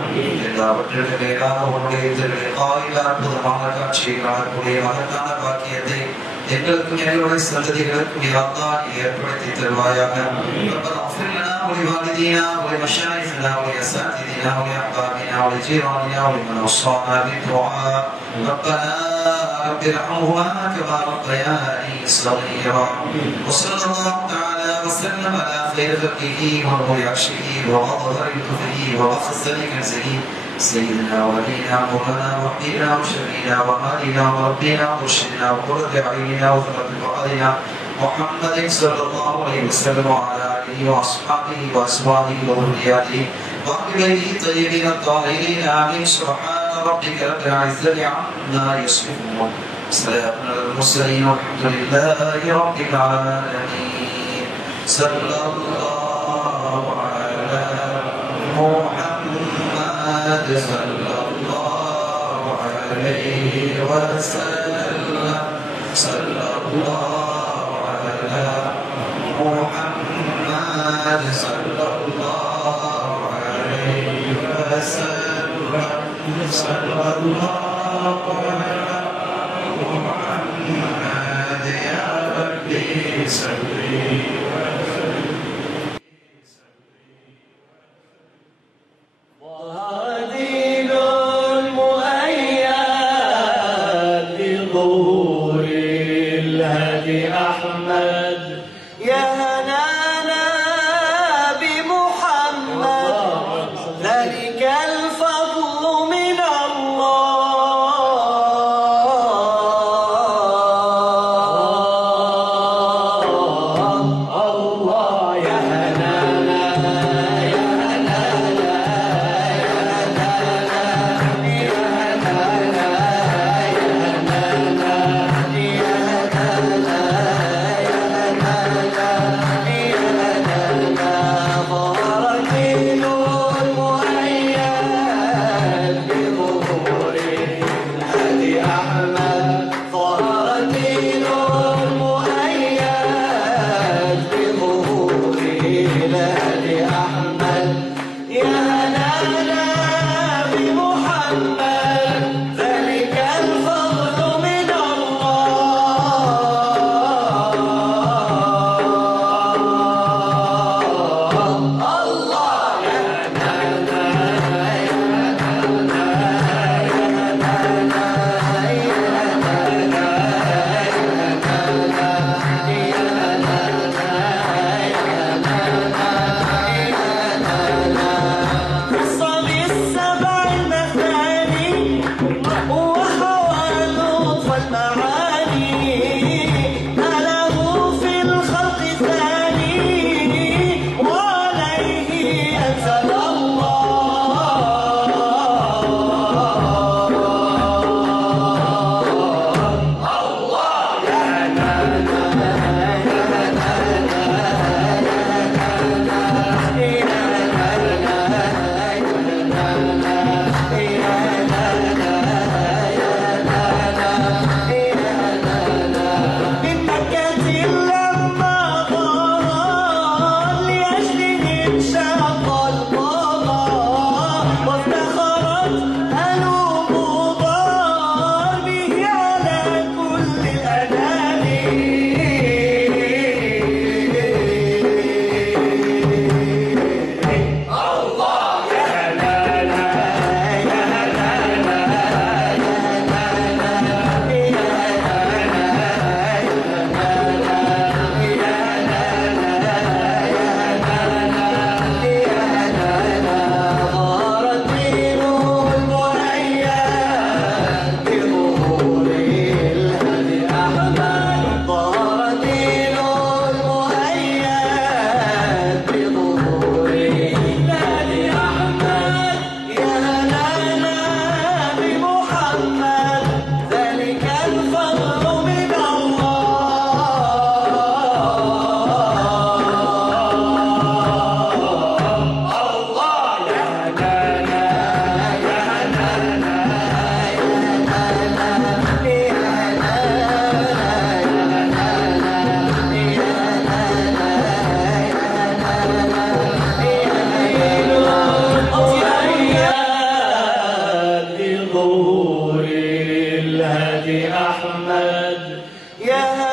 எல்லாவற்றிற்கு மேலாக உன்னுடைய திருலிகாயில் அற்புதமான காட்சியை காணக்கூடிய மகத்தான பாக்கியத்தை எங்களுக்கும் எங்களுடைய சந்ததிகளுக்கும் யா அல்லாஹ் ஏற்படுத்தி தருவாயாக. ரப்பனா اغفر لنا ولوالدينا ولمشايخنا ولأساتذتنا ولأحبابنا ولجيراننا ولمن أوصانا بالدعاء. ربنا رب ارحمهما كما ربياني صغيرا. وصلى الله تعالى وسلم على خير خلقه ونور عرشه ومظهر كفره ومخزن كنزه سيدنا ونبينا مولانا وحبيبنا وشفينا وهادينا وربنا ومرشدنا وقرة أعيننا وثبت فؤادنا محمد صلى الله عليه وسلم وعلى آله وأصحابه وأزواجه وذرياته وأهل بيته الطيبين الطاهرين آمين. سبحان ربك رب العزة عما يصفون. سلام على المرسلين والحمد لله رب العالمين. صلى الله على محمد صلى الله عليه وسلم. صلى الله على محمد صلى الله عليه وسلم. صلى الله على محمد يا ربي صلي ودين المؤيد بظهور الهدي أحمد. يا هنانا بمحمد ذلك الفضل من الله. الله يا هنانا يا هنانا يا هنانا يا هنانا يا هنانا يا هنانا يا